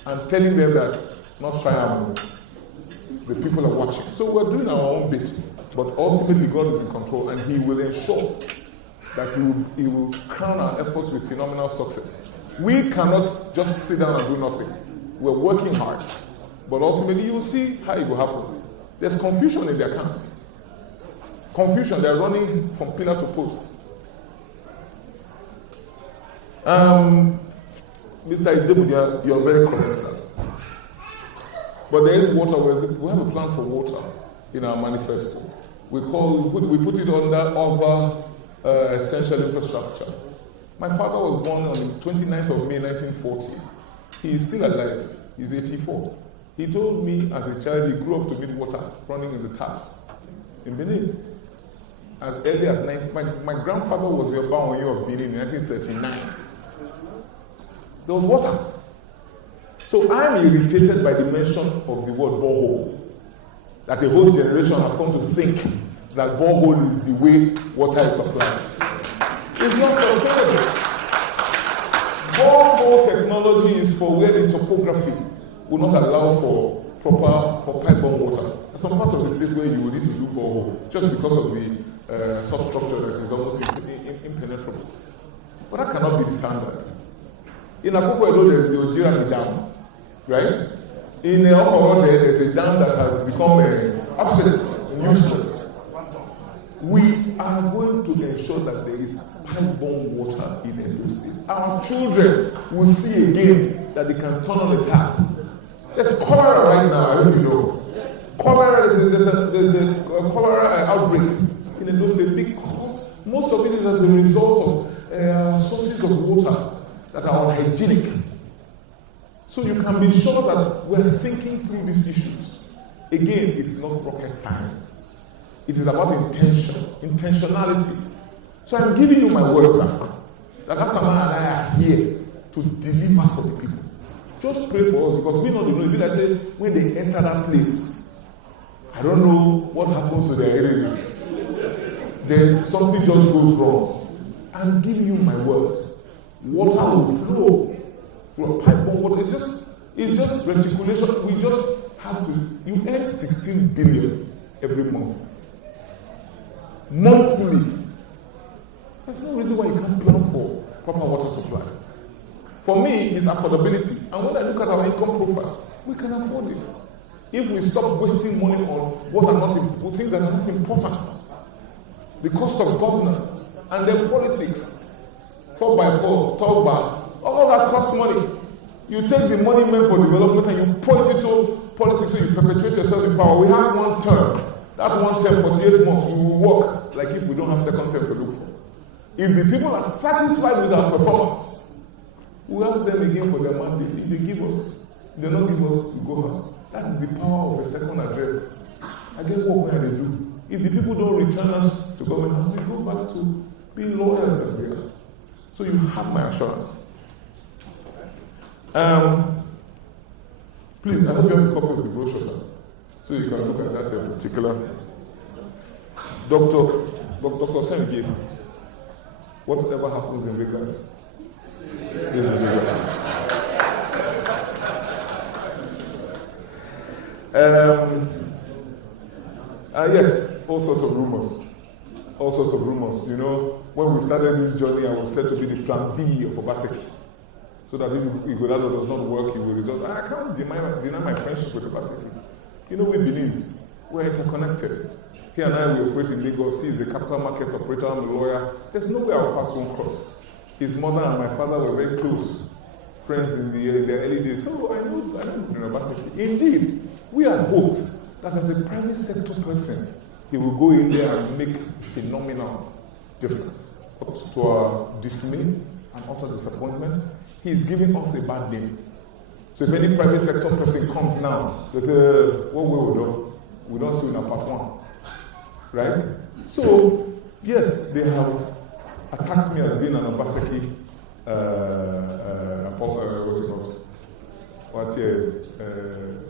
and telling them that not trying. The people are watching. So we're doing our own bit. But ultimately, God is in control, and He will ensure that He will crown our efforts with phenomenal success. We cannot just sit down and do nothing. We're working hard. But ultimately, you will see how it will happen. There's confusion in their camp. Confusion. They're running from pillar to post. Mr. Idebu, you're very correct, sir. But there is water. We have a plan for water in our manifesto. We put it under other essential infrastructure. My father was born on the 29th of May 1940. He is still alive. He's 84. He told me as a child he grew up to meet water running in the taps in Benin. As early as 19... My grandfather was the Obanwoye of Benin in 1939. There was water. So I am irritated by the mention of the word borehole. that a whole generation has come to think that borehole is the way water is supplied. It's not sustainable. Borehole technology is for where the topography will not allow for pipe-borne water. Some parts of the state where you will need to do borehole just because of the substructure that is almost impenetrable. But that cannot be the standard. In Akpata, there is the Ojirami Dam, right? In Okoro, there is a dam that has become obsolete and useless. We are going to ensure that there is pipe-borne water in Edo State. Our children will see again that they can turn on the tap. There's cholera right now, I hope you know. Cholera, there's a cholera outbreak in Edo State because most of it is as a result of sources of water that are unhygienic. So you can be sure that we're thinking through these issues. Again, it's not rocket science. It is about intentionality. So I'm giving you my words now. That Asama and I are here to deliver for the people. Just pray for us because we know the news. I say when they enter that place, I don't know what happens to their enemy. Then something just goes wrong. I'm giving you my words. Water will flow through a pipe-borne water. It's just reticulation. We just have to. You earn 16 billion every month. Monthly. There's no reason why you can't plan for proper water supply. For me, it's affordability. And when I look at our income profile, we can afford it. If we stop wasting money on what are not things that are not important, the cost of governance, and then politics, 4x4, talk back, all that costs money. You take the money meant for development and you point it to politics so you perpetuate yourself in power. We have one term. That one term, 48 months, we will work like if we don't have second term to look for. If the people are satisfied with our performance, we ask them again for their mandate. If they give us, if they don't give us, we go house. That is the power of a second address. I guess what we have to do. If the people don't return us to government house, we go back to being lawyers and we are. So you have my assurance. Please, I hope you have a copy of the brochure, so you can look at that in particular. Dr. Sen, whatever happens in Vegas, stays in Vegas. Yes, all sorts of rumors. All sorts of rumors. You know, when we started this journey, I was said to be the plan B of Obaseki. So that if Igolado does not work, he will result. I can't deny my friendship with Obaseki. You know, we believe we're interconnected. He and I, we operate in Lagos. He is a capital market operator. I'm a lawyer. There's no way our paths won't cross. His mother and my father were very close friends in the early days. So I know Obaseki. Indeed, we had hoped that as a private sector person, he will go in there and make phenomenal difference. But to our dismay and utter disappointment, he is giving us a bad name. So if any private sector person comes now, they say, what we will do? We don't see in a part one. Right? So, yes, they have attacked me as being an Obaseki,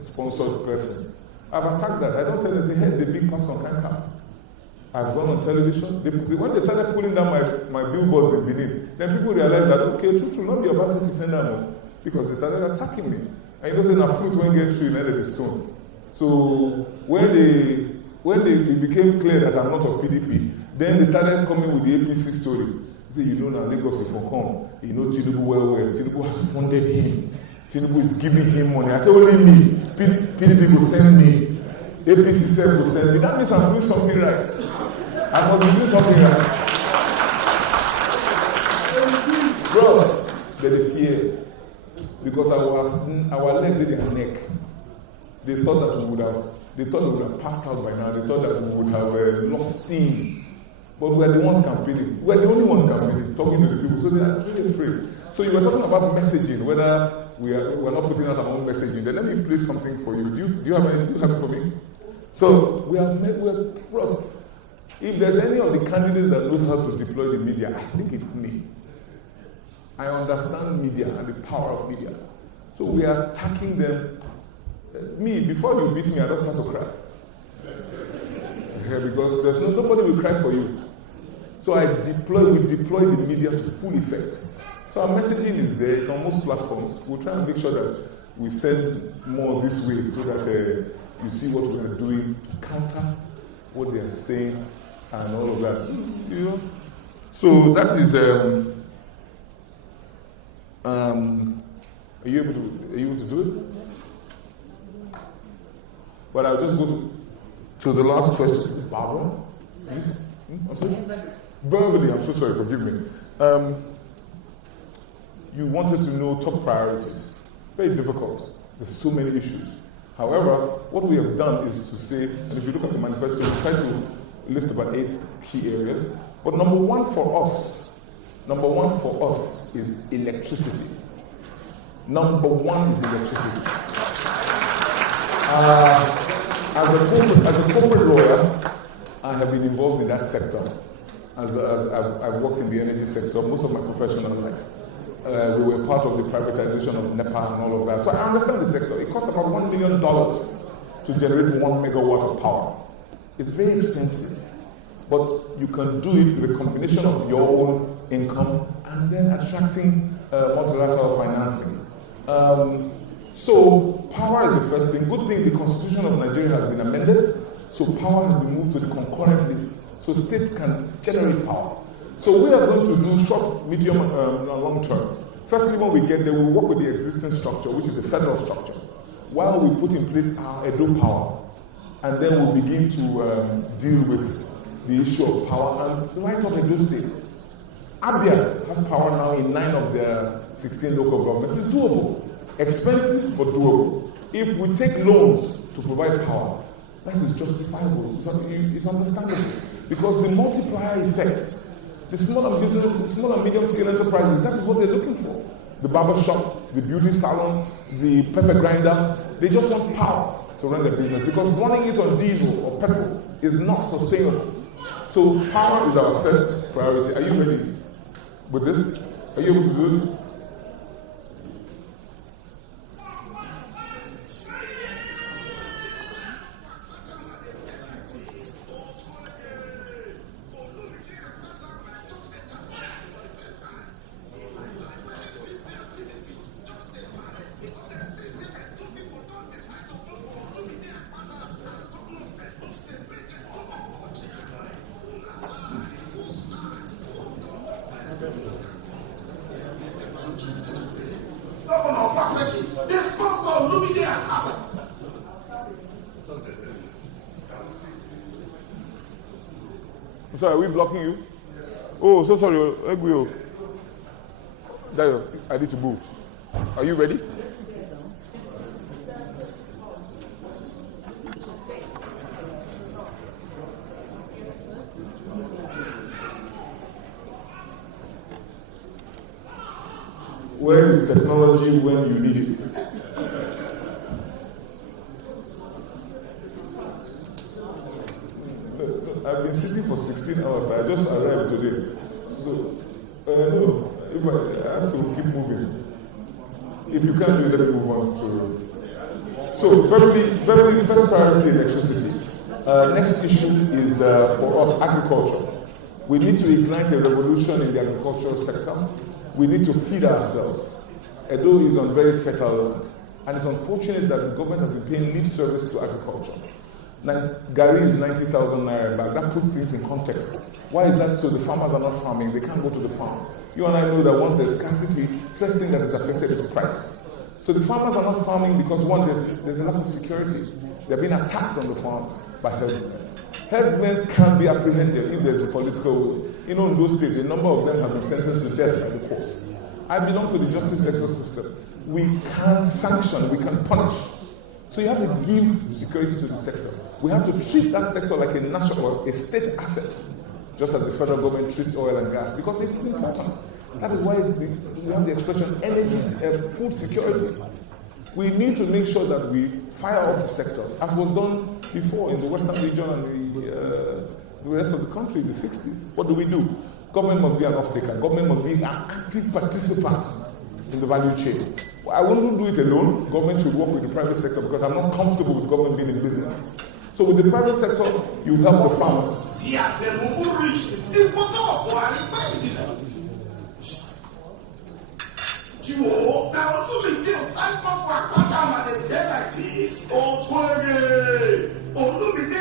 sponsored person. I've attacked that. I don't tell them, say, hey, the big person can't come. I've gone on television. When they started pulling down my billboards in Benin, then people realized that, okay, true, not the Obaseki send them, because they started attacking me. And you know, saying a fruit won't get through in the stone. So when it became clear that I'm not of PDP, then they started coming with the APC story. They say, you know, now Lagos is for come. You know, Tinubu well. Tinubu has funded him. Tinubu is giving him money. I said, only me. PDP will send me. APC said will send me. That means I'm doing something right. I must be doing something right. Bros, they fear. Because our leg did their neck. They thought that we would have passed out by now. They thought that we would have lost steam. But we're the ones campaigning. We're the only ones campaigning, talking to the people. So they are really afraid. So you were talking about messaging, whether we're not putting out our own messaging. Then let me play something for you. Do you have anything for me? So we're pros. If there's any of the candidates that knows how to deploy the media, I think it's me. I understand media and the power of media. So we are attacking them. Me, before you beat me, I don't start to cry. because there's nobody will cry for you. So we deploy the media to full effect. So our messaging is there, it's on most platforms. We'll try and make sure that we send more this way so that you see what we are doing, counter what they are saying, and all of that. You know? So that is are you able to do it? But I'll just go to the last question. Barbara? I'm sorry? Beverly, I'm so sorry, forgive me. You wanted to know top priorities. Very difficult. There's so many issues. However, what we have done is to say, and if you look at the manifesto, we try to list about 8 key areas. But number one for us is electricity. Number one is electricity. As a corporate lawyer, I have been involved in that sector. As I've worked in the energy sector most of my professional life. We were part of the privatization of NEPA and all of that. So I understand the sector. It costs about $1 million to generate 1 megawatt of power. It's very expensive. But you can do it with a combination of your own income and then attracting multilateral financing. So power is the first thing. Good thing the Constitution of Nigeria has been amended, so power has been moved to the concurrent list, so states can generate power. So we are going to do short, medium, and long term. Firstly, when we get there, we'll work with the existing structure, which is the federal structure, while we put in place our Edo power, and then we'll begin to deal with the issue of power and right of Edo State. Abia has power now in 9 of their 16 local governments. It's doable. Expensive, but doable. If we take loans to provide power, that is justifiable. It's understandable. Because the multiplier effect, the small and medium scale enterprises, that is what they're looking for. The barber shop, the beauty salon, the pepper grinder, they just want power to run their business. Because running it on diesel or petrol is not sustainable. So power is our first priority. Are you ready with this? Are you able to do this? Sorry, are we blocking you? Oh, so sorry. Dayo, I need to move. Are you ready? Where is technology when you need it? I've been sitting for 16 hours. I just arrived today. So, no, if I have to keep moving. If you can't do it, let me move on to. So, very first priority, electricity. Next issue is for us, agriculture. We need to ignite a revolution in the agricultural sector. We need to feed ourselves. Edo is on very fertile land. And it's unfortunate that the government has been paying lip service to agriculture. Gari is 90,000 naira back. That puts things in context. Why is that so? The farmers are not farming. They can't go to the farms. You and I know that once there's scarcity, first thing that is affected is the price. So the farmers are not farming because one, there's a lack of security. They're being attacked on the farms by herdsmen. Herdsmen can be apprehended if there's a political will. You know, in those states, a number of them have been sentenced to death by the courts. I belong to the justice sector system. We can sanction, we can punish. So you have to give security to the sector. We have to treat that sector like a national, a state asset, just as the federal government treats oil and gas, because it's important. That is why we have the expression energy, food security. We need to make sure that we fire up the sector, as was done before in the Western region and the rest of the country in the 60s. What do? Government must be an off-taker. Government must be an active participant in the value chain. I wouldn't do it alone. Government should work with the private sector because I'm not comfortable with government being in business. So with the private sector, you help the farmers. See, as the Mubu reached the photo of Buhari, now Olumide sign up for Akpata and a day like this. Olumide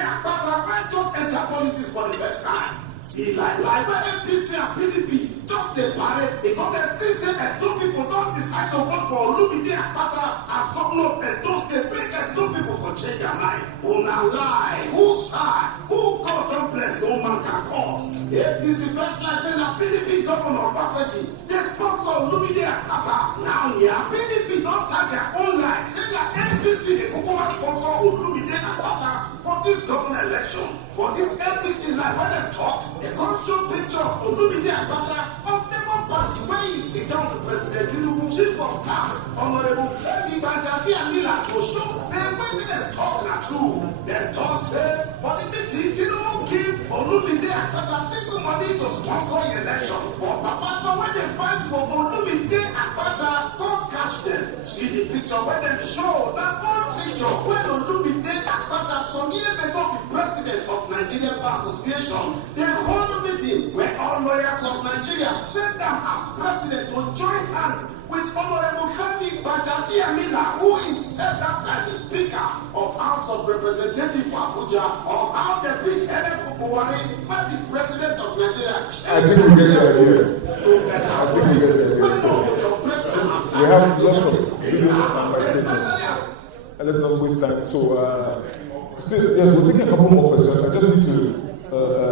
Akpata might just enter politics for the first time. See, like MPC and PDP, just the parade, because the system and two people don't decide to vote for Olumide Akpata as governor of Edo State, make and two people for change their mind. Una lie, who side, who God don't bless, no man can cause. APC first license and PDP governor of Basaki, they sponsor Olumide Akpata. Now, yeah, PDP don't start their own lie, say that APC, the Kukuma sponsor Olumide Akpata for this governor election. For this APC line, when they talk, they can't show picture of Olumide Akpata of Labour Party where he sit down to President Tinubu, Chief of Staff, Honorable Femi Gbajabiamila, to show say when they talk na true. They talk say, but the meeting Tinubu give Olumide Akpata big money to sponsor the election. But Papa, when they fight for Olumide Akpata, don't cash them. See the picture when they show that old picture when Olumide Akpata some years ago the president of Nigerian Bar Association, they hold a meeting where all lawyers of Nigeria sent them as president to join hands with Honorable Femi Gbajabiamila, who himself that time is Speaker of House of Representatives for Abuja, of how the big headed Buhari, when the president of Nigeria changed to better place. We have lots of videos and let's not waste time. So, yes, we're taking a couple more questions. I just need to,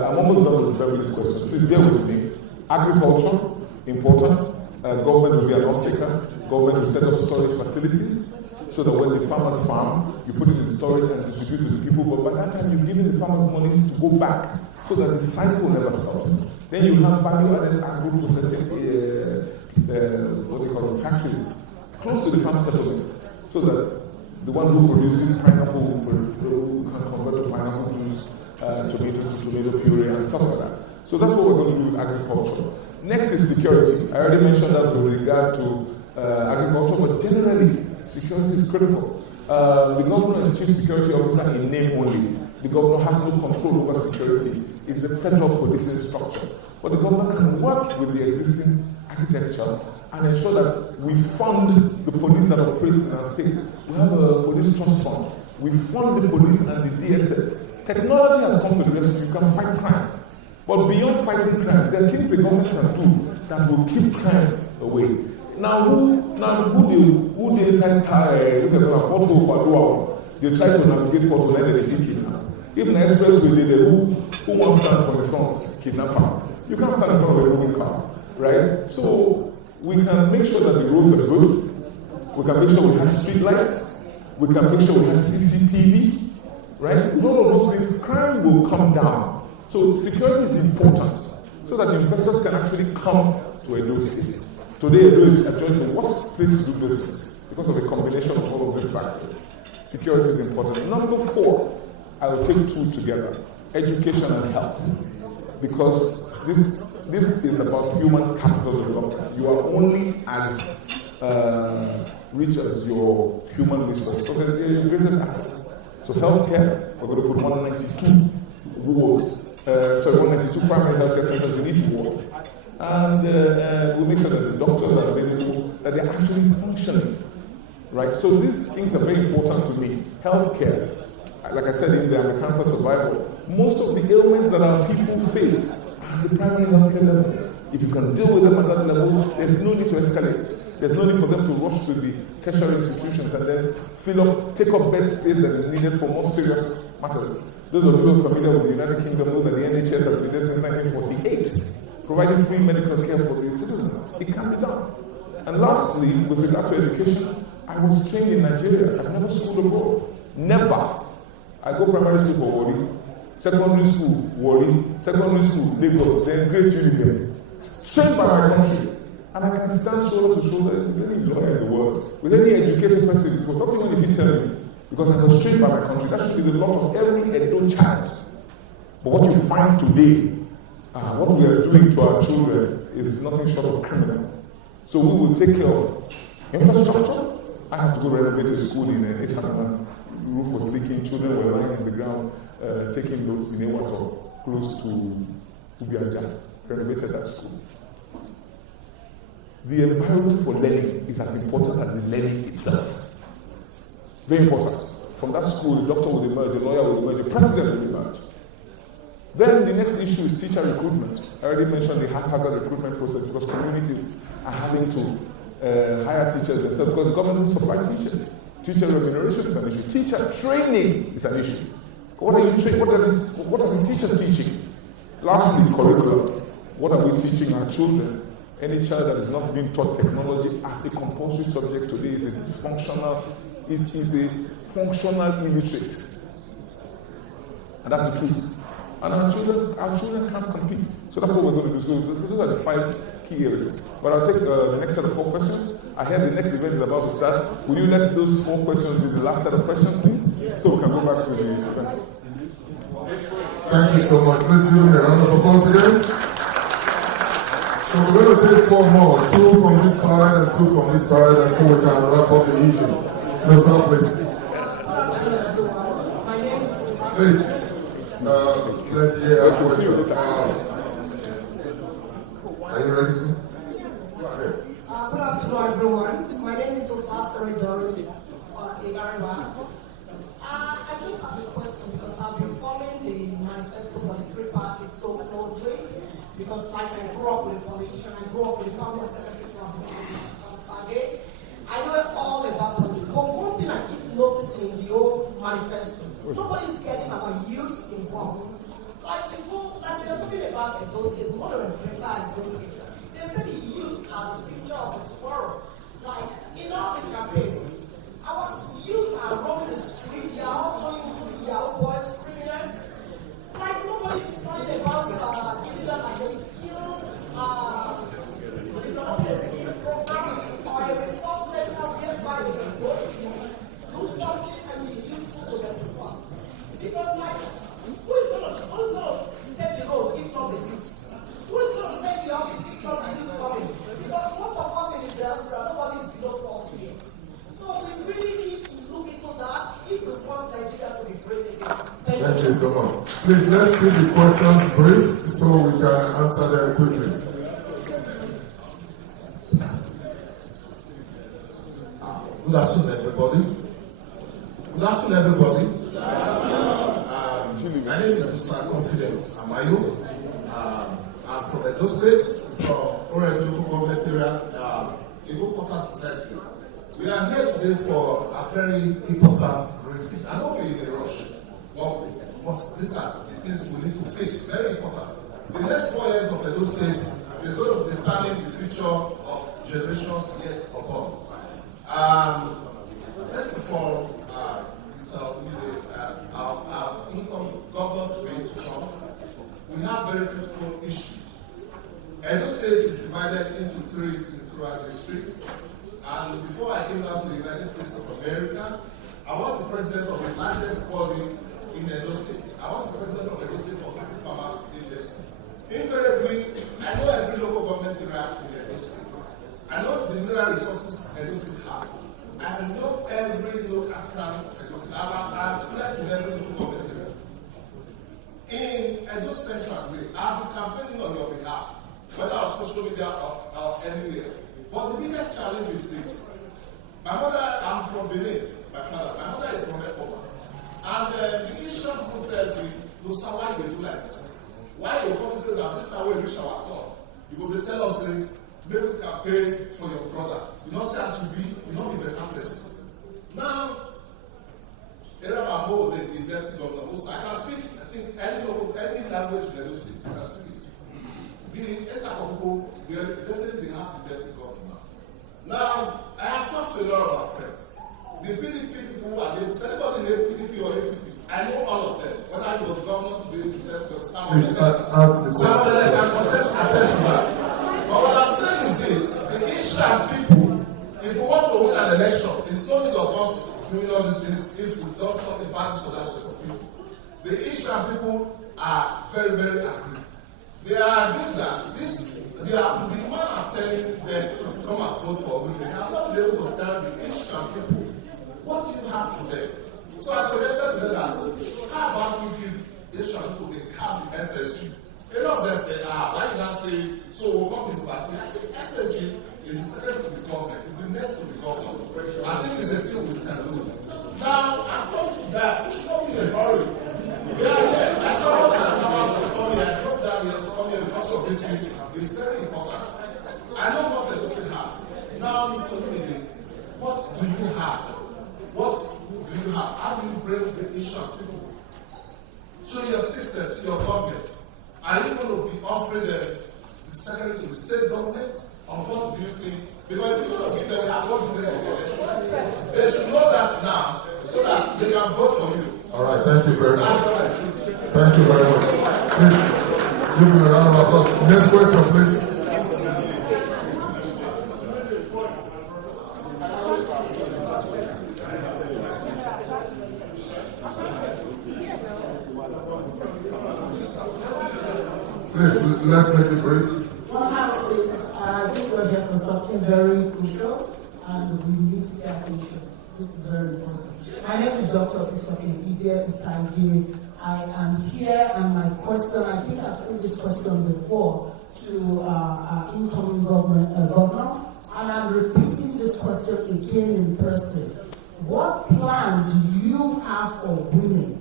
I'm almost done with the previous question. Please bear with me. Agriculture, important. Government will be an off-taker. Government will set up storage facilities so that when the farmers farm, you put it in storage and distribute to the people. But by that time, you've given the farmers money to go back so that the cycle never stops. Then you have value-added agro-processing, what they call factories, close to the farm settlements, so that the one who produces pineapple can convert to pineapple juice, tomatoes to tomato puree, and stuff like that. So that's what we're going to do with agriculture. Next is security. I already mentioned that with regard to agriculture, but generally, security is critical. The governor is chief security officer in name only. The governor has no control over security. It's a federal policing structure. But the governor can work with the existing architecture and ensure that we fund the police that operates in our state. We have a police trust fund. We fund the police and the DSS. Technology has come to the rescue. You can fight crime. But beyond fighting crime, there are things the government can do that will keep crime away. Now, who they send pothole for Luau? They try to navigate pothole and they keep kidnapped. If an express will lead who wants to stand for the front, kidnapper? You can't stand in front of a moving car, right? So we can make sure that the roads are good. We can make sure we have street lights. We can make sure we have CCTV, right? None of those things, crime will come down. So security is important so that investors can actually come to Edo State. Today, Edo is actually the worst place to do business because of a combination of all of these factors. Security is important. Number 4, I will take 2 together: education and health, because this is about human capital development. You are only as rich as your human resource. So they're your greatest assets. So healthcare, we're going to put 192 wards. 192 primary healthcare centers in each ward, and we'll make sure that the doctors are available, that they're actually functioning, right? So these things are very important to me. Healthcare, like I said in there, I'm a cancer survivor. Most of the ailments that our people face are at the primary healthcare level. If you can deal with them at that level, there's no need to escalate. There's no need for them to rush to the tertiary institutions and then take up bed space that is needed for more serious matters. Those of you who are familiar with the United Kingdom know that the NHS has been there since 1948, providing free medical care for the citizens. It can be done. And lastly, with regard to education, I was trained in Nigeria. I've never schooled abroad. Never. I go primary school for Wari, secondary school, Wari, secondary school, Lagos, then Great Union. Trained by my country. And I can stand shoulder to shoulder with any lawyer in the world, with any educated person, because not even if you tell me, because I was trained by my country. That should be the lot of every Edo child. But what you find today, what we are doing to our children is nothing short of criminal. So we will take care of infrastructure. I have to go renovate a school in Isana. Roof was leaking, children were lying on the ground. taking notes in Ewato, close to Ubiaja, renovated that school. The environment for learning is as important as the learning itself. Very important. From that school, the doctor will emerge, the lawyer will emerge, the president will emerge. Then the next issue is teacher recruitment. I already mentioned the haphazard recruitment process because communities are having to hire teachers themselves because the government supplies teachers. Teacher remuneration is an issue. Teacher training is an issue. What are the teachers teaching? Lastly, curriculum. What are we teaching our children? Any child that is not being taught technology as a compulsory subject today is a dysfunctional, is a functional illiterate. And that's the truth. And our children can't compete. So that's what we're going to do. So those are the 5 key areas. But I'll take the next set of 4 questions. I hear the next event is about to start. Will you let those 4 questions be the last set of questions, please? So we can go back to the event. Thank you so much. Let's give them a round of applause again. So we're going to take 4 more. 2 from this side and 2 from this side, and so we can wrap up the evening. No, sir, please. Please. Let's hear a question. Are you ready, sir? Go ahead. Good afternoon, everyone. My name is Osasari Doris Igariba. I just have a question because I've been following the manifesto for the 3 parties so closely because, like, I grew up with a politician, I grew up with the Cabinet Secretary from Sage. I know all about politics, but one thing I keep noticing in the old manifesto, nobody's getting our youth involved. Like they're talking about those kids, what are those kids? They say the youth are the future of tomorrow. Like in all the campaigns, our youth are roaming the street, they are all turning into the Yahoo boys, criminals. Like nobody's talking about children like the skills, developing a skill program or a resource center whereby they can go to do something and be useful to themselves. Because like who's going to take the road if not the youth? Who is going to stay in the office if not the youth coming? Because most of us in the diaspora, nobody is below 40 years. So we really need to look into that if we want Nigeria to be great again. Thank you so much. Please, let's keep the questions brief so we can answer them quickly. Good afternoon, everybody. Good afternoon, everybody. My name is Mr. Confidence Amayo. I'm from Edo State, from Oregon local government area, Igbo Quarters precisely. We are here today for a very important reason. I know we're in a rush, but these are the things we need to fix. Very important. The next 4 years of Edo State is going to determine the future of generations yet upon. First of all, Mr. Olumide, our income government rate to come. We have very critical issues. Edo State is divided into 3 throughout districts. And before I came down to the United States of America, I was the president of the largest body in Edo State. I was the president of Edo State Cooperative Farmers Agency. Invariably, I know every local government area in Edo State. I know the mineral resources Edo State have. I know every local crown of Edo State. I've spent in every local government area. In Edo Central, I've been campaigning on your behalf, whether on social media or anywhere. But the biggest challenge is this. My mother, I'm from Benin, my father. My mother is from Ekoma. And the Asian group tells me, no, sir, why they do like this? Why you come say that this is how we reach our call? You go to tell us, maybe we can pay for your brother. You know, say as you be, you know, be better person. Now, Erabamo, the deputy governor, I can speak, I think, any language in Edo State, I can speak it. The Esakopo, we definitely have the deputy governor. Now, I have talked to a lot of our friends. The PDP people are the anybody in the PDP or APC. I know all of them. Whether it was governor today, some of them can contest to that. But what I'm saying is this: the Asian people, if we want to win an election, it's no need of us doing all these things if we don't talk about this or that set of people. The Asian people are very, very angry. They are agreed that the man are telling them to come and vote for women. They have not been able to tell the Asian people what do you have for them. So I suggested to them that how about we give they should put the cap in SSG. A lot of them say, why did I say, so we'll come to back. I say, SSG is the second to the government, it's the next to the government. I think it's a thing we can do. Now, I'm coming to that. We should not be in a hurry. I traveled 7 hours to come here. I drove down here to come here because of this meeting. It's very important. I know what they still have. Now, Mr. Olumide, what do you have? What do you have? How do you bring the issue of people to your system, to your government? Are you going to be offering the secretary to the state government? Or what do you think? Because if you're going to give them, I told you they should know that now so that they can vote for you. All right, thank you very much. Thank you very much. Please give him a round of applause. Next question, please. Please, let's make it brief. What happens is, I think we're here for something very crucial, and we need to pay attention. This is very important. My name is Dr. Isafe Ibe Usaide. I am here, and my question, I think I've put this question before to our incoming governor, and I'm repeating this question again in person. What plan do you have for women?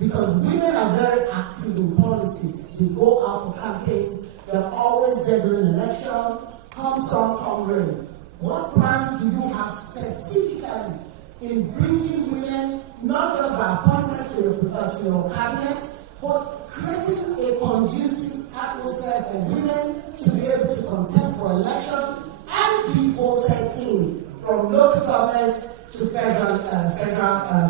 Because women are very active in politics. They go out for campaigns. They're always there during election. Come sun, come rain. What plan do you have specifically in bringing women, not just by appointment to your cabinet, but creating a conducive atmosphere for women to be able to contest for election and be voted in from local government to federal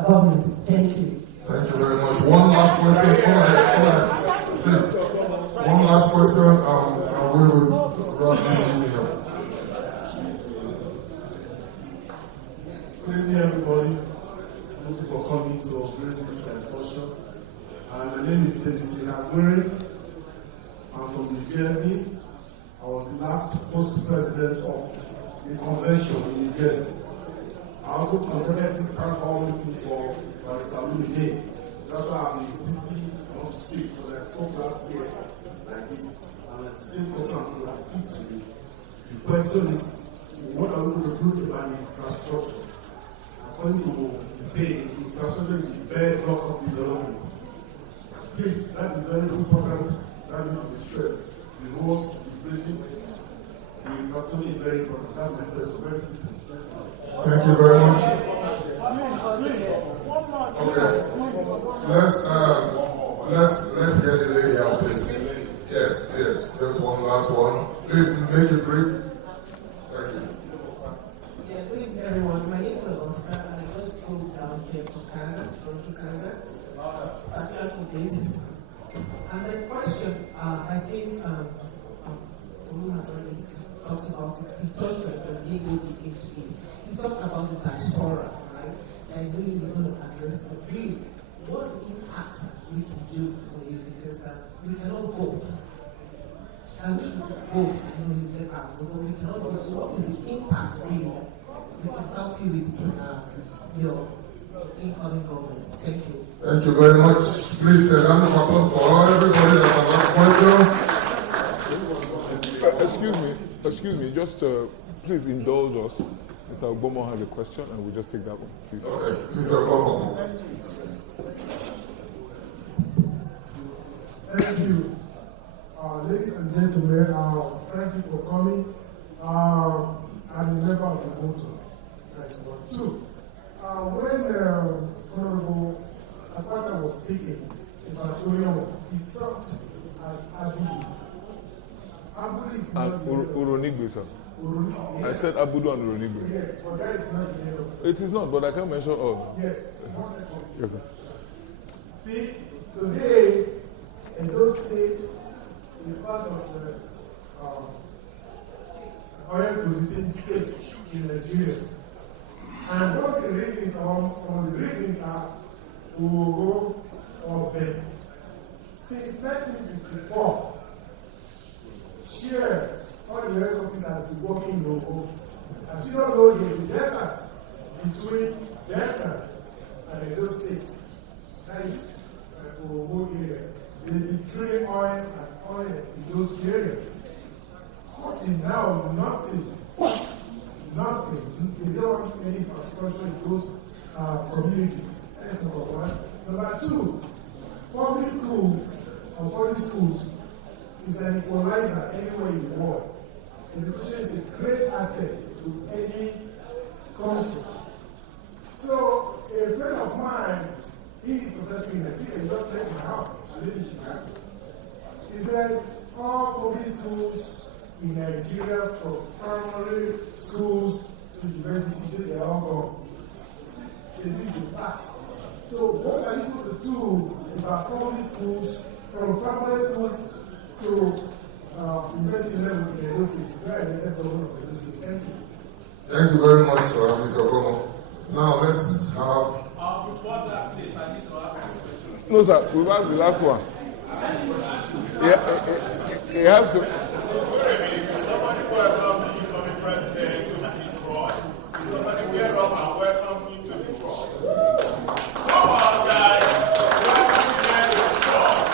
government? Thank you. Thank you very much. One last question. Go ahead. Please. One last question, and we will wrap this evening up. Good evening, everybody. Thank you for coming to grace this function. My name is Dennis Ihagwere. I'm from New Jersey. I was the last post-president of the convention in New Jersey. I also conducted this town hall meeting for Olumide. That's why I'm insisting not to speak, because I spoke last year like this. And the same question I'm going to repeat to you. The question is, what are we going to do about the infrastructure? According to the saying, infrastructure is the bedrock of development. Please, that is very important. That needs to be stressed. The roads, the bridges, the infrastructure is very important. That's my question. Very simple. Thank you very much. Okay. Let's get the lady out, please. Yes. Just one last one. Please make it brief. Thank you. Yeah, good evening, everyone. My name is Augusta, and I just drove down here to Canada, particularly for this. And my question, I think Olu has already talked about it. He touched on the legal into it. He talked about the diaspora, right? And really we're going to address it. Really, what's the impact we can do for you? Because we cannot vote. And we cannot vote in the house, so we cannot vote. So what is the impact really that we can help you with in your incoming government? Thank you. Thank you very much. Please, a round of applause for everybody that has a question. Excuse me, just please indulge us. Mr. Ogbomo has a question, and we'll just take that one, please. Okay, Mr. Ogbomo. Thank you. Ladies and gentlemen, thank you for coming. I'm a member of the voter. That's one. Two, when Honorable Akpata was speaking about Orion, he stopped at Abudu. Abudu is not Uronigwe, sir. Yes. I said Abudu and Uronigwe. Yes, but that is not the name of it. Is not, but I can mention all. Yes, 1 second. Yes, sir. See, today, Edo State is part of the oil producing states in Nigeria. And one of the reasons, some of the reasons are Ugo or Ben. Since 1954, share all the oil companies have been working in Ugo. As you don't know, there's a desert between Delta and Edo State. That is Ugo area. those areas. Nothing now, nothing. Nothing. We don't want any infrastructure in those communities. That's number one. Number two, public school or public schools is an equalizer anywhere in the world. Education is a great asset to any country. So a friend of mine, he is successful in Nigeria, he just left my house, I live in Chicago. He said, all public schools in Nigeria, from primary schools to universities, they are all gone. So this is a fact. So what are you going to do about public schools from primary school to university level in Edo State? Very elected governor of Edo State. Thank you. Thank you very much, Mr. Gomo. Now let's have. Before that, please, I need to ask a question. No, sir, we've asked the last one. He has to. Somebody welcome the incoming president to Detroit. Somebody wear up and welcome him to Detroit. Come on, guys. Welcome him to Detroit.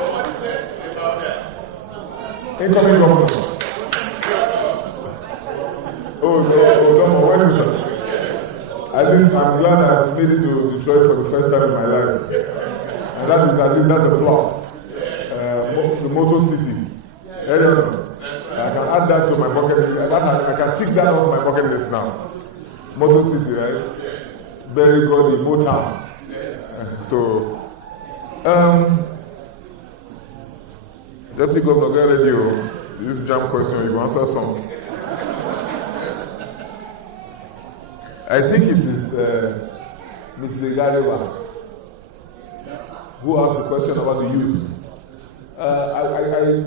What is it about that? Incoming governor. Where is it? At least I'm glad I made it to Detroit for the first time in my life. And that is, at least that's a plus. The Motor City. I can add that to my bucket list. I can tick that off my bucket list now. Motor City, right? Very good in Motown. Deputy Governor, get ready. This jam question, you answer some. I think it is Mrs. Garewa who asked the question about the youth. I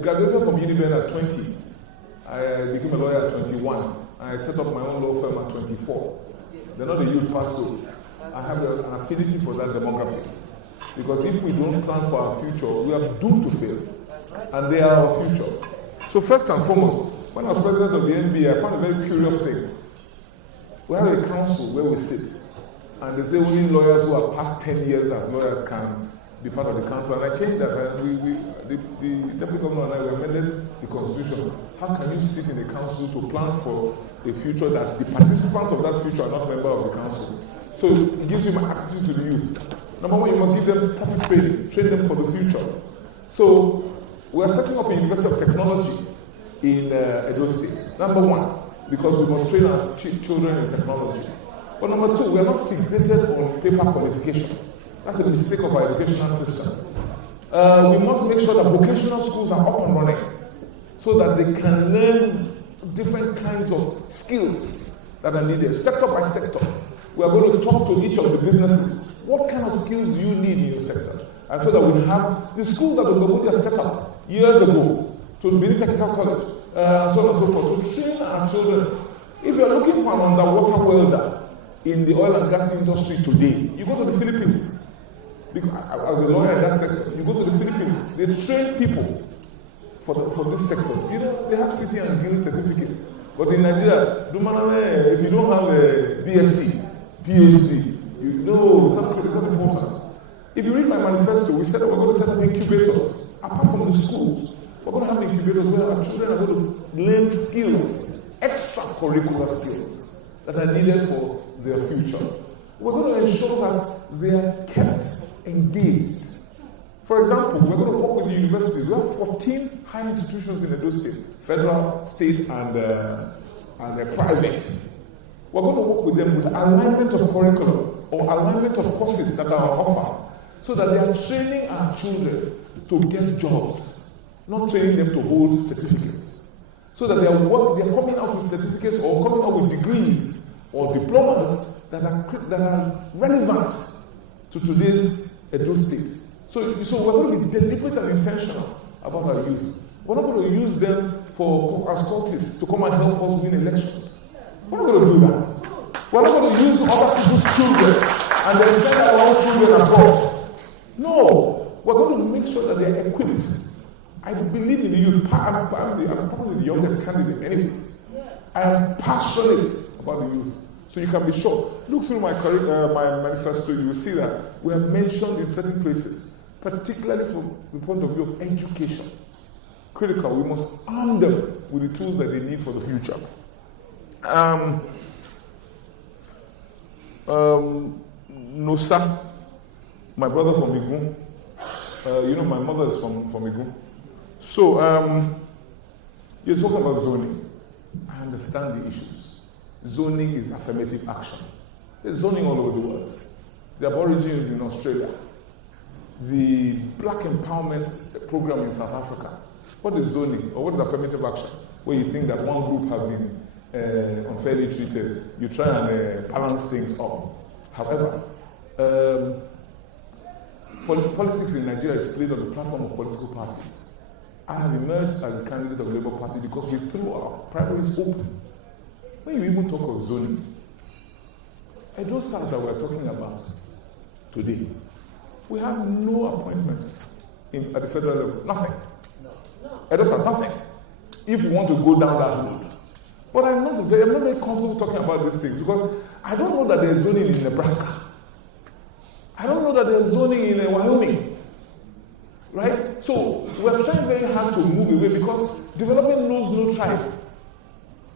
graduated from Uniben at 20. I became a lawyer at 21. I set up my own law firm at 24. They're not a youth pastor. I have an affinity for that demography. Because if we don't plan for our future, we are doomed to fail. And they are our future. So first and foremost, when I was president of the NBA, I found a very curious thing. We have a council where we sit, and they say only lawyers who are past 10 years as lawyers can be part of the council. And I changed that. The deputy governor and I amended the constitution. How can you sit in a council to plan for a future that the participants of that future are not members of the council? So it gives you my attitude to the youth. Number one, you must give them proper training, train them for the future. So we are setting up a University of Technology in Edo State. Number one, because we must train our children in technology. But number two, we are not fixated on paper qualification. That's a mistake of our educational system. We must make sure that vocational schools are up and running so that they can learn different kinds of skills that are needed, sector by sector. We are going to talk to each of the businesses. What kind of skills do you need in your sector? And so that we have the schools that we set up years ago to Benin Technical College, so on and so forth, to train our children. If you are looking for an underwater welder in the oil and gas industry today, you go to the Philippines. Because as a lawyer in that sector, you go to the Philippines. They train people for this sector. You know, they have city and guild certificates. But in Nigeria, if you don't have a BSc, PhD, you know, it's not important. If you read my manifesto, we said that we're going to set up incubators. Apart from the schools, we're going to have incubators where our children are going to learn skills, extracurricular skills that are needed for their future. We're going to ensure that they are kept engaged. For example, we're going to work with the universities. We have 14 high institutions in Edo State, federal, state, and private. We're going to work with them with alignment of curriculum or alignment of courses that are offered so that they are training our children to get jobs, not training them to hold certificates. So that they are coming out with certificates or coming out with degrees or diplomas that are relevant to today's Edo State. So we're going to be deliberate and intentional about our youth. We're not going to use them as cultists to come and help us win elections. We're not going to do that. We're not going to use other people's children and then send our own children abroad. No, we're going to make sure that they're equipped. I believe in the youth. I'm probably the youngest candidate anyways. I am passionate about the youth. So you can be sure. Look through my manifesto, you will see that we are mentioned in certain places particularly from the point of view of education. Critical. We must arm them with the tools that they need for the future. Nosa, my brother from Igun. My mother is from Igun. So, you're talking about zoning. I understand the issues. Zoning is affirmative action. There's zoning all over the world. The Aborigines in Australia. The Black Empowerment Program in South Africa. What is zoning, or what is affirmative action? Where you think that one group has been unfairly treated, you try and balance things up. However, politics in Nigeria is played on the platform of political parties. I have emerged as a candidate of the Labour Party because we threw our primaries open. When you even talk of zoning, and those sites that we're talking about today, we have no appointment at the federal level. Nothing. Those are nothing. If you want to go down that road. But I'm not very comfortable talking about these things because I don't know that there's zoning in Nebraska. I don't know that there's zoning in Wyoming. Right? So we're trying very hard to move away because development knows no tribe.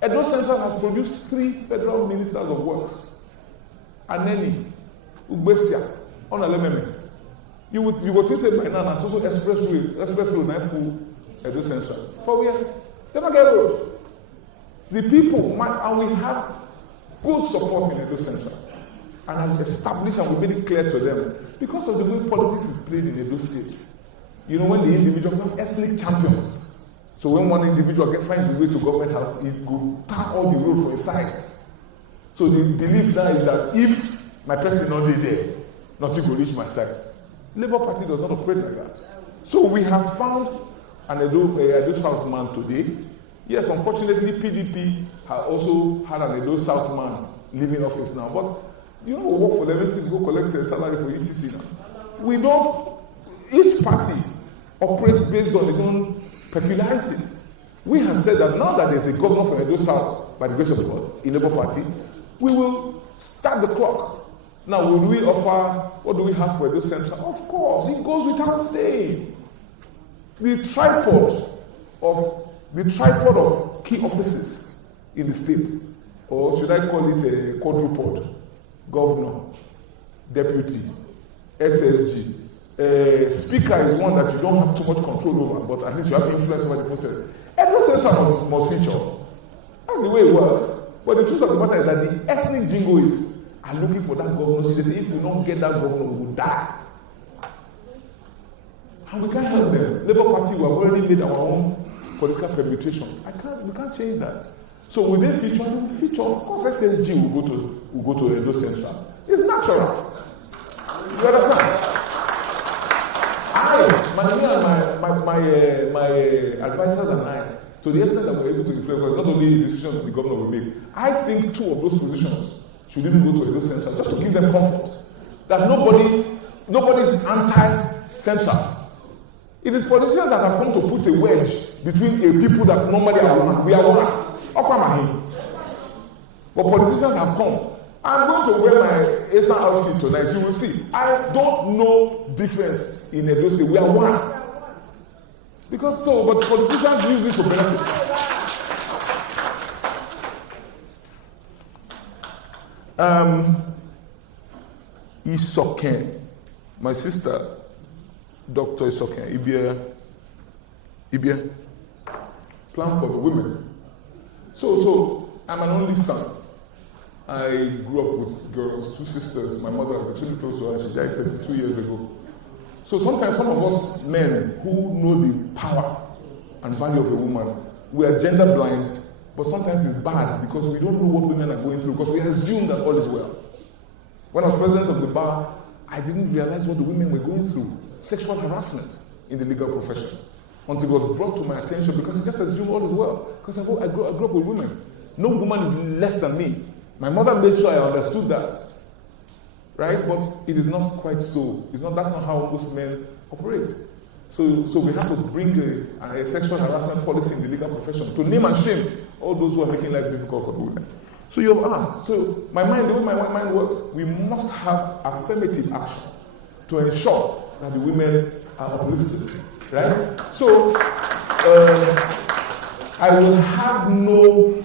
Edo Central has produced 3 federal ministers of works. Aneni, Ugbesia, Onalememe. You would say by now, so express road, nice full Edo Central. For where? They don't get road. The people, and we have good support in Edo Central. And have established and we made it clear to them because of the way politics is played in Edo State. You know, when the individual have ethnic champions. So when one individual finds his way to government house, he go tap all the road for a side. So the belief now is that if my person not there, nothing will reach my side. Labour Party does not operate like that. So we have found an Edo South man today. Yes, unfortunately, PDP has also had an Edo South man leaving office now. But you know, we work for them, go collect a salary for ETC now. Each party operates based on its own peculiarities. We have said that now that there's a governor from Edo South, by the grace of God, in Labour Party, we will start the clock. Now, will we offer, what do we have for Edo Central? Of course, it goes without saying. The tripod of key offices in the state, or should I call it a quadrupod? Governor, deputy, SSG. Speaker is one that you don't have too much control over, but at least you have influence over the process. Every center must feature. That's the way it works. But the truth of the matter is that the ethnic jingoists are looking for that governor. They say, if we don't get that governor, we will die. And we can't help them. Labour Party, we have already made our own political permutation. We can't change that. So will they feature? They will feature. Of course, SSG will go to Edo Central. It's natural. You understand? My advisors and I, to the extent that we're able to influence, because not only the decisions that the governor will make, I think 2 of those positions should even go to Edo Central, just to give them comfort. That nobody is anti-Central. It is politicians that have come to put a wedge between a people that normally are one. We are one. But politicians have come. I'm going to wear my Asa outfit tonight. You will see. I don't know difference in Edo State. We are one. But politicians use this to benefit. Isoken, my sister, Dr. Isoken, Ibia, plan for the women. So I'm an only son. I grew up with girls, 2 sisters. My mother was extremely close to her. She died 32 years ago. So sometimes some of us men who know the power and value of a woman, we are gender blind, but sometimes it's bad because we don't know what women are going through because we assume that all is well. When I was president of the bar, I didn't realize what the women were going through. Sexual harassment in the legal profession. Until it was brought to my attention because I just assumed all is well. Because I grew up with women. No woman is less than me. My mother made sure I understood that. Right? But it is not quite so. That's not how most men operate. So we have to bring a sexual harassment policy in the legal profession to name and shame all those who are making life difficult for the women. So you have asked. So the way my mind works, we must have affirmative action to ensure that the women are uplifted, right? So I will have no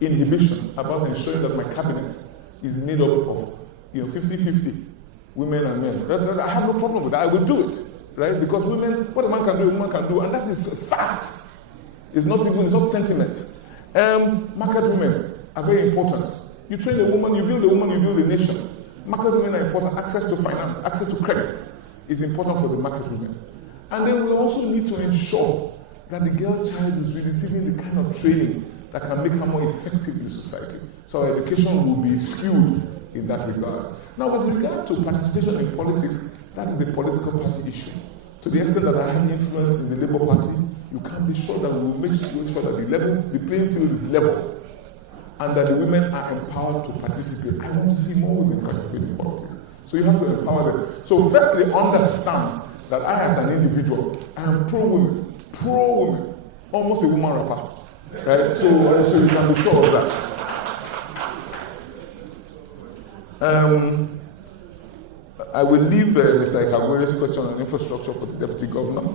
inhibition about ensuring that my cabinet is made up of 50-50 women and men. I have no problem with that. I will do it, right? Because women, what a man can do, a woman can do, and that is fact. It's not sentiment. Market women are very important. You train a woman, you build a nation. Market women are important. Access to finance, access to credit is important for the market women. And then we also need to ensure that the girl child is receiving the kind of training that can make her more effective in society. So our education will be skewed in that regard. Now, with regard to participation in politics, that is a political party issue. To the extent that I have influence in the Labour Party, you can be sure that we will make sure that the playing field is level, and that the women are empowered to participate. I want to see more women participate in politics. So you have to empower them. So firstly, understand that I, as an individual, I am pro-women, almost a woman rapper. Right? So you can be sure of that. I will leave Mr. Ikagwere's question on infrastructure for the Deputy Governor.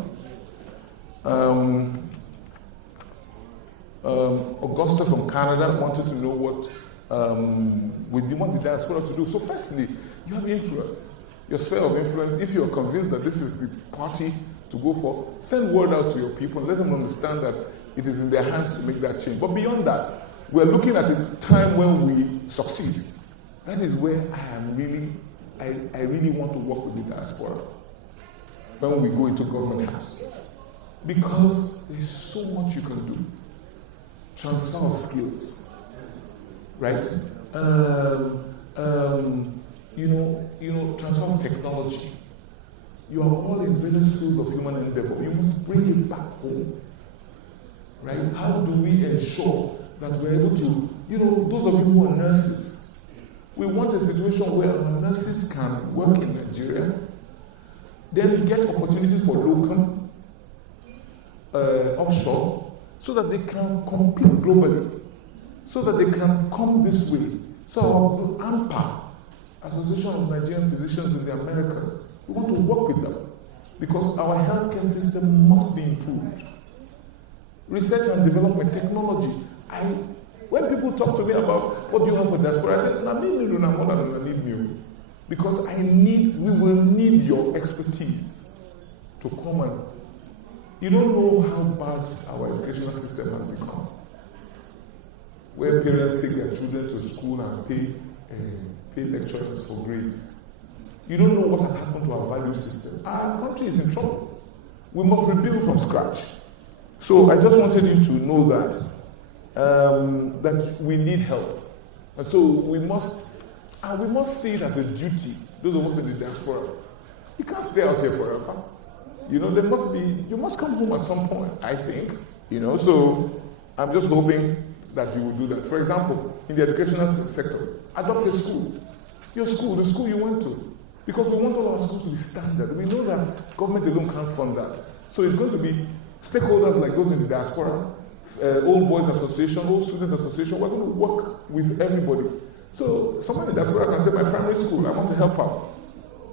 Augusta from Canada wanted to know what we want the diaspora to do. So firstly, you have influence, your sphere of influence. If you are convinced that this is the party to go for, send word out to your people, let them understand that it is in their hands to make that change. But beyond that, we're looking at a time when we succeed. That is where I really want to work with the diaspora when we go into government house. Because there's so much you can do. Transfer of skills, right? Transfer of technology. You are all in various fields of human endeavor. You must bring it back home, right? How do we ensure that we're able to, those of you who are nurses, we want a situation where our nurses can work in Nigeria, then get opportunities for locum, offshore, so that they can compete globally, so that they can come this way. So our AMPA, Association of Nigerian Physicians in the Americas, we want to work with them because our healthcare system must be improved. Research and development, technology. When people talk to me about what do you have for diaspora, I say, I need you. Because we will need your expertise to come and you don't know how bad our educational system has become. Where parents take their children to school and pay lecturers for grades. You don't know what has happened to our value system. Our country is in trouble. We must rebuild from scratch. So I just wanted you to know that we need help. And so we must see it as a duty, those of us in the diaspora. You can't stay out here forever. You must come home at some point, I think. So I'm just hoping that you will do that. For example, in the educational sector, adopt a school. Your school, the school you went to. Because we want all our schools to be standard. We know that government alone can't fund that. So it's going to be stakeholders like those in the diaspora, Old Boys Association, Old Students Association. We're going to work with everybody. So someone in the diaspora can say, my primary school, I want to help out.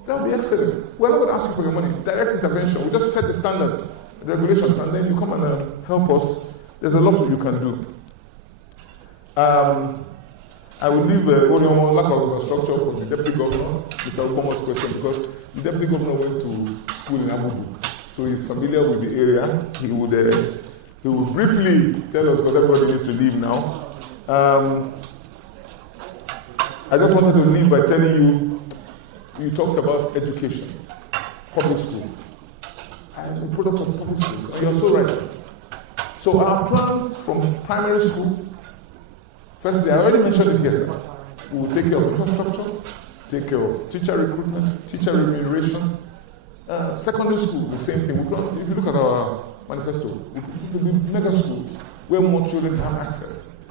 That would be excellent. We're not going to ask you for your money. Direct intervention. We just set the standards, the regulations, and then you come and help us. There's a lot you can do. I will leave Orion lack of infrastructure for the Deputy Governor, Mr. Okomo's question, because the Deputy Governor went to school in Abudu. So he's familiar with the area. He would briefly tell us, because everybody needs to leave now. I just wanted to leave by telling you talked about education, public school. I am a product of public school, and you're so right. So our plan from primary school, firstly, I already mentioned it yesterday. We will take care of infrastructure, take care of teacher recruitment, teacher remuneration. Secondary school, the same thing. If you look at our manifesto, it will be mega schools where more children have access.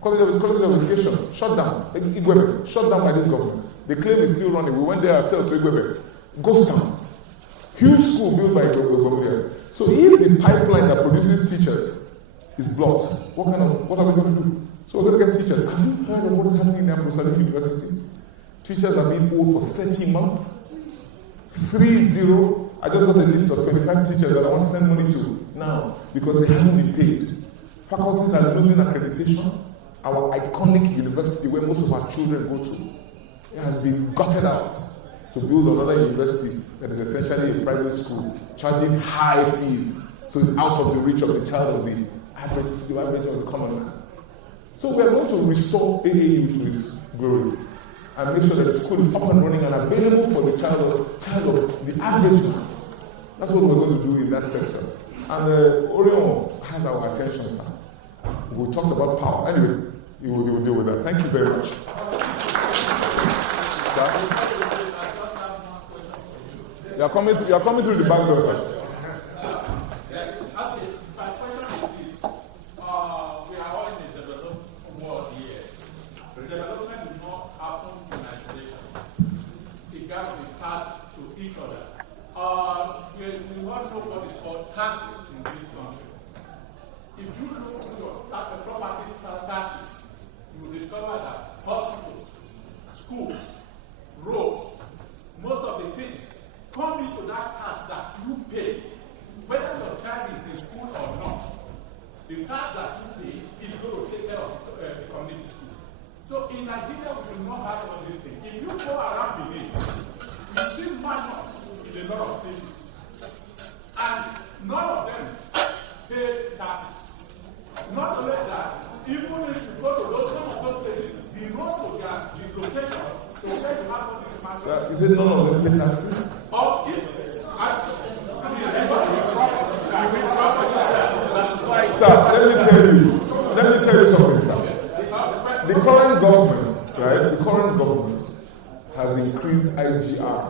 College of Education, shut down. Igwebe, shut down by this government. They claim it's still running. We went there ourselves to Igwebe. Ghost town. Huge school built by Igwebe. So if the pipeline that produces teachers is blocked, what are we going to do? So we're going to get teachers. Have you heard of what is happening in Ambrosali University? Teachers are being owed for 30 months. 30. I just got a list of 25 teachers that I want to send money to now because they haven't been paid. Faculties are losing accreditation. Our iconic university where most of our children go to, it has been gutted out to build another university that is essentially a private school, charging high fees, so it's out of the reach of the child of the average of the common man. So we are going to restore AAU to its glory and make sure that the school is up and running and available for the child of the average man. That's what we're going to do in that sector. And Orion has our attention, sir. We talked about power. Anyway, he will deal with that. Thank you very much. Sir? You are coming through the back door, sir. We want to know what is called taxes in this country. If you look at your property taxes, you will discover that hospitals, schools, roads, most of the things come into that tax that you pay, whether your child is in school or not. The tax that you pay is going to take care of the community school. So in Nigeria, we do not have all these things. If you go around Benin, you see minors in a lot of places. And none of them pay taxes. Not only that, even if you go to some of those places, the roads to the location to where you have all these matters. Sir, is it none of them pay taxes? Sir, let me tell you something, sir. The current government, right? The current government has increased IGR,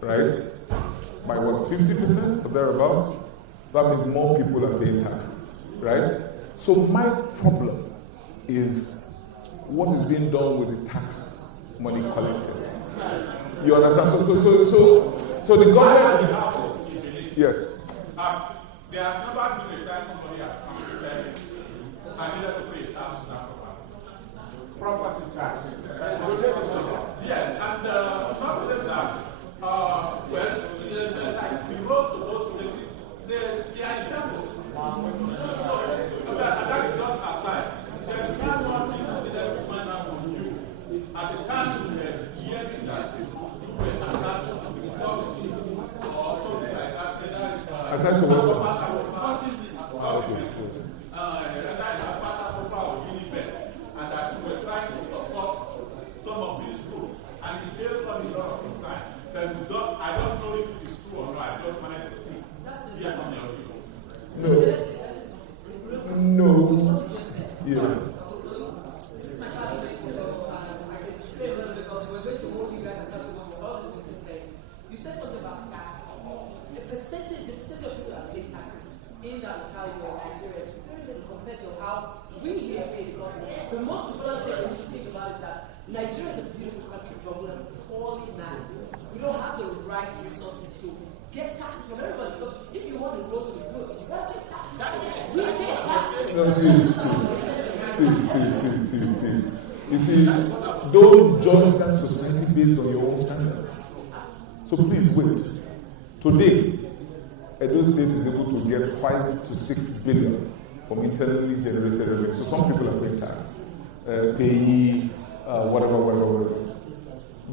right? By what, 50% or thereabouts? That means more people are paying taxes, right? So my problem is what is being done with the tax money collected. You understand? So the government, yes. There have never been a time somebody has come to tell me I needed to pay a tax on that property tax. Yeah, and not only that. Like the roads to those places, they are examples. That is just aside. There's one incident we find out from you. At the time you were hearing that you were attached to the clock or something like that. Attached to what? And that you were trying to support some of these groups. And it gave us a lot of insight. I don't know if it is true or not. I just wanted to see. Hear from your people. No. Yeah. You said something about tax. The percentage of people that pay taxes in that locality or Nigeria is very little compared to how we here pay the government. The most important thing we should think about is that Nigeria is a beautiful country, but we are poorly managed. We don't have the right resources to get taxes from everybody. Because if you want the road to be good, you got to pay taxes. We pay taxes. No, see. You see, don't judge that society based on your own standards. So please wait. Today, Edo State is able to get 5 to 6 billion from internally generated revenue. So some people are paying tax, payee, whatever.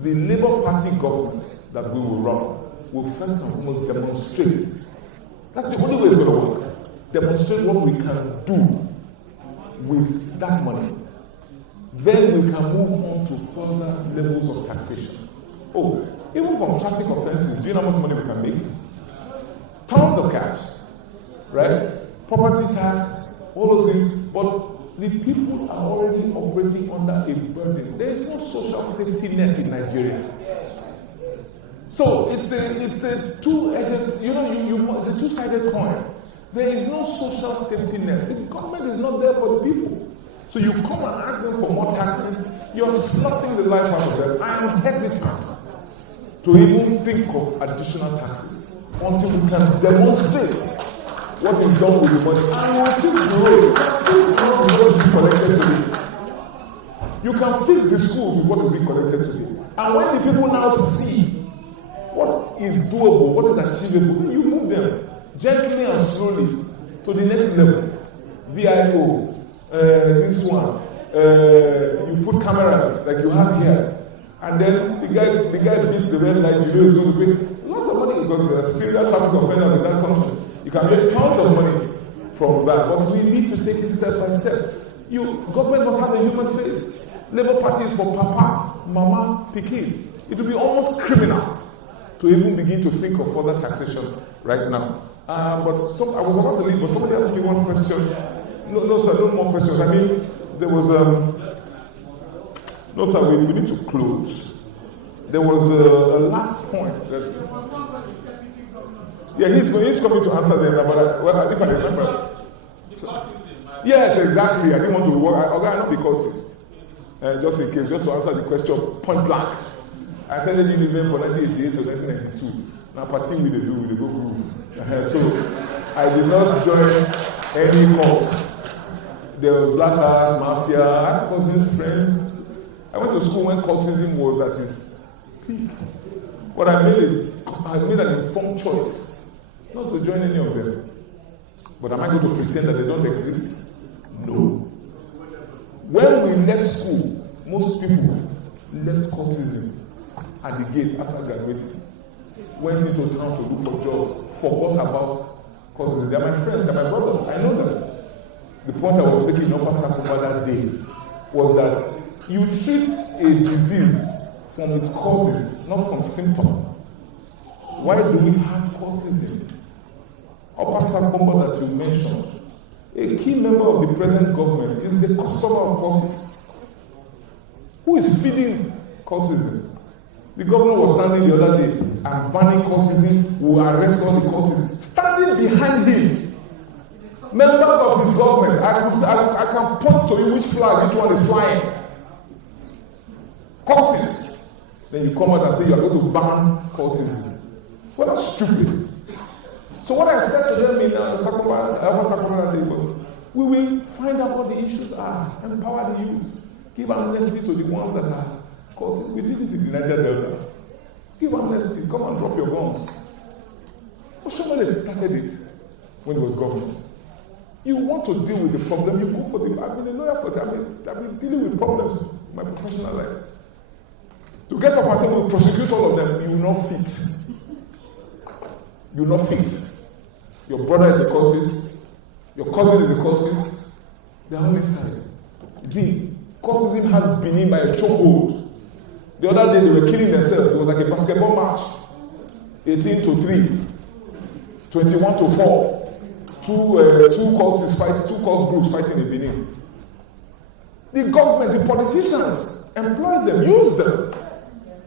The Labour Party government that we will run will first and foremost demonstrate. That's the only way it's going to work. Demonstrate what we can do with that money. Then we can move on to further levels of taxation. Oh, even from traffic offenses, do you know how much money we can make? Tons of cash, right? Property tax, all of these, but the people are already operating under a burden. There is no social safety net in Nigeria. So it's a two-edged, it's a two-sided coin. There is no social safety net. The government is not there for the people. So you come and ask them for more taxes, you're slapping the life out of them. I am hesitant to even think of additional taxes until we can demonstrate what is done with the money. And we'll fix the road. Fix the road with what is being collected today. You can fix the schools with what is being collected today. And when the people now see what is doable, what is achievable, you move them gently and slowly to the next level. VIO, this one, you put cameras like you have here, and then the guy beats the red light, you know, pay lots of money because there are serious traffic offenders in that country. You can make tons of money from that, but we need to take it step by step. Government must have a human face. Labour Party is for papa, mama, pikin. It will be almost criminal to even begin to think of further taxation right now. I was about to leave, but somebody asked me one question. No, sir, no more questions. I mean, there was no, sir, we need to close. There was a last point that. Yeah, he's coming to answer them, but if I remember. Yes, exactly. I didn't want to work. I not because just in case, just to answer the question point blank. I attended Univen for 1988 to 1992. Now, party with the go groove. So, I did not join any cult. There was black arts, mafia, I had cousins, friends. I went to school when cultism was at its peak. But I made an informed choice not to join any of them. But am I going to pretend that they don't exist? No. When we left school, most people left cultism at the gate after graduating, went into town to look for jobs, forgot about cultism. They're my friends, they're my brothers, I know them. The point I was making in Upper Sakuma that day was that you treat a disease from its causes, not from symptoms. Why do we have cultism? Upper Sakuma that you mentioned, a key member of the present government is the customer of cultists. Who is feeding cultism? The governor was standing the other day and banning cultism, will arrest all the cultists. Standing behind him, members of his government, I can point to you which flag, which one is flying. Cultists. Then you come out and say you are going to ban cultism. Well, that's stupid. So what I said to them in Sakuma was, we will find out what the issues are, empower the youth, give amnesty to the ones that are cultists. We did it in the Niger Delta. Give amnesty, come and drop your guns. Oshomole started it when he was governor. You want to deal with the problem, you go for the. I've been a lawyer for that. I've been dealing with problems in my professional life. To get up and say, we'll prosecute all of them, you will not fit. You will not fit. Your brother is a cultist, your cousin is a cultist, they are on each side. The cultism has been in by a chokehold. The other day they were killing themselves. It was like a basketball match. 18-3, 21-4. Two cult groups fighting in Benin. The government, the politicians, employ them, use them.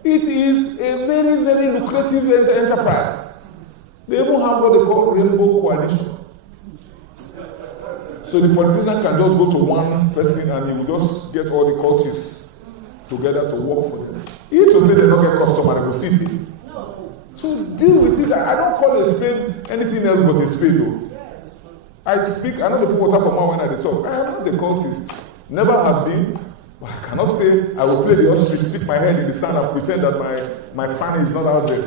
It is a very, very lucrative enterprise. They even have what they call rainbow coalition. So the politician can just go to one person and he will just get all the cultists together to work for them. He to say they don't get customer, they will see. So deal with it. I don't call a spade anything else but a spade though. I know the people water for more when I talk. I am not a cultist. Never have been. But I cannot say I will play the ostrich, stick my head in the sand and pretend that my fan is not out there.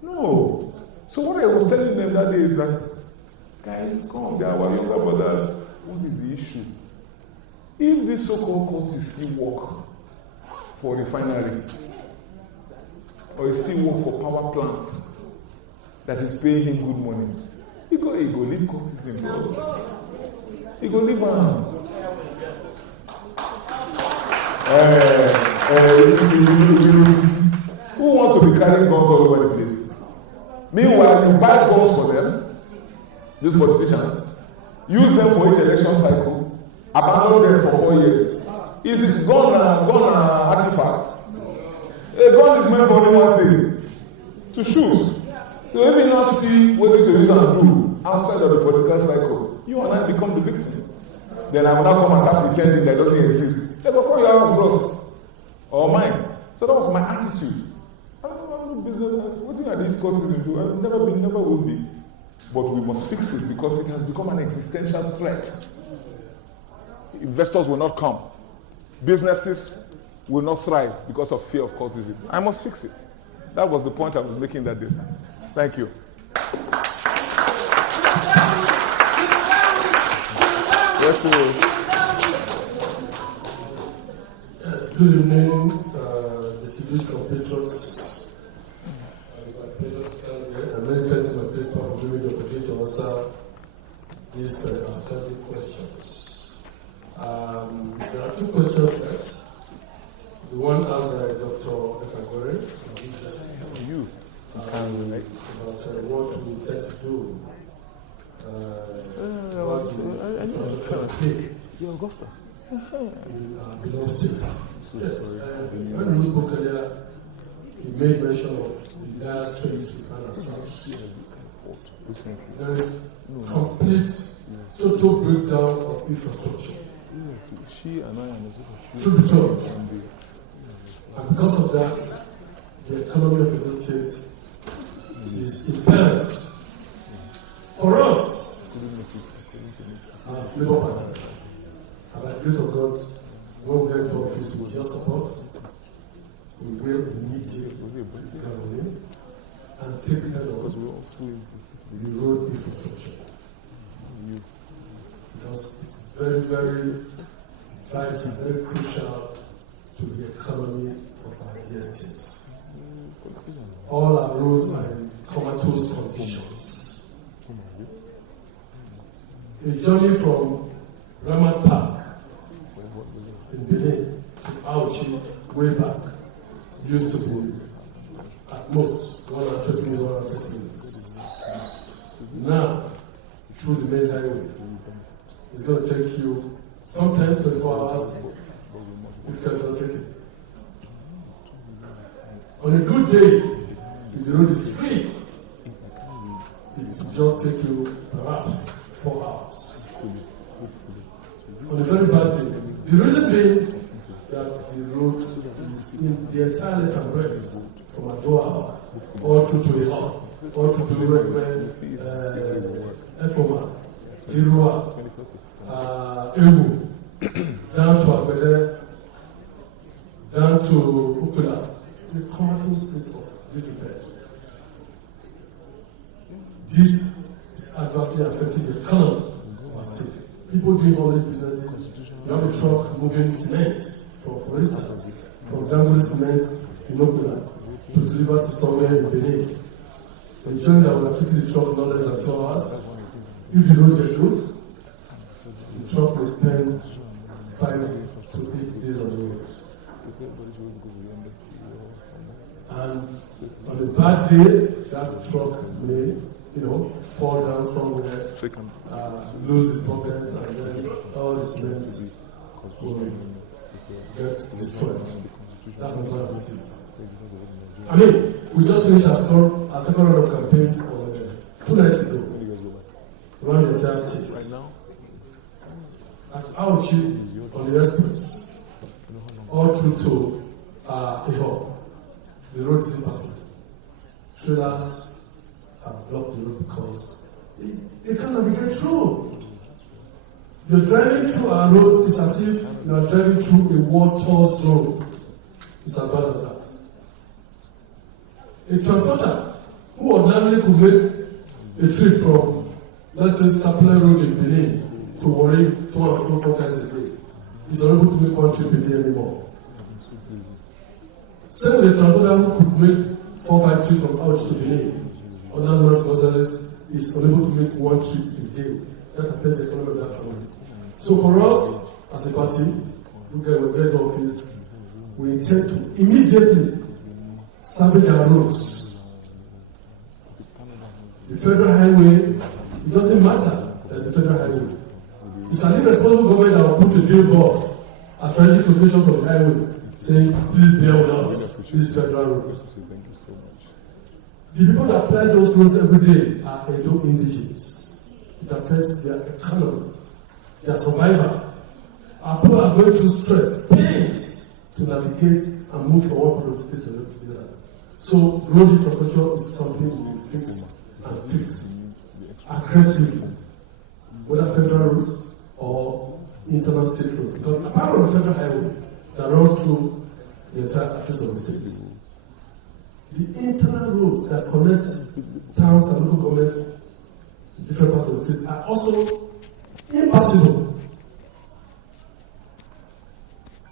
No. So what I was telling them that day is that, guys, come, they are our younger brothers. What is the issue? If this so-called cultist see work for refinery, or he see work for power plants that is paying him good money, he go leave cultism for us. He go leave who wants to be carrying guns all over the place? Meanwhile, you buy guns for them, these politicians, use them for each election cycle, abandon them for 4 years. Is it gun artifact? A gun is meant for only one thing, to shoot. So if you not see what it is and do outside of the political cycle, you and I become the victim. Then I will not come and start pretending that doesn't exist. They will call your house bros or mine. So that was my attitude. I don't know business. What thing are these cultists do? I've never been, never will be. But we must fix it because it has become an existential threat. Investors will not come. Businesses will not thrive because of fear of cultism. I must fix it. That was the point I was making that day. Thank you. Yes, good evening, distinguished compatriots. It's my pleasure to stand here, and many thanks to my principal for giving me the opportunity to answer these outstanding questions. There are two questions left. The one asked by Dr. Ekagore, about what we intend to do about the infrastructure pay in our beloved state. Yes, when we spoke earlier, he made mention of the dire straits we find ourselves. There is complete, total breakdown of infrastructure. Truth be told. And because of that, the economy of the state is impaired. For us, as Labour Party, and by the grace of God, when we get into office with your support, we will immediately come in and take care of the road infrastructure. Because it's very, very vital, very crucial to the economy of our dear states. All our roads are in comatose conditions. A journey from Ramat Park in Benin to Auchi way back used to be at most 120 minutes, 130 minutes. Now, through the main highway, it's going to take you sometimes 24 hours if you can take it. On a good day, if the road is free, it will just take you perhaps 4 hours. On a very bad day, the reason being that the road is in the entire length and breadth from Adoa all through to Iran, all through to Ekoma, Irua, Ewu, down to Akpata, down to Ukula. It's a comatose state of disrepair. This is adversely affecting the economy of our state. People doing all these businesses, you have a truck moving cement, for instance, from Dangote Cement in Okuna to deliver to somewhere in Benin. A journey that will have taken the truck no less than 2 hours. If the roads are good, the truck will spend 5 to 8 days on the road. And on a bad day, that truck may, fall down somewhere, lose the pocket, and then all the cement will get destroyed. That's as bad as it is. I mean, we just finished our second round of campaigns 2 nights ago, around the entire state. At Auchi, on the express, all through to Iho, the road is impassable. Trailers have blocked the road because they can't navigate through. You're driving through our roads, it's as if you are driving through a war-torn zone. It's as bad as that. A transporter who ordinarily could make a trip from, let's say, Sapele Road in Benin to Warri 2 or 4 times a day is unable to make one trip a day anymore. Same with a transporter who could make 4 or 5 trips from Auchi to Benin on national buses is unable to make one trip a day. That affects the economy of that family. So for us, as a party, if we get to office, we intend to immediately salvage our roads. The federal highway, it doesn't matter there's a federal highway. It's an irresponsible government that will put a billboard at strategic locations of the highway saying, please bear with us, this is federal roads. The people that apply those roads every day are Edo indigenes. It affects their economy, their survival. Our people are going through stress, pains to navigate and move from one part of the state to the other. So road infrastructure is something we fix and fix aggressively, whether federal roads or internal state roads. Because apart from the federal highway that runs through the entire address of the state, the internal roads that connect towns and local governments in different parts of the state are also impassable.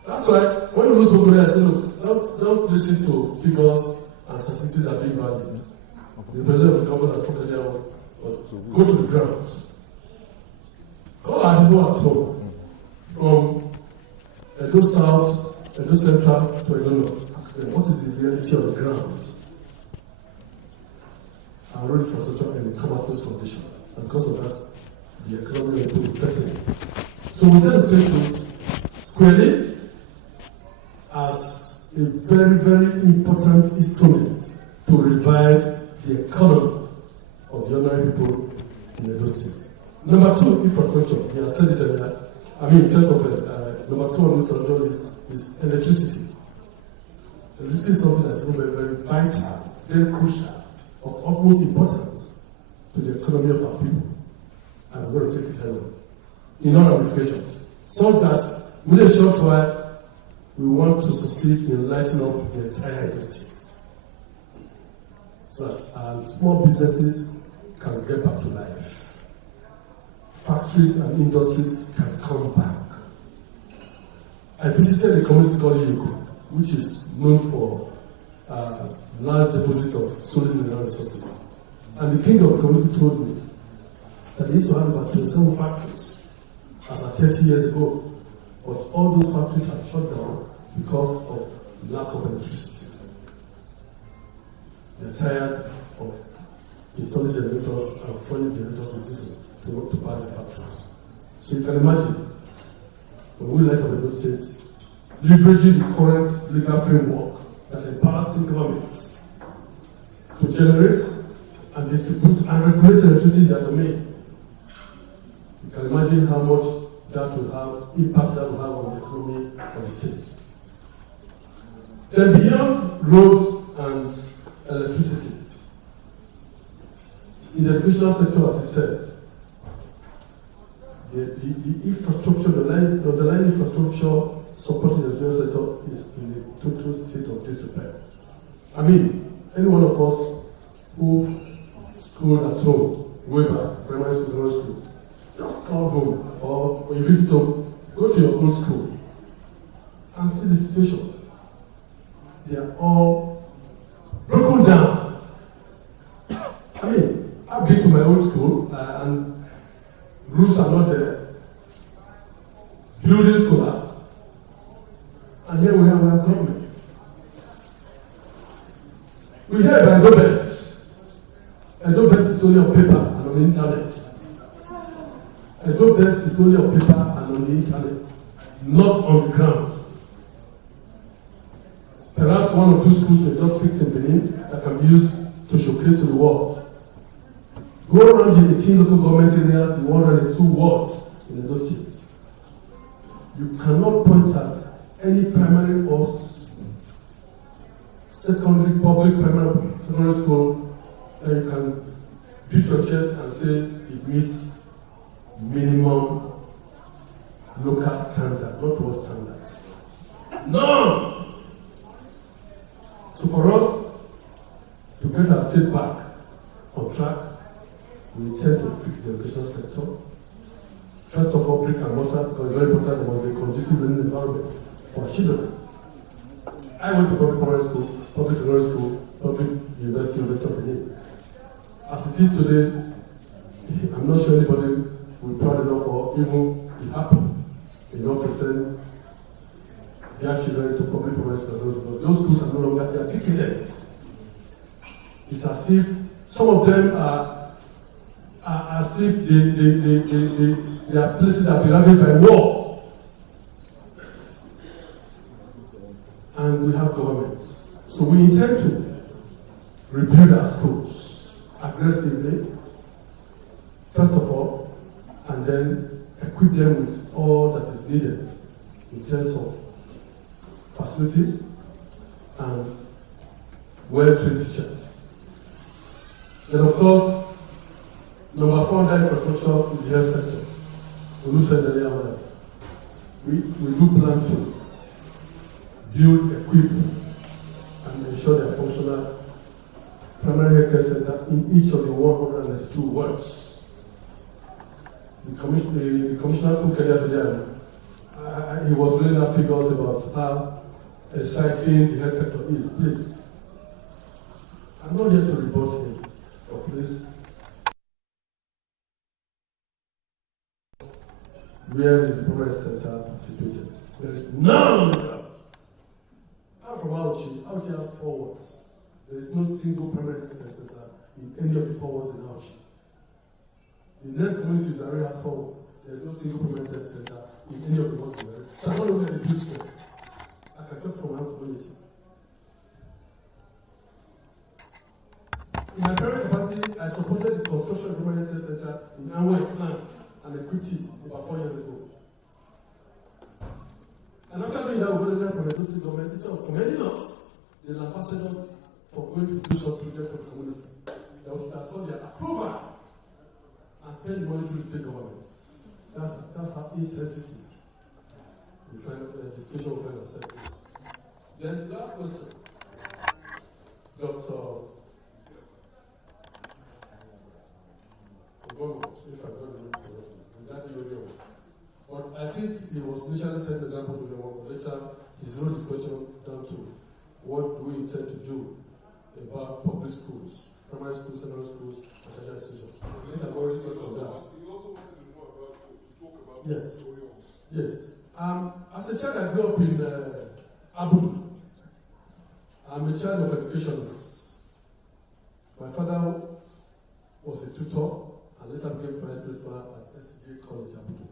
That's why when we spoke today, I said, look, don't listen to figures and statistics that are being bandied. The president of the government has spoken earlier on was go to the ground. Call our people at home from Edo South, Edo Central to Edo North. Ask them what is the reality of the ground. Our road infrastructure in a comatose condition. And because of that, the economy of the is threatened. So we tend to face it squarely as a very, very important instrument to revive the economy of the ordinary people in Edo State. Number two, infrastructure. He has said it earlier. I mean, in terms of number two on the infrastructure list is electricity. Electricity is something that's very, very vital, very crucial, of utmost importance to the economy of our people. And we're going to take it head on in all ramifications, so that within a short while, we want to succeed in lighting up the entire Edo State, so that small businesses can get back to life. Factories and industries can come back. I visited a community called Yoko, which is known for large deposit of solid mineral resources. And the king of the community told me that they used to have about 27 factories as of 30 years ago. But all those factories have shut down because of lack of electricity. They're tired of installing generators and fueling generators with diesel to power their factories. So you can imagine, when we light up Edo State, leveraging the current legal framework that empowers state governments to generate and distribute and regulate electricity in their domain. You can imagine how much that will have, impact that will have on the economy of the state. Then beyond roads and electricity, in the educational sector, as I said, the infrastructure, the line infrastructure supporting the educational sector is in a total state of disrepair. I mean, any one of us who schooled at home, way back, primary school, secondary school, just call home, or when you visit home, go to your own school and see the situation. They are all broken down. I mean, I've been to my own school and roofs are not there, buildings collapse, and here we have government. We hear about Edo Best. Edo Best is only on paper and on the internet. Edo Best is only on paper and on the internet, not on the ground. Perhaps one or two schools were just fixed in Benin that can be used to showcase to the world. Go around the 18 local government areas, the 102 wards in Edo State. You cannot point at any primary or secondary, public primary secondary school that you can beat your chest and say it meets minimum local standard, not world standards. None! So for us to get our state back on track, we intend to fix the education sector. First of all, brick and mortar, because it's very important there must be a conducive learning environment for our children. I went to public primary school, public secondary school, public university of Benin. As it is today, I'm not sure anybody will be proud enough or even be happy enough to send their children to public primary schools because those schools are no longer, they are decadent. It's as if some of them are as if they are places that have been ravaged by war. And we have governments. So we intend to rebuild our schools aggressively, first of all, and then equip them with all that is needed in terms of facilities and well-trained teachers. Then, of course, number 4 under infrastructure is the health sector. Olu said earlier on that we do plan to build, equip, and ensure they are functional primary health care center in each of the 192 wards. The commissioner spoke earlier today. He was reading out figures about how exciting the health sector is. Please, I'm not here to rebut him, but please, where is the primary center situated? There is none on the ground. I'm from Auchi. Auchi has 4 wards. There is no single primary health center in any of the 4 wards in Auchi. The next community is already has 4 wards. There is no single primary health center in any of the wards in there. So I don't know where the built them. I can talk from my own community. In my primary capacity, I supported the construction of the primary health center in Anwar Clan and equipped it about 4 years ago. And after doing that, we got a letter from the state government, instead of commending us, they lambasted us for going to do some project for the community. That saw their approval and spend money through the state government. That's how insensitive we find the situation we find ourselves is. Then the last question, Dr. Ogomo, if I got the name correctly, regarding Orion. But I think he was initially saying example to the one, but later he wrote his question down to what do we intend to do about public schools, primary schools, secondary schools, and tertiary institutions. I think I've already touched on that. You also wanted to know about to talk about yes. Orions. Yes. As a child, I grew up in Abudu. I'm a child of educationists. My father was a tutor and later became vice principal at SCA College, Abudu.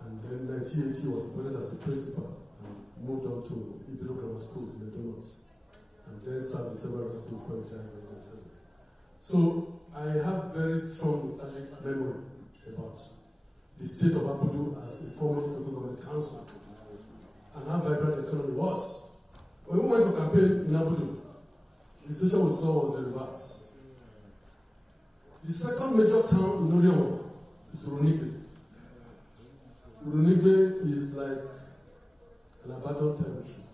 And then in 1980 he was appointed as a principal and moved on to Ibiro Grammar School in the Donuts. And then served in several schools before retiring in 1997. So I have very strong nostalgic memory about the state of Abudu as a foremost local government council and how vibrant the economy was. When we went for campaign in Abudu, the situation we saw was the reverse. The second major town in Orion is Olumide. Olumide is like an abandoned territory.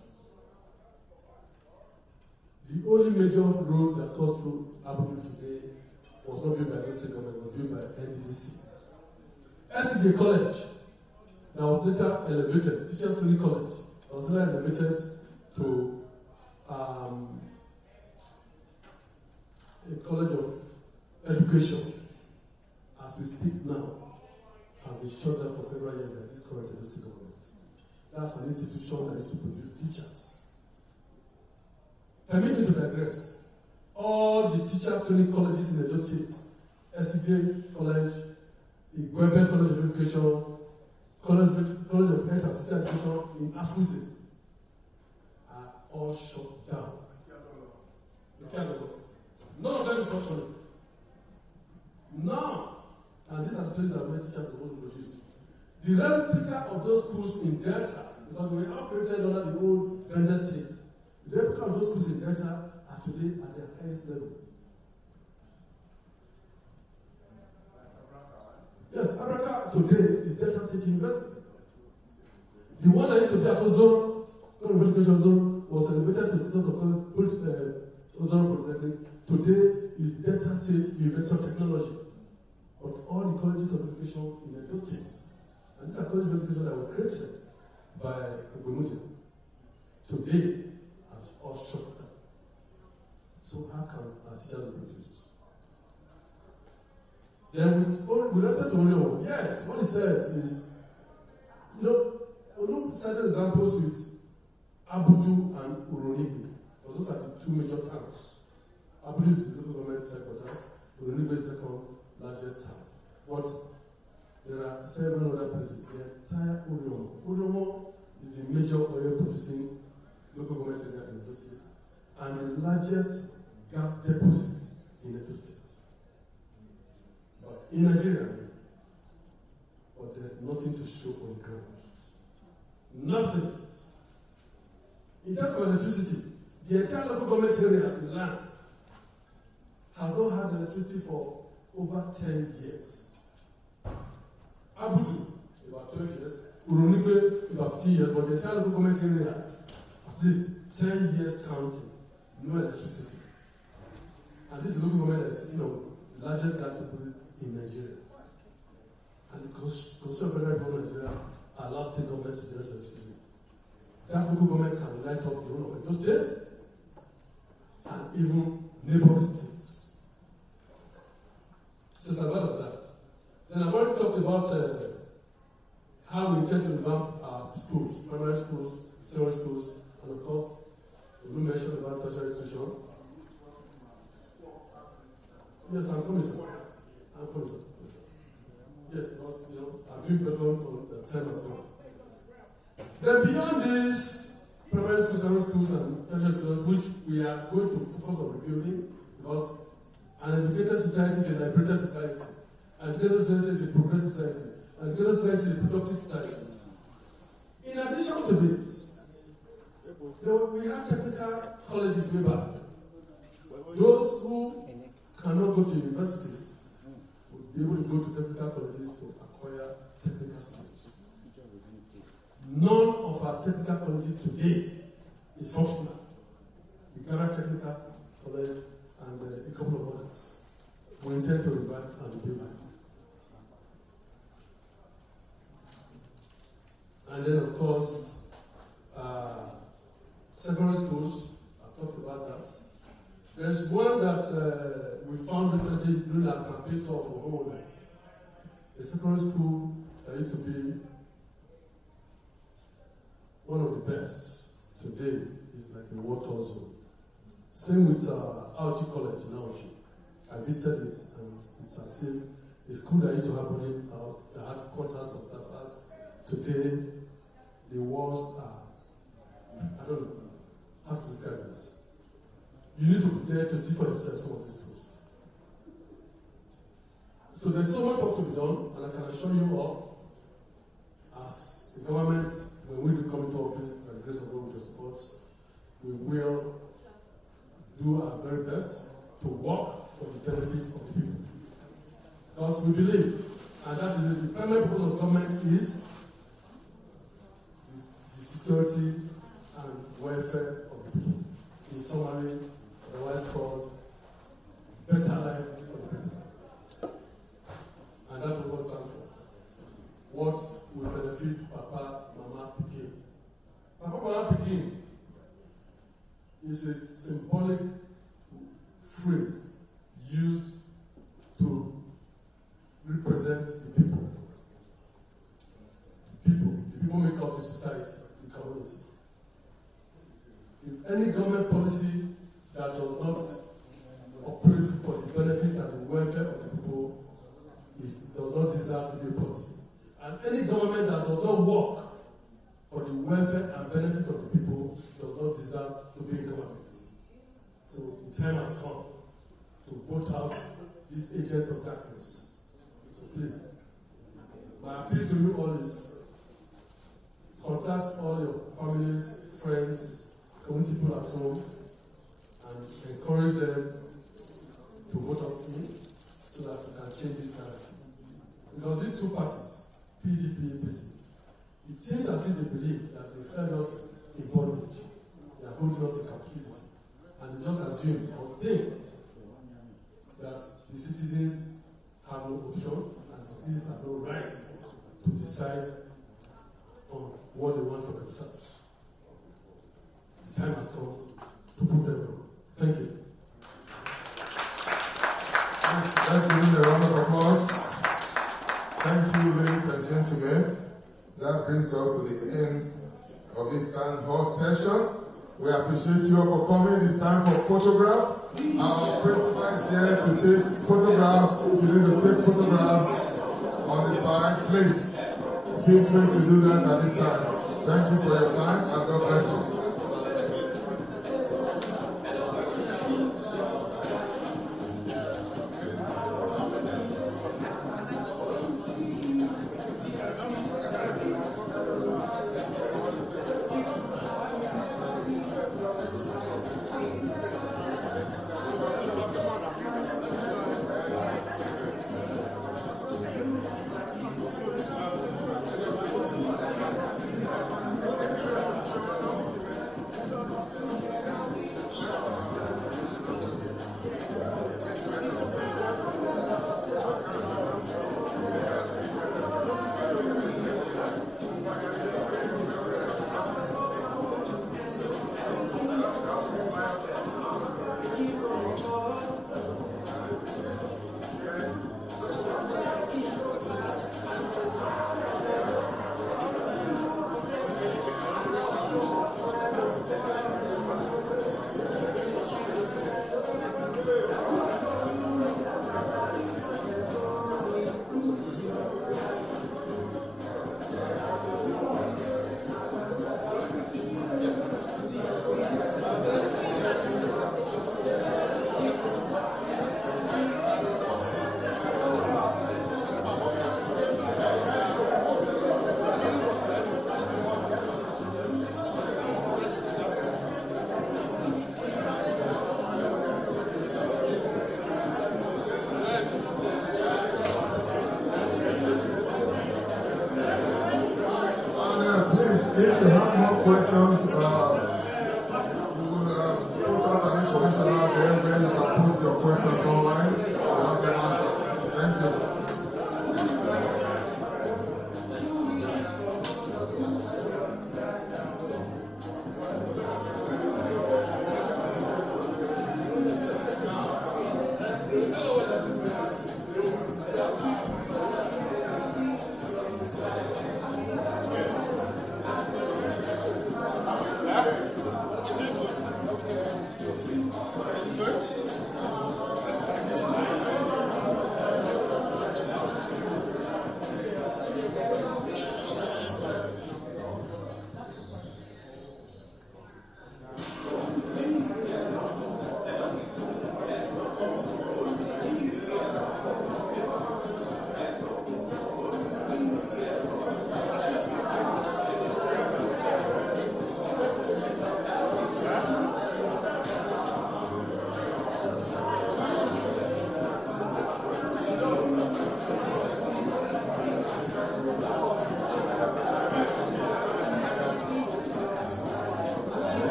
The only major road that goes through Abudu today was not built by the state government, it was built by NDDC. SCA College, that was later elevated, Teachers Training College, that was later elevated to a college of education, as we speak now, has been shut down for several years by this current state government. That's an institution that is to produce teachers. Permit me to digress. All the teachers training colleges in Edo State, SCA College, Igwebe College of Education, College of Health and Physical Education in Afuzi are all shut down. None of them is functioning. None. And these are the places where teachers are supposed to produce. The replica of those schools in Delta, because we operated under the old Bender State, the replica of those schools in Delta are today at their highest level. Yes, Abraka today is Delta State University. The one that used to be at Ozoro, Education Zone, was elevated to the status of Ozoro Polytechnic. Today is Delta State University of Technology. But all the colleges of education in Edo State, and these are colleges of education that were created by Olumide, today are all shut down. So how can our teachers be produced? Then with respect to Orion, yes, what he said is, Olumide cited examples with Abudu and Olumide, because those are the two major towns. Abudu is the local government headquarters, Olumide is the second largest town. But there are several other places. The entire Orion is a major oil producing local government area in Edo State and the largest gas deposit in Edo State. But in Nigeria, but there's nothing to show on the ground. Nothing. In terms of electricity, the entire local government areas in land has not had electricity for over 10 years. Abudu, about 12 years. Olumide, about 15 years. But the entire local government area, at least 10 years counting, no electricity. And this is the local government that is sitting on the largest gas deposit in Nigeria. And the Constitution of Federal Republic of Nigeria allows state governments to generate electricity. That local government can light up the whole of those states and even neighboring states. So it's about that. Then I've already talked about how we intend to revamp our schools, primary schools, secondary schools, and of course, we mentioned about tertiary institution. Yes, I'm coming, sir. Yes, because I've been prepared for the time as well. Then beyond these primary schools, secondary schools, and tertiary institutions, which we are going to focus on rebuilding, because an educated society is a liberated society. An educated society is a progressive society. An educated society is a productive society. In addition to this, we have technical colleges way back. Those who cannot go to universities will be able to go to technical colleges to acquire technical skills. None of our technical colleges today is functional. The Ghana Technical College and a couple of others. We intend to revive and rebuild them. And then, of course, secondary schools, I've talked about that. There's one that we found recently during our campaign tour for Olumide. A secondary school that used to be one of the best today is like a water zone. Same with Auchi College in Auchi. I visited it and it's as if the school that used to have money out, that had quarters of staffers, today the walls are, I don't know how to describe this. You need to be there to see for yourself some of these schools. So there's so much work to be done, and I can assure you all, as the government, when we do come into office, by the grace of God with your support, we will do our very best to work for the benefit of the people. Because we believe, and that is the primary purpose of government is the security and welfare of the people. In summary, otherwise called better life for the people. And that is what we stand for. What will benefit Papa, Mama, Pikin. Papa, Mama, Pikin is a symbolic phrase used to represent the people. The people make up the society, the community. If any government policy that does not operate for the benefit and the welfare of the people does not deserve to be a policy. And any government that does not work for the welfare and benefit of the people does not deserve to be a government. So the time has come to vote out these agents of darkness. So please, my appeal to you all is contact all your families, friends, community people at home, and encourage them to vote us in so that we can change this narrative. Because these two parties, PDP and APC, it seems as if they believe that they've held us in bondage. They are holding us in captivity. And they just assume or think that the citizens have no options and the citizens have no right to decide on what they want for themselves. The time has come to prove them wrong. Thank you. Let's give him a round of applause. Thank you, ladies and gentlemen. That brings us to the end of this town hall session. We appreciate you all for coming. It's time for photograph. Our principal is here to take photographs. If you need to take photographs on the side, please feel free to do that at this time. Thank you for your time and God bless you. questions. We will put out an information out there where you can post your questions online and have them answered. Thank you.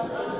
Thank you.